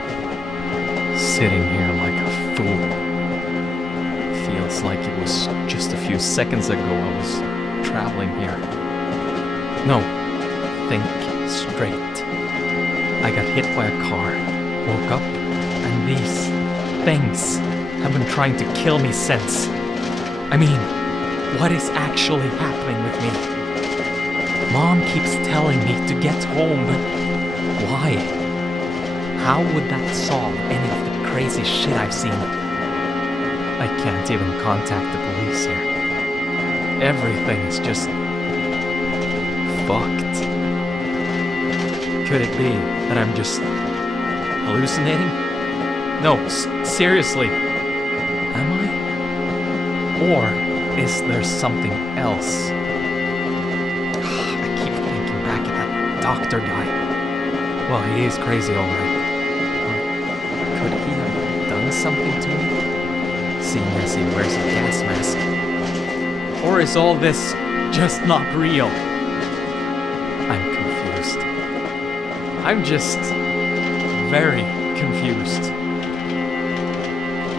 Sitting here like a fool. Feels like it was just a few seconds ago I was traveling here. No, think straight. I got hit by a car, woke up, and these things have been trying to kill me since. I mean, what is actually happening with me? Mom keeps telling me to get home, but why? How would that solve any of the crazy shit I've seen? I can't even contact the police here. Everything is just fucked. Could it be that I'm just hallucinating? No, seriously. Am I? Or is there something else? I keep thinking back at that doctor guy. Well, he is crazy, alright. Could he have done something to me, seeing as he wears a gas mask? Or is all this just not real? I'm confused. I'm just very confused.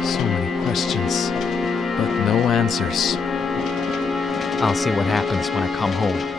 So many questions, but no answers. I'll see what happens when I come home.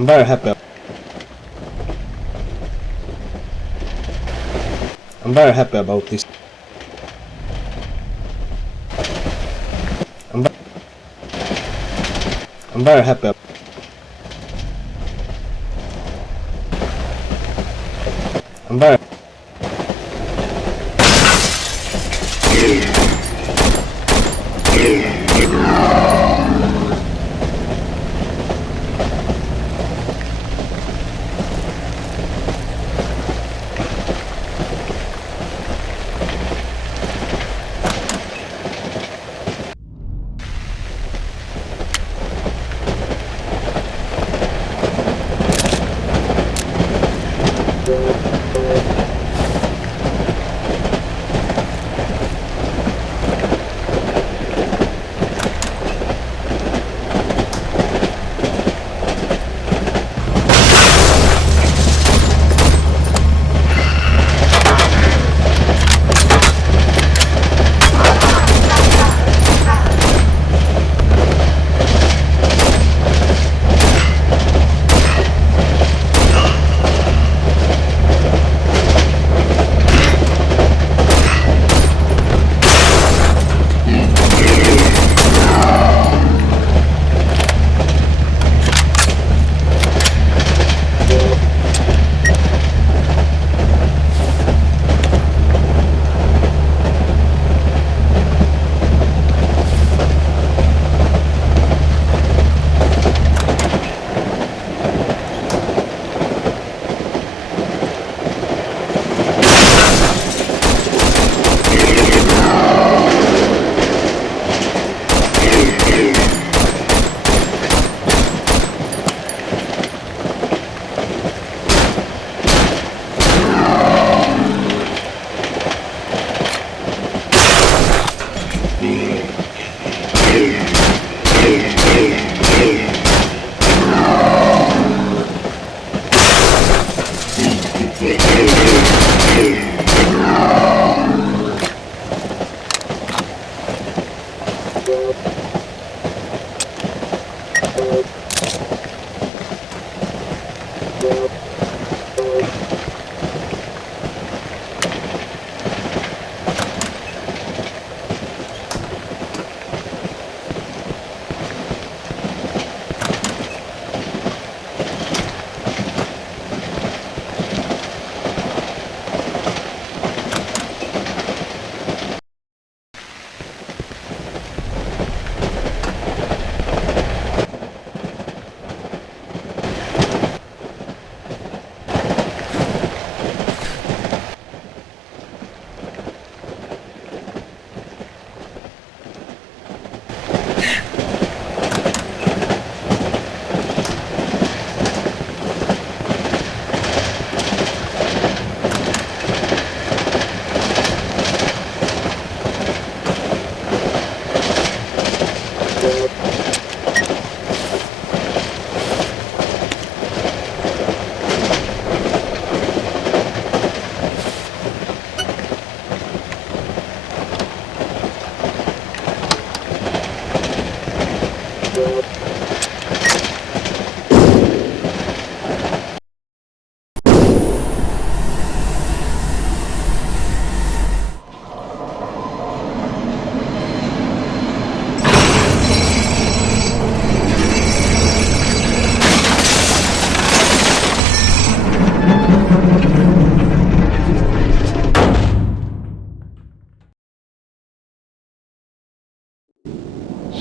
I'm very happy. I'm very happy about this. I'm very happy. I'm very.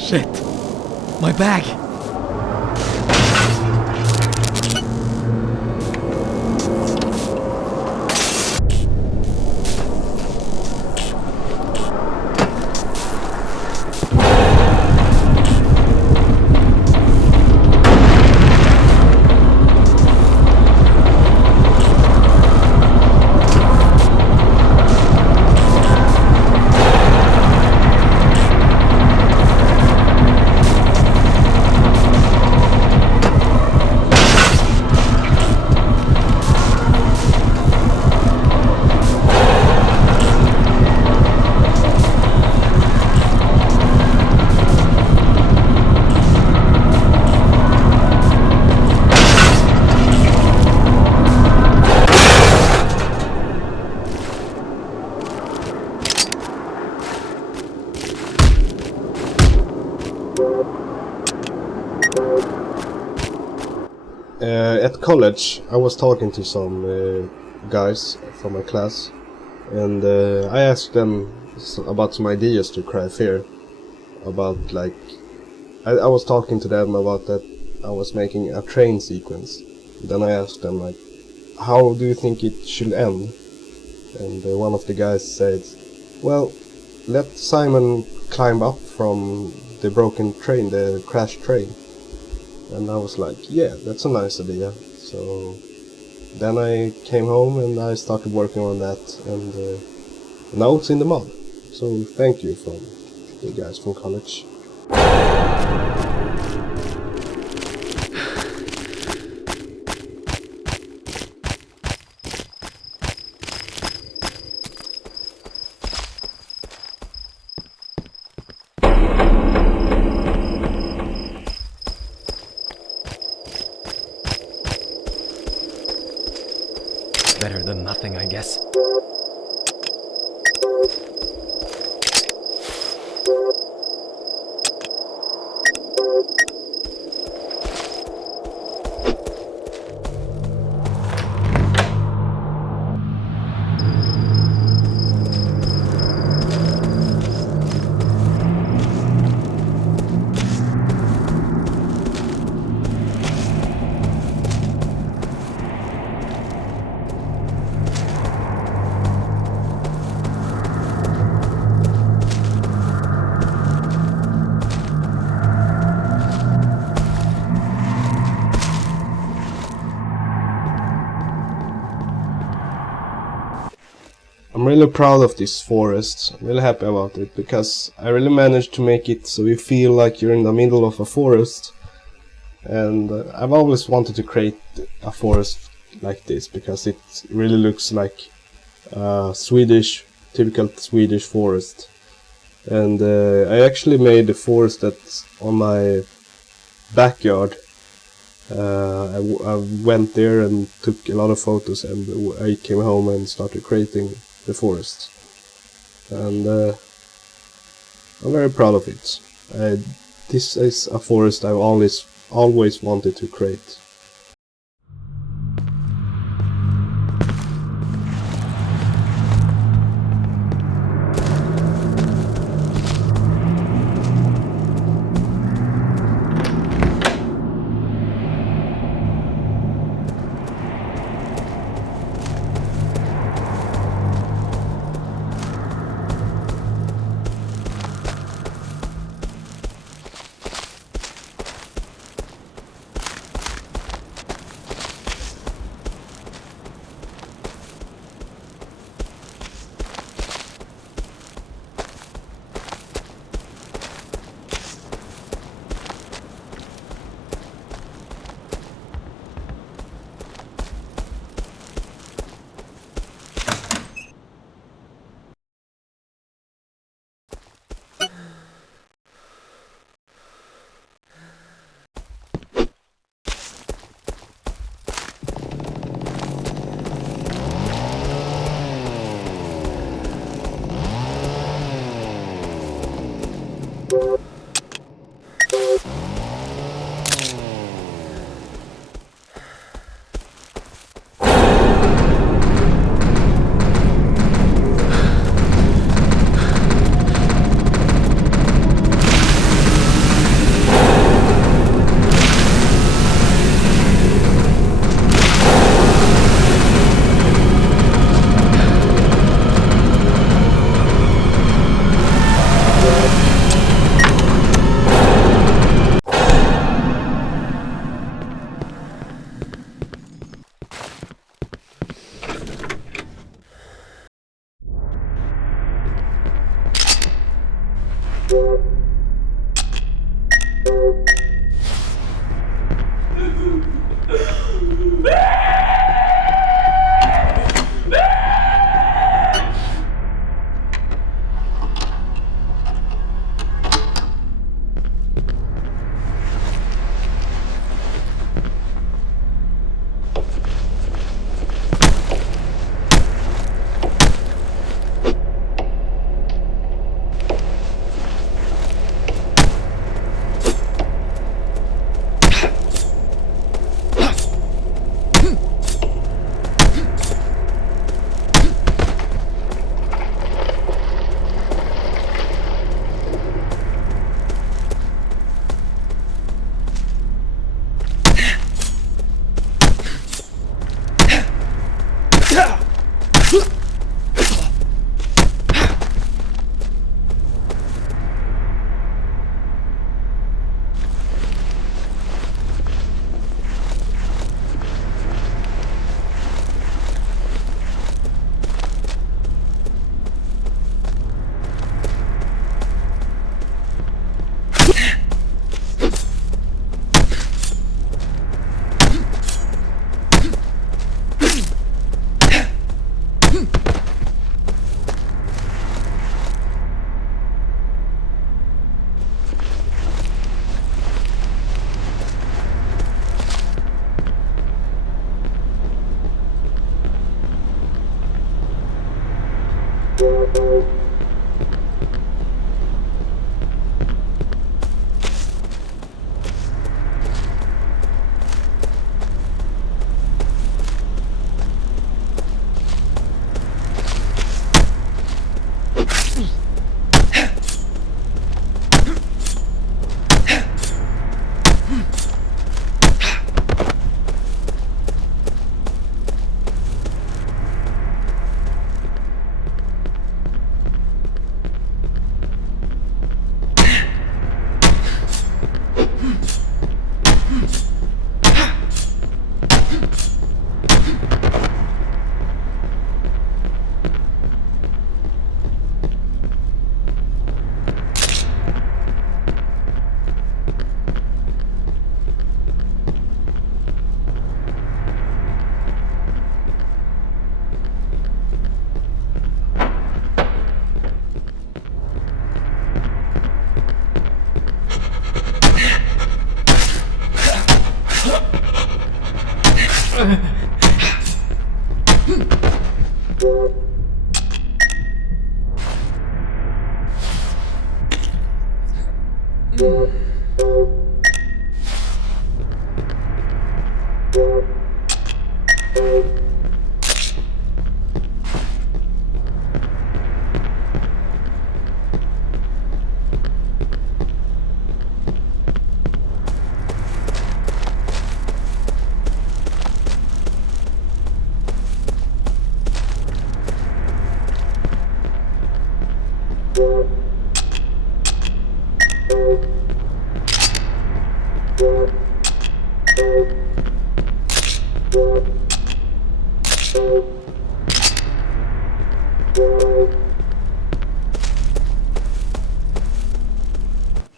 Shit! My bag! at college, I was talking to some guys from my class, and I asked them about some ideas to Cryfair. About like, I was talking to them about that I was making a train sequence. Then I asked them like, how do you think it should end? And one of the guys said, well, let Simon climb up from the broken train, the crashed train. And I was like, yeah, that's a nice idea. So then I came home and I started working on that, and now it's in the mod. So thank you from the guys from college. Better than nothing, I guess. I'm really proud of this forest. I'm really happy about it because I really managed to make it so you feel like you're in the middle of a forest. And I've always wanted to create a forest like this because it really looks like a typical Swedish forest. And I actually made the forest that's on my backyard. I went there and took a lot of photos, and I came home and started creating the forest, and I'm very proud of it. This is a forest I've always wanted to create.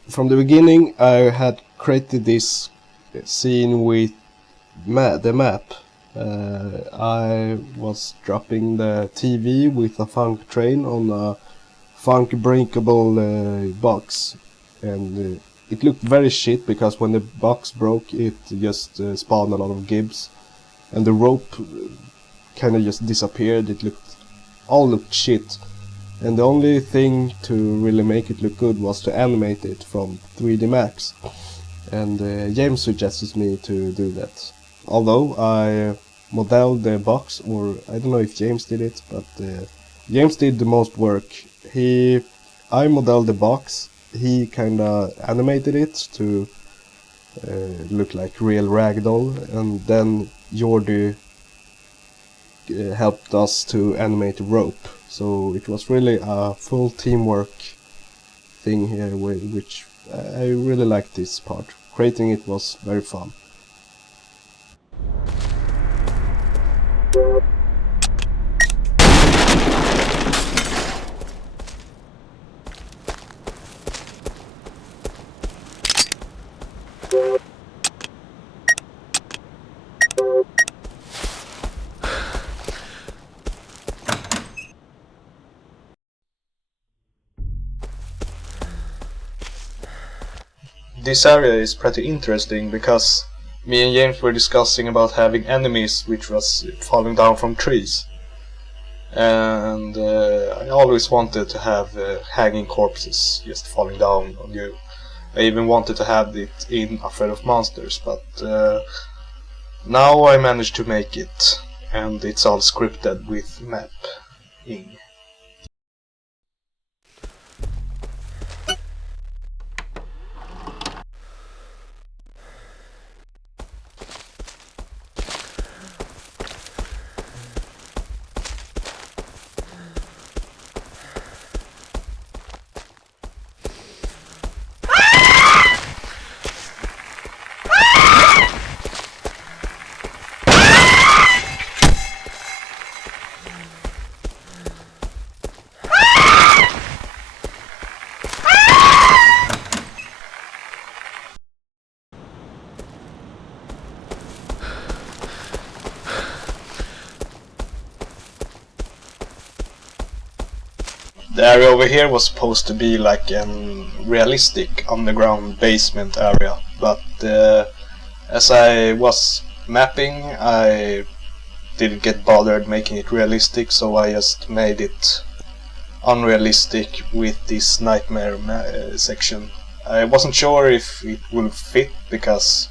From the beginning, I had created this scene with the map. I was dropping the TV with a funk train on a funk breakable box, and it looked very shit because when the box broke, it just spawned a lot of gibs, and the rope kind of just disappeared. It all looked shit. And the only thing to really make it look good was to animate it from 3D Max. And James suggested me to do that. Although I modeled the box, or I don't know if James did it, but James did the most work. I modeled the box, he kinda animated it to look like real ragdoll, and then Jordi helped us to animate the rope. So it was really a full teamwork thing here, which I really liked this part. Creating it was very fun. This area is pretty interesting because me and James were discussing about having enemies which was falling down from trees. And I always wanted to have hanging corpses just falling down on you. I even wanted to have it in Afraid of Monsters, but now I managed to make it, and it's all scripted with mapping. The area over here was supposed to be like a realistic underground basement area, but as I was mapping, I didn't get bothered making it realistic, so I just made it unrealistic with this nightmare section. I wasn't sure if it will fit because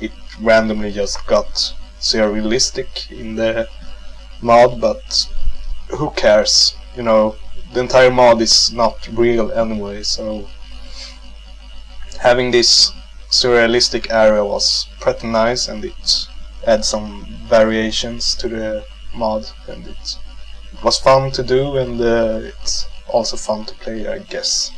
it randomly just got surrealistic in the mod, but who cares? You know, the entire mod is not real anyway, so having this surrealistic area was pretty nice, and it adds some variations to the mod, and it was fun to do, and it's also fun to play, I guess.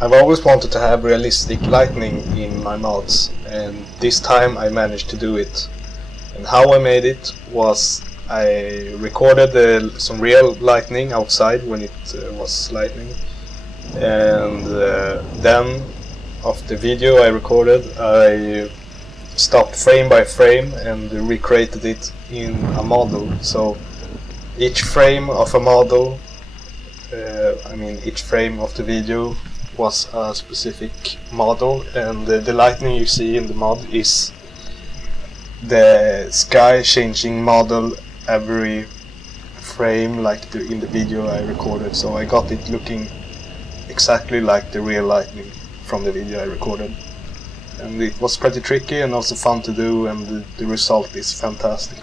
I've always wanted to have realistic lighting in my mods, and this time I managed to do it. And how I made it was I recorded some real lightning outside when it was lightning, and then of the video I recorded I stopped frame by frame and recreated it in a model. So each frame of a model, each frame of the video was a specific model, and the lightning you see in the mod is the sky changing model every frame, like in the video I recorded. So I got it looking exactly like the real lightning from the video I recorded, and it was pretty tricky and also fun to do, and the result is fantastic.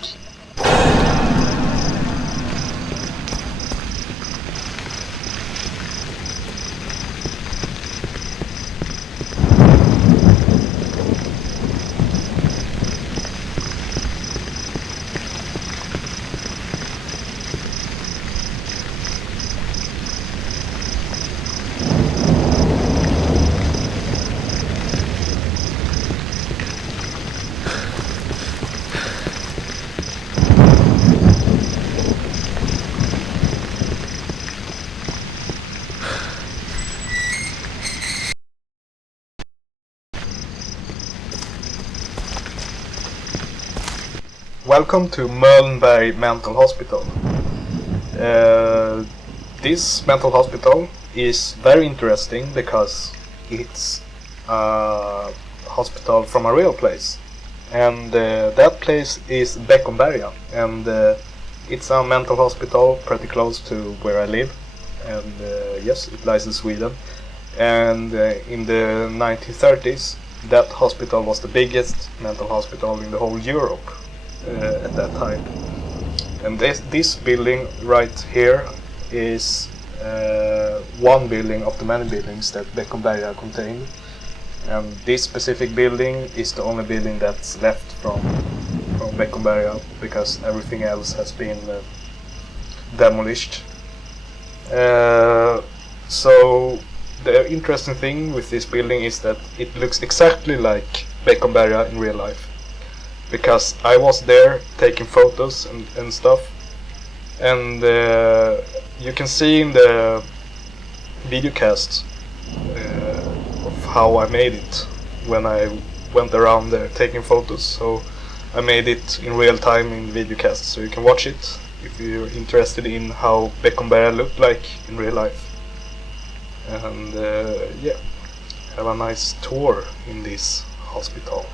Welcome to Mölnberg Mental Hospital. This mental hospital is very interesting because it's a hospital from a real place, and that place is Beckomberga, and it's a mental hospital pretty close to where I live, and yes, it lies in Sweden. And in the 1930s that hospital was the biggest mental hospital in the whole Europe at that time. And this building right here is one building of the many buildings that Beckomberga contained. And this specific building is the only building that's left from Beckomberga, because everything else has been demolished. So the interesting thing with this building is that it looks exactly like Beckomberga in real life, because I was there taking photos and stuff, and you can see in the videocast of how I made it when I went around there taking photos. So I made it in real time in videocast, so you can watch it if you're interested in how Beckomberga looked like in real life. And yeah, have a nice tour in this hospital.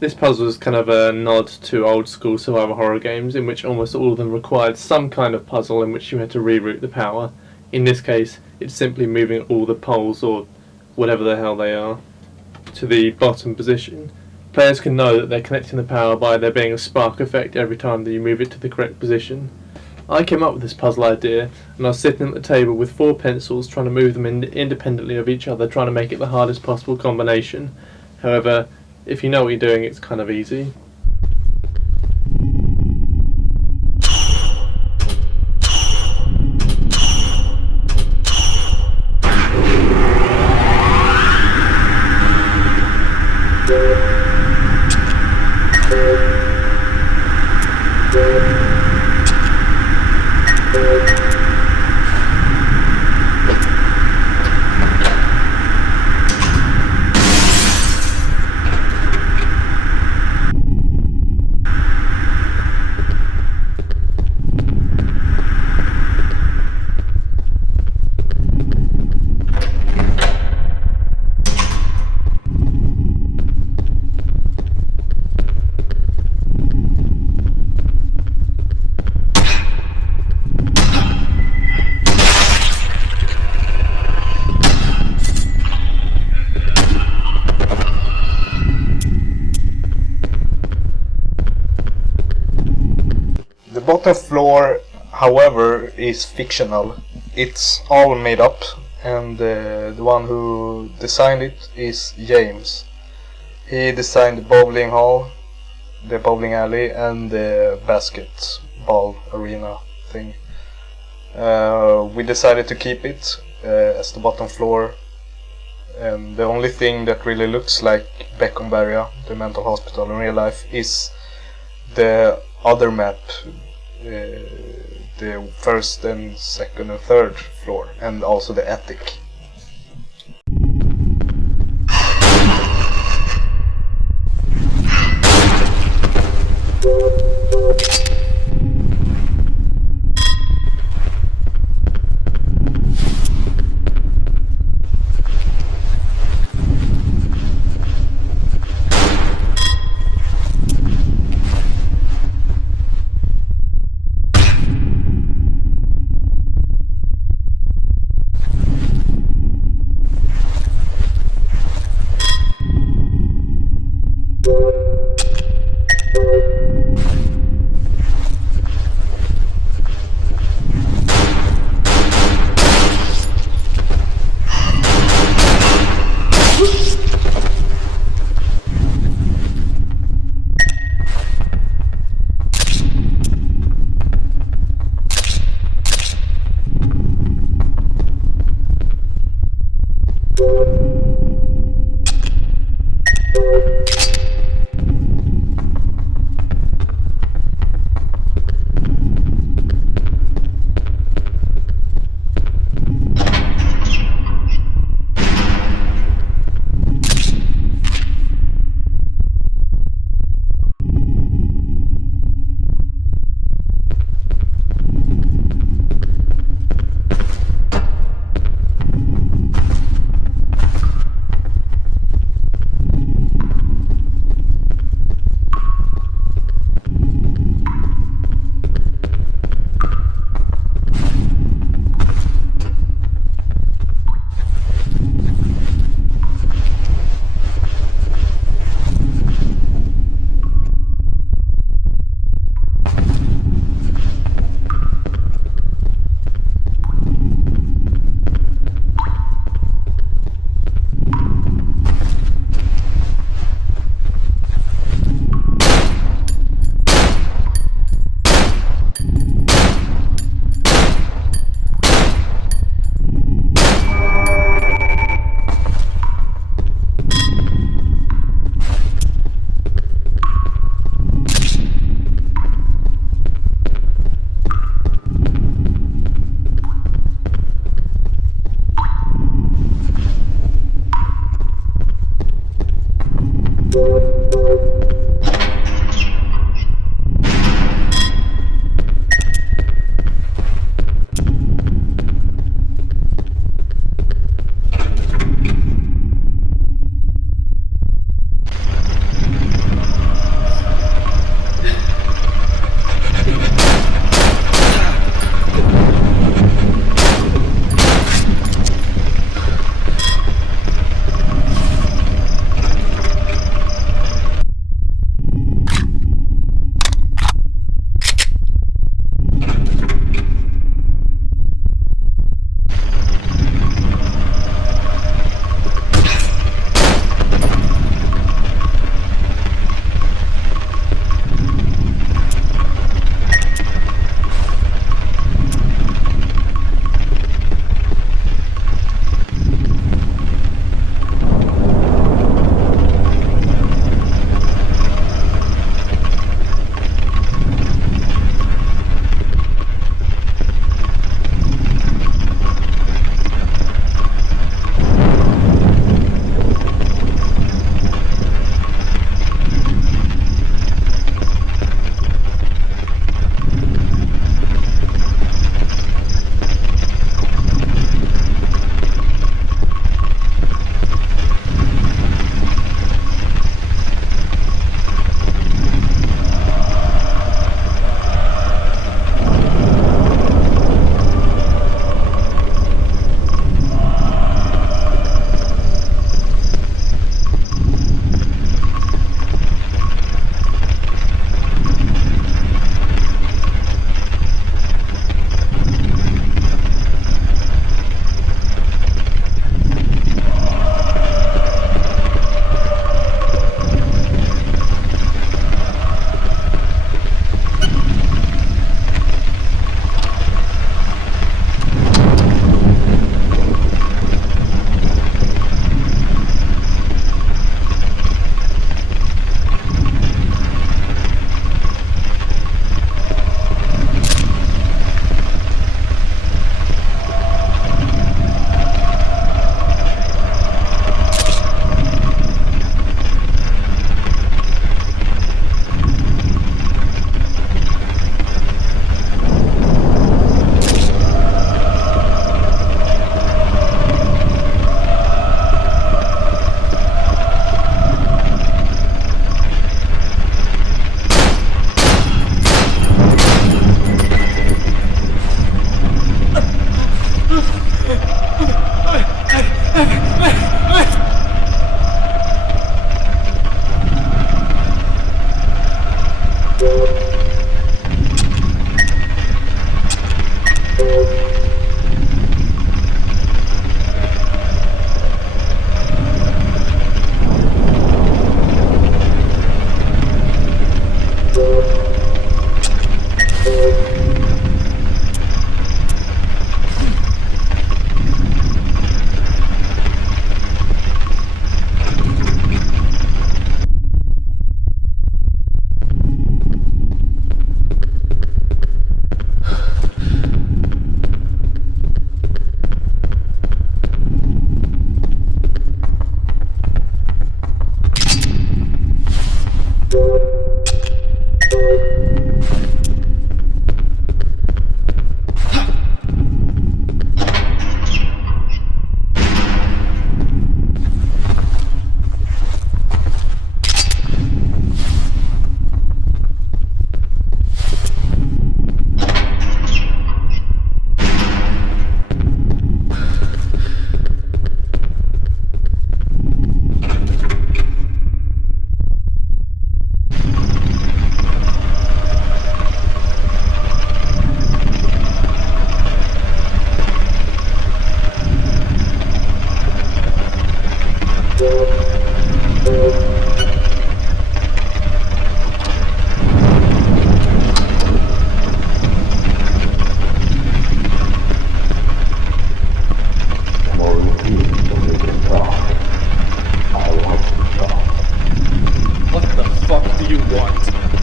This puzzle is kind of a nod to old school survival horror games, in which almost all of them required some kind of puzzle in which you had to reroute the power. In this case, it's simply moving all the poles, or whatever the hell they are, to the bottom position. Players can know that they're connecting the power by there being a spark effect every time that you move it to the correct position. I came up with this puzzle idea, and I was sitting at the table with 4 pencils trying to move them independently of each other, trying to make it the hardest possible combination. However, if you know what you're doing, it's kind of easy. The bottom floor, however, is fictional. It's all made up, and the one who designed it is James. He designed the bowling hall, the bowling alley, and the basketball arena thing. We decided to keep it as the bottom floor, and the only thing that really looks like Beckomberga, the mental hospital in real life, is the other map, the first and second and third floor, and also the attic.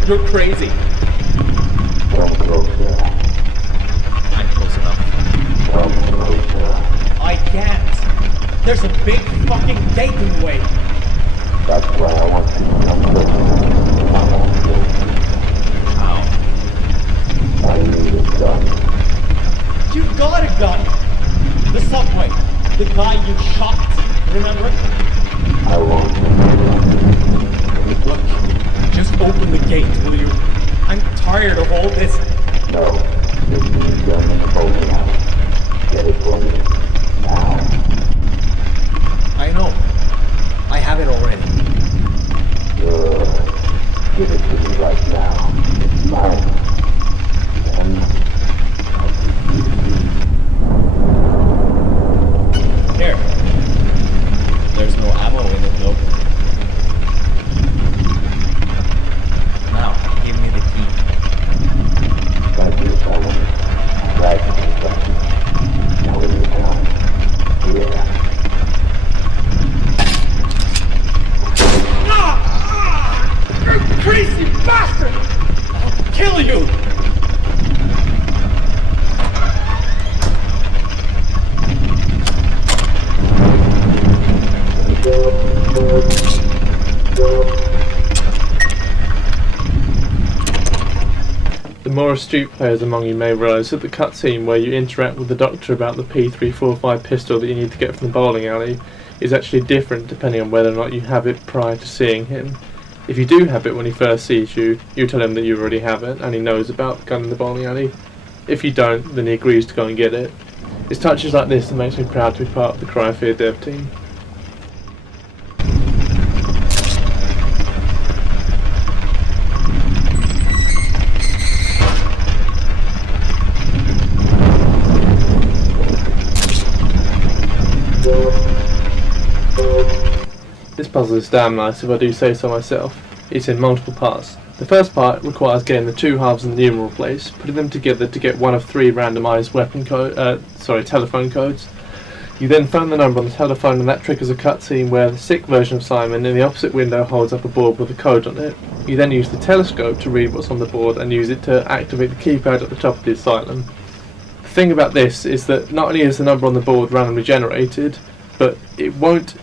You're crazy. Come closer. I'm close enough. Come closer. I can't. There's a big fucking gate in the way. That's why I want you to come closer. I won't kill you. How? I need a gun. You got a gun. The subway. The guy you shot. Remember? I won't kill you. Look. Just open the gate, will you? I'm tired of all this. No. There's a gun in the bowling alley. Get it for me. Now. I know. I have it already. Good. Give it to me right now. It's mine. Then I'll give you. Here. There's no ammo in it though. Now, give me the key. Thank you, Simon. Glad you can trust me. Now in your time. Here. You crazy bastard! I'll kill you! The more astute players among you may realise that the cutscene where you interact with the Doctor about the P345 pistol that you need to get from the bowling alley is actually different depending on whether or not you have it prior to seeing him. If you do have it when he first sees you, you tell him that you already have it and he knows about the gun in the bowling alley. If you don't, then he agrees to go and get it. It's touches like this that makes me proud to be part of the Cryofear dev team. This puzzle is damn nice if I do say so myself. It's in multiple parts. The first part requires getting the two halves in the numeral place, putting them together to get one of three randomised telephone codes. You then phone the number on the telephone and that triggers a cutscene where the sick version of Simon in the opposite window holds up a board with a code on it. You then use the telescope to read what's on the board and use it to activate the keypad at the top of the asylum. The thing about this is that not only is the number on the board randomly generated, but it won't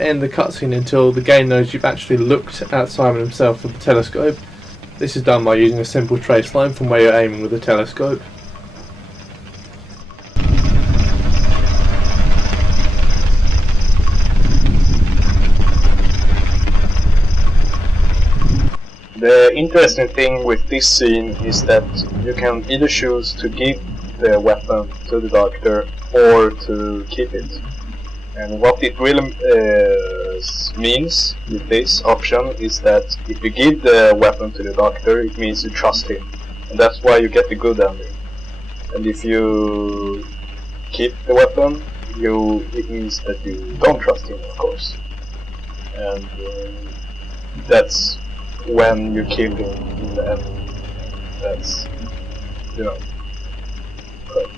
end the cutscene until the game knows you've actually looked at Simon himself with the telescope. This is done by using a simple trace line from where you're aiming with the telescope. The interesting thing with this scene is that you can either choose to give the weapon to the Doctor or to keep it. And what it really means with this option is that if you give the weapon to the doctor, it means you trust him, and that's why you get the good ending. And if you keep the weapon, it means that you don't trust him, of course. And that's when you kill him in the end. That's, you know, correct.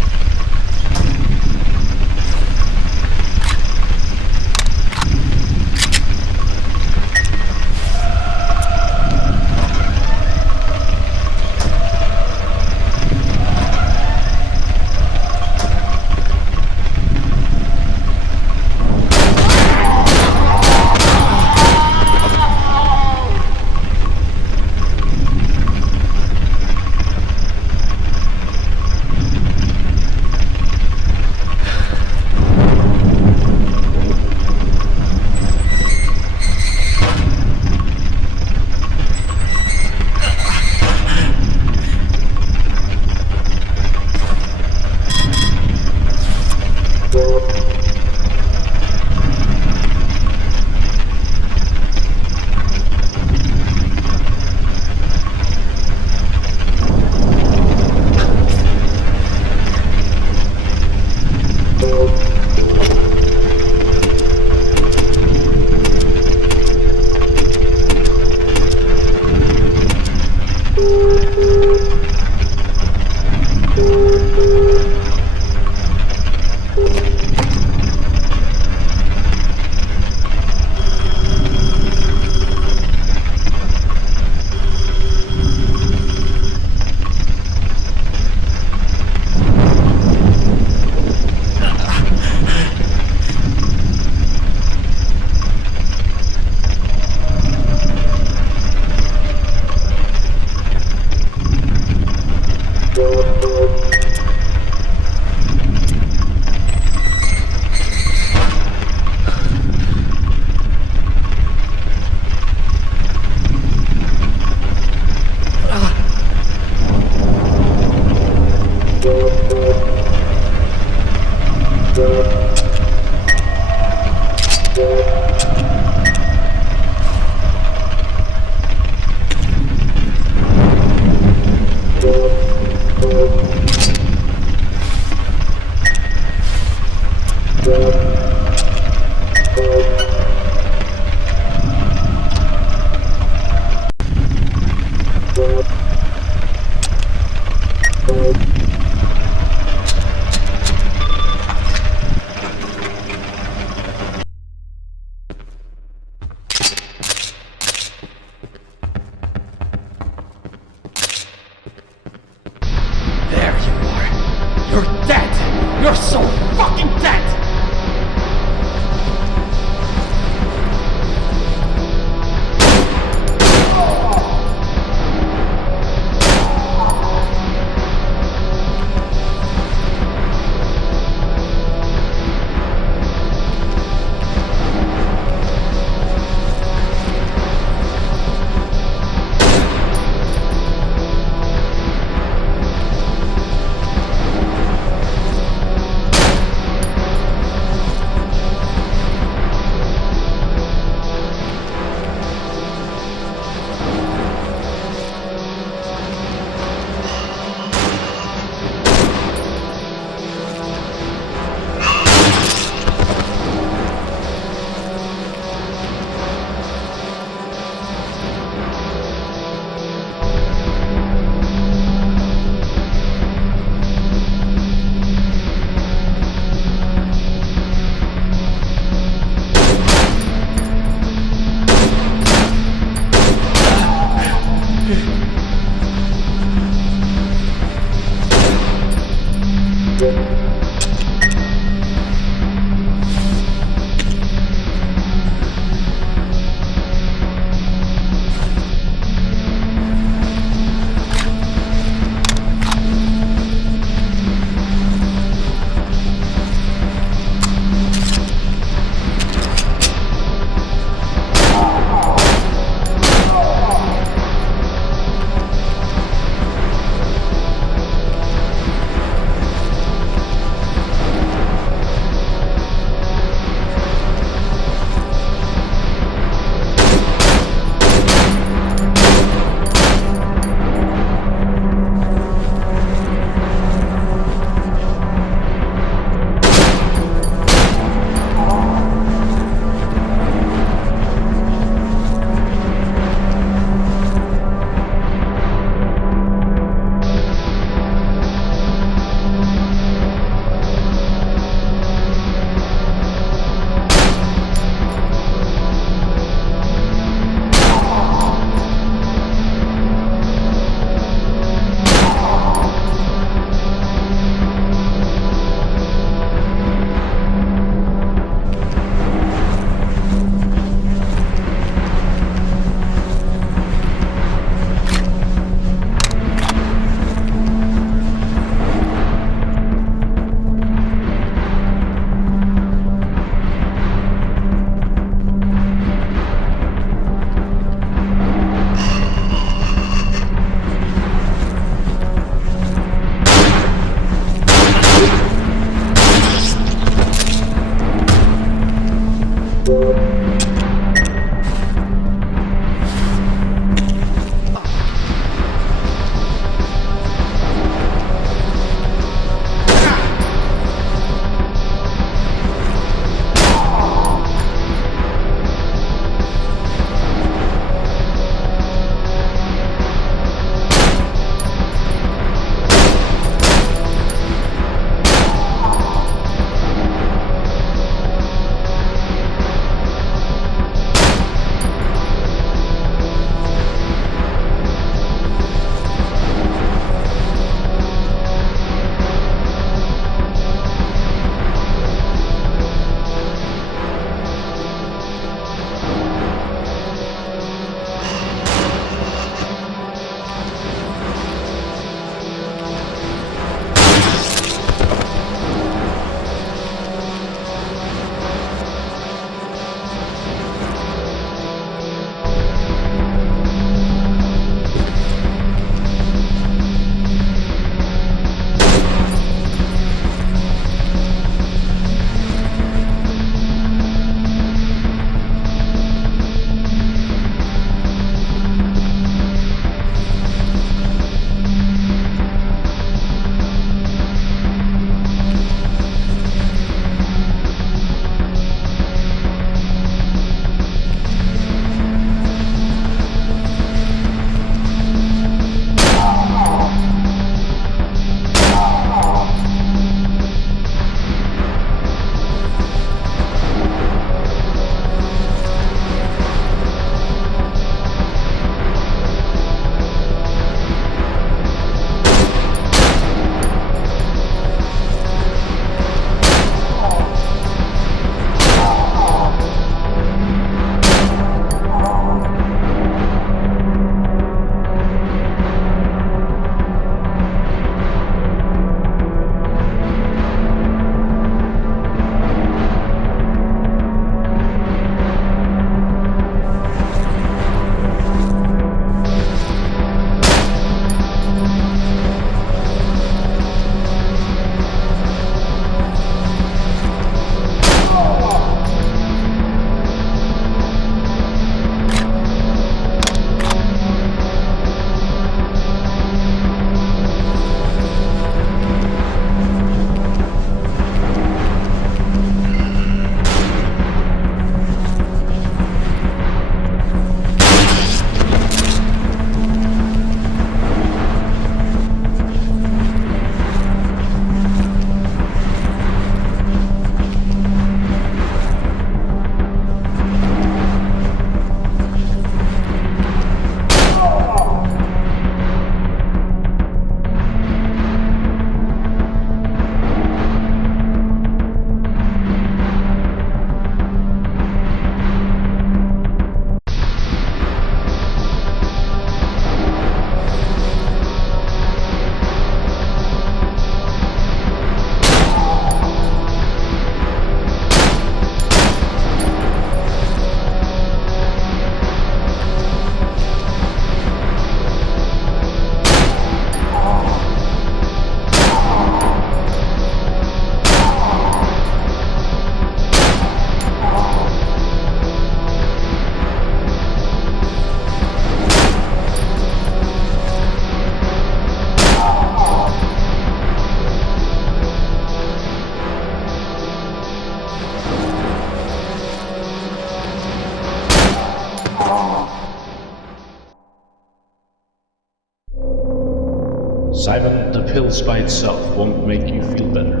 Simon, the pills by itself won't make you feel better.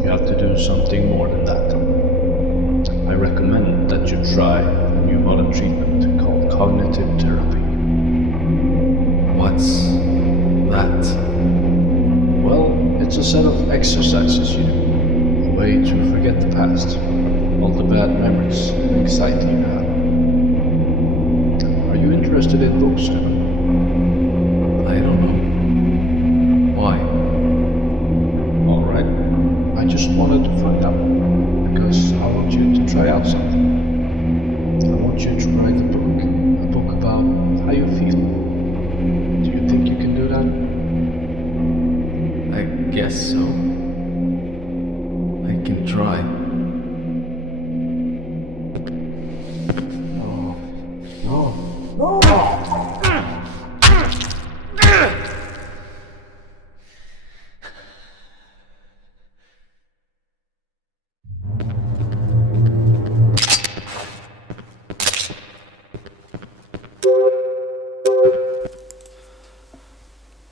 You have to do something more than that. I recommend that you try a new modern treatment called cognitive therapy. What's that? Well, it's a set of exercises you do. A way to forget the past, all the bad memories and anxiety you have. Are you interested in books, Simon? I don't know. Why? Alright. I just wanted to find out. Because I want you to try out something. I want you to write a book about how you feel. Do you think you can do that? I guess so. I can try.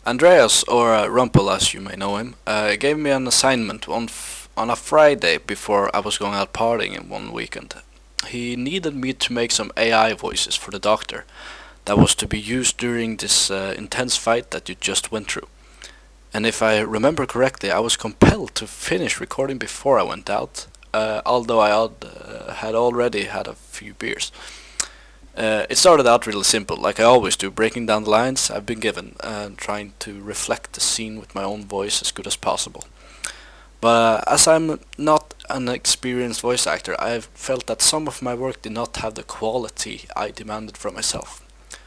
Andreas, or Rumpel as you may know him, gave me an assignment on a Friday before I was going out partying in one weekend. He needed me to make some AI voices for the doctor that was to be used during this intense fight that you just went through. And if I remember correctly, I was compelled to finish recording before I went out, although I had already had a few beers. It started out really simple, like I always do, breaking down the lines I've been given and trying to reflect the scene with my own voice as good as possible. But as I'm not an experienced voice actor, I've felt that some of my work did not have the quality I demanded from myself.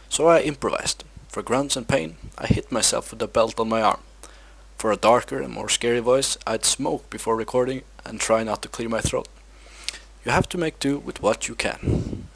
So I improvised. For grunts and pain, I hit myself with a belt on my arm. For a darker and more scary voice, I'd smoke before recording and try not to clear my throat. You have to make do with what you can.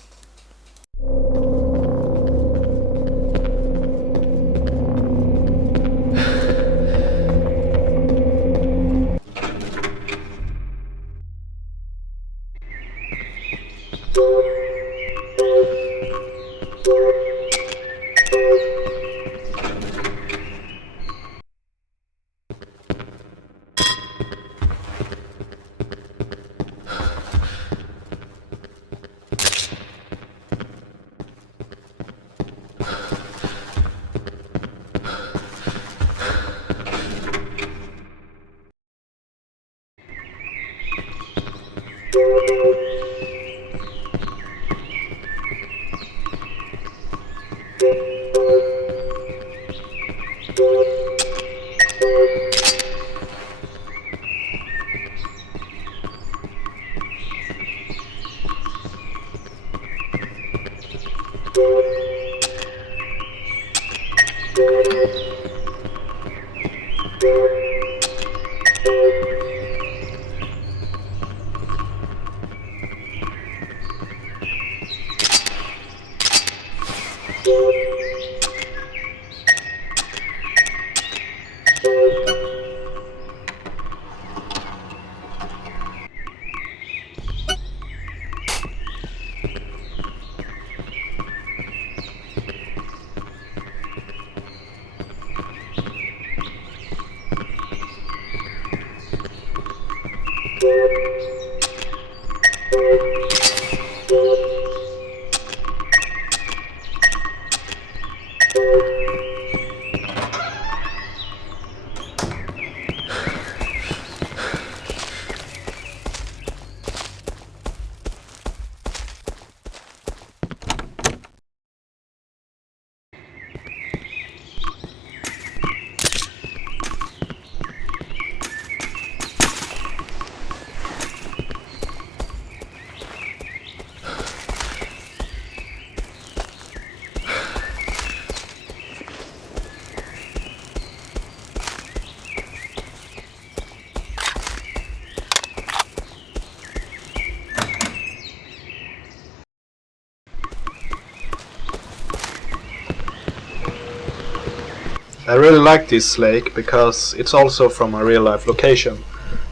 I really like this lake because it's also from a real life location,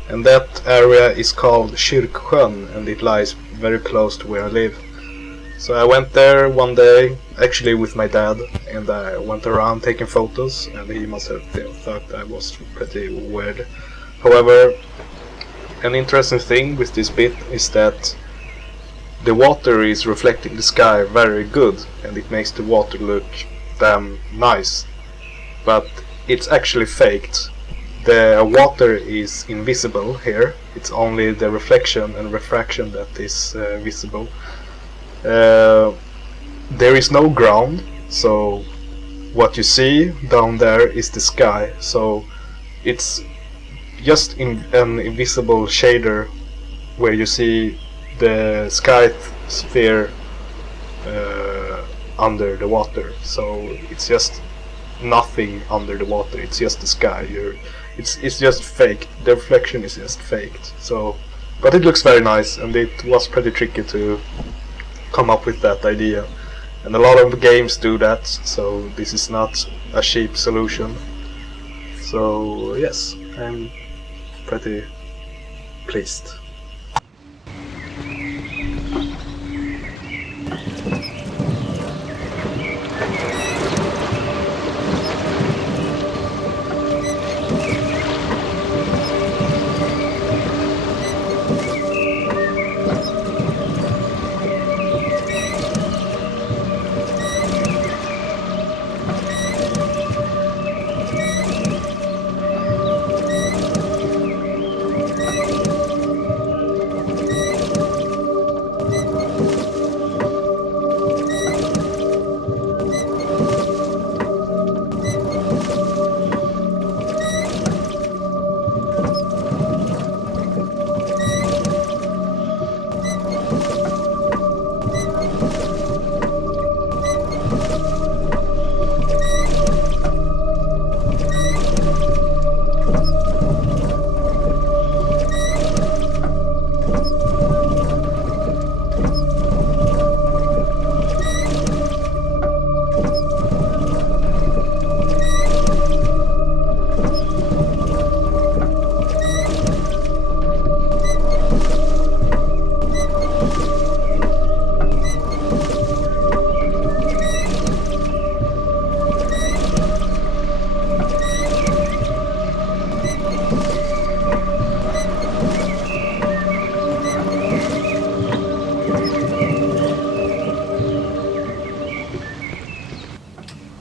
and that area is called Kyrksjön and it lies very close to where I live. So I went there one day, actually with my dad, and I went around taking photos, and he must have thought I was pretty weird. However, an interesting thing with this bit is that the water is reflecting the sky very good, and it makes the water look damn nice. But it's actually faked. The water is invisible here. It's only the reflection and refraction that is visible. There is no ground, so what you see down there is the sky. So it's just in an invisible shader where you see the sky sphere under the water. So it's just nothing under the water. It's just the sky. It's just fake. The reflection is just faked. So, but it looks very nice, and it was pretty tricky to come up with that idea. And a lot of games do that. So this is not a cheap solution. So yes, I'm pretty pleased.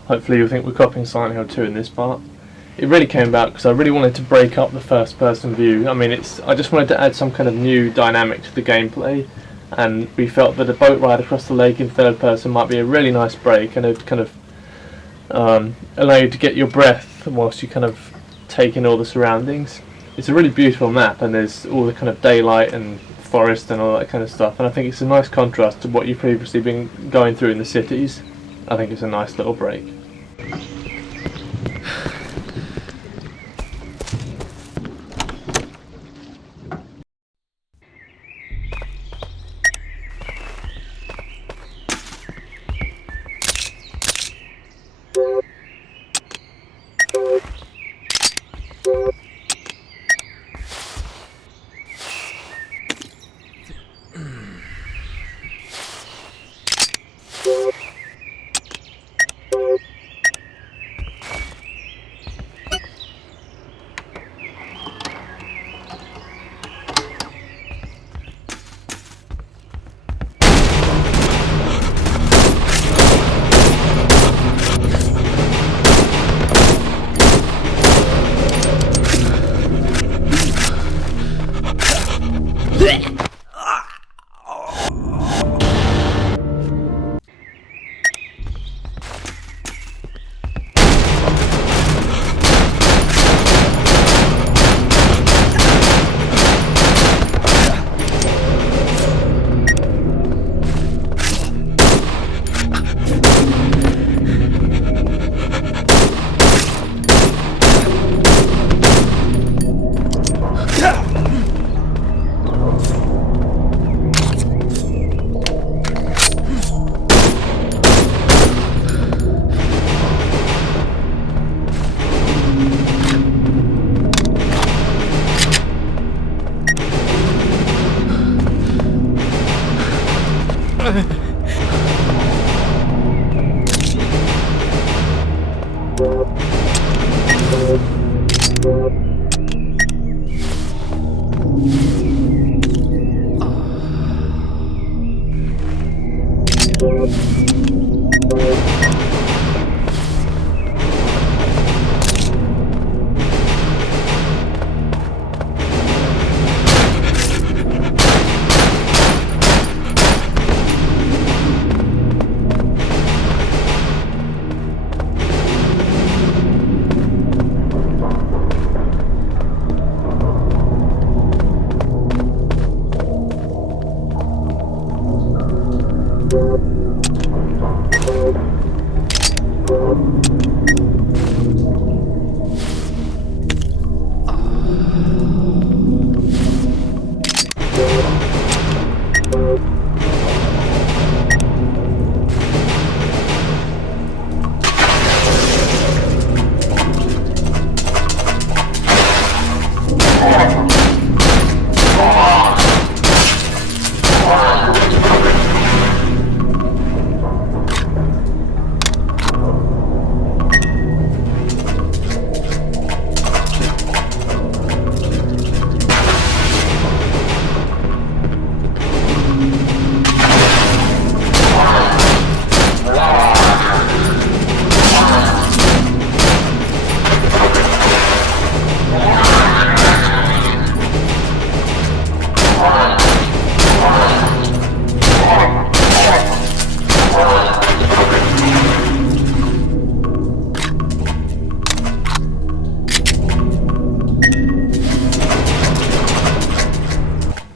Hopefully you'll think we're copying Silent Hill 2 in this part. It really came about because I really wanted to break up the first person view. I mean, I just wanted to add some kind of new dynamic to the gameplay, and we felt that a boat ride across the lake in third person might be a really nice break, and it would kind of allow you to get your breath whilst you kind of take in all the surroundings. It's a really beautiful map, and there's all the kind of daylight and forest and all that kind of stuff, and I think it's a nice contrast to what you've previously been going through in the cities. I think it's a nice little break.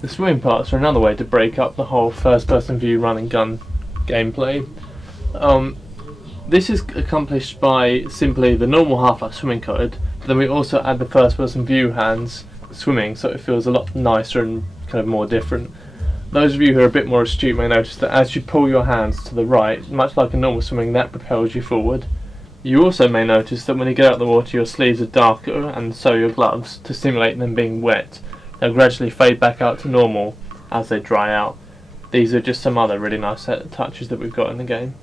The swimming parts are another way to break up the whole first-person view run and gun gameplay. This is accomplished by simply the normal Half-Life swimming code, but then we also add the first-person view hands swimming, so it feels a lot nicer and kind of more different. Those of you who are a bit more astute may notice that as you pull your hands to the right, much like a normal swimming, that propels you forward. You also may notice that when you get out of the water, your sleeves are darker, and so your gloves, to simulate them being wet. They'll gradually fade back out to normal as they dry out. These are just some other really nice touches that we've got in the game.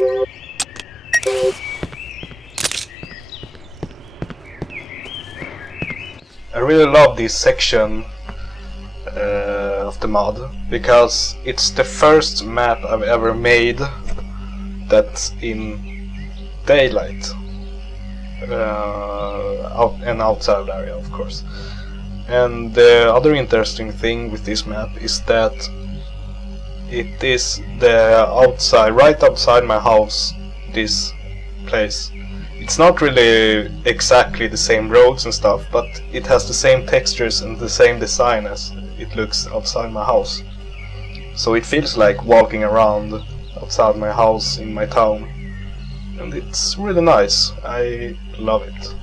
I really love this section of the mod because it's the first map I've ever made that's in daylight and outside area, of course. And the other interesting thing with this map is that it is right outside my house, this place. It's not really exactly the same roads and stuff, but it has the same textures and the same design as it looks outside my house. So it feels like walking around outside my house in my town. And it's really nice. I love it.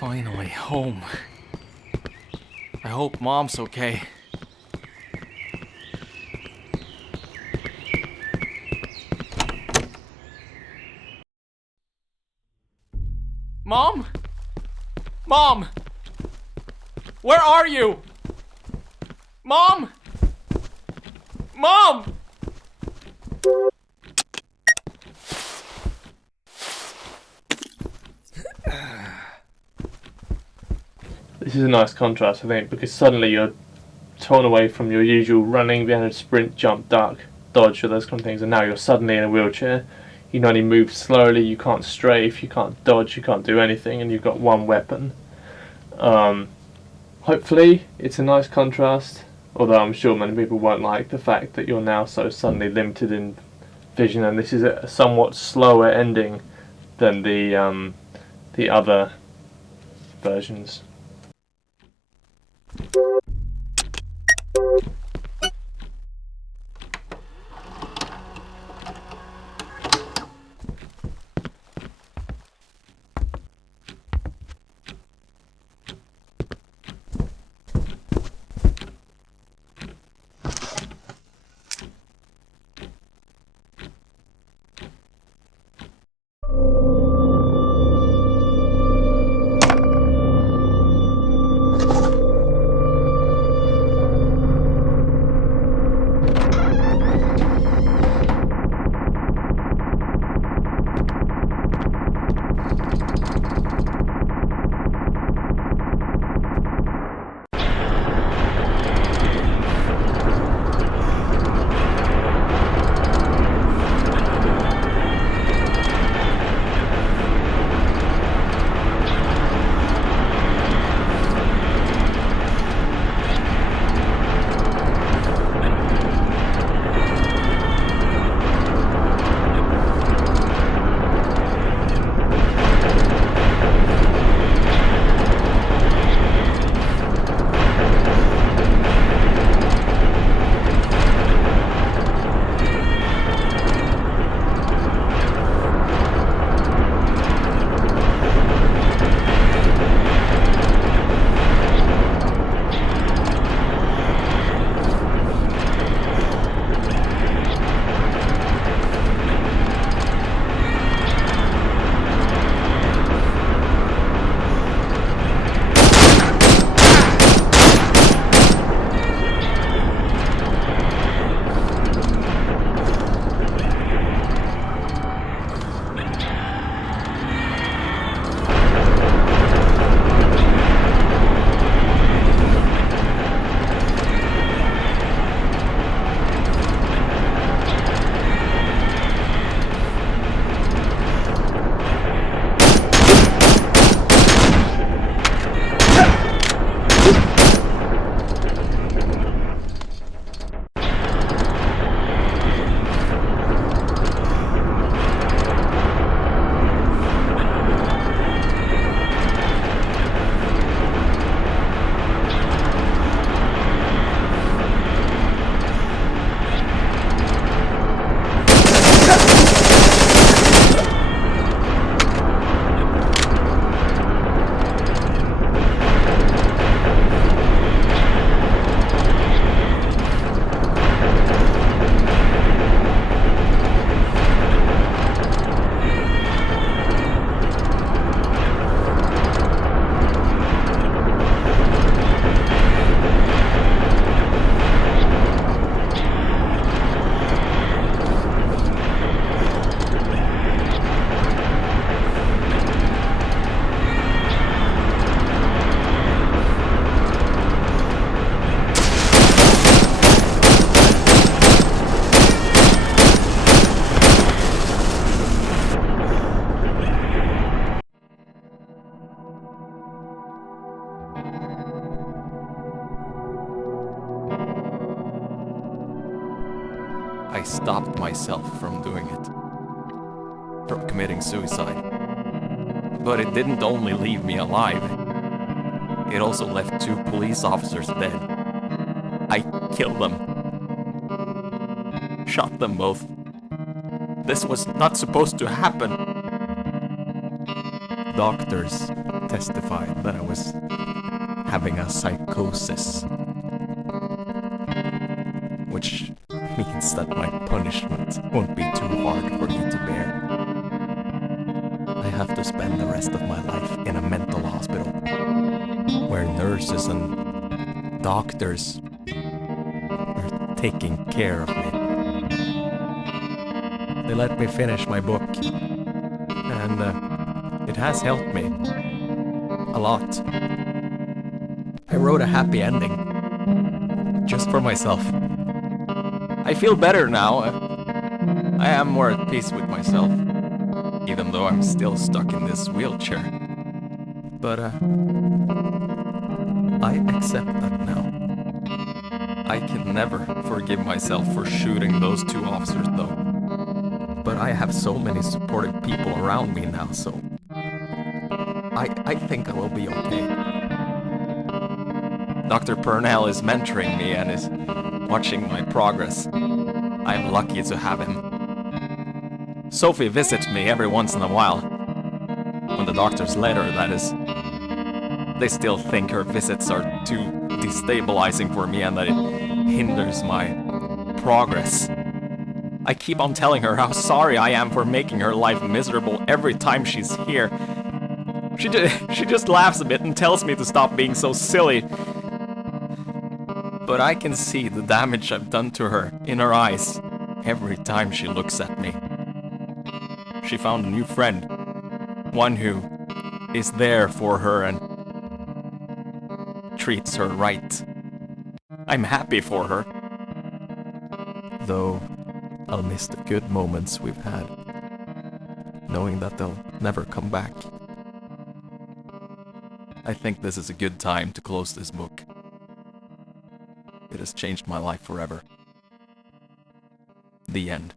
Finally home. I hope Mom's okay. Mom? Mom! Where are you? Mom! Mom! This is a nice contrast, I think, because suddenly you're torn away from your usual running, being able to sprint, jump, duck, dodge, or those kind of things, and now you're suddenly in a wheelchair. You can only move slowly, you can't strafe, you can't dodge, you can't do anything, and you've got one weapon. Hopefully, it's a nice contrast, although I'm sure many people won't like the fact that you're now so suddenly limited in vision, and this is a somewhat slower ending than the other versions. I stopped myself from doing it. From committing suicide. But it didn't only leave me alive. It also left 2 police officers dead. I killed them. Shot them both. This was not supposed to happen. doctors testified that I was having a psychosis, which means that my punishment won't be too hard for me to bear. I have to spend the rest of my life in a mental hospital, where nurses and doctors are taking care of me. They let me finish my book, and it has helped me a lot. I wrote a happy ending, just for myself. I feel better now. I am more at peace with myself, even though I'm still stuck in this wheelchair. But I accept that now. I can never forgive myself for shooting those 2 officers, though. But I have so many supportive people around me now, so I think I will be okay. Dr. Purnell is mentoring me and is watching my progress. I'm lucky to have him. Sophie visits me every once in a while. When the doctors let her, that is. They still think her visits are too destabilizing for me and that it hinders my progress. I keep on telling her how sorry I am for making her life miserable every time she's here. She just laughs a bit and tells me to stop being so silly. But I can see the damage I've done to her in her eyes every time she looks at me. She found a new friend, one who is there for her and treats her right. I'm happy for her, though I'll miss the good moments we've had, knowing that they'll never come back. I think this is a good time to close this book. It has changed my life forever. The end.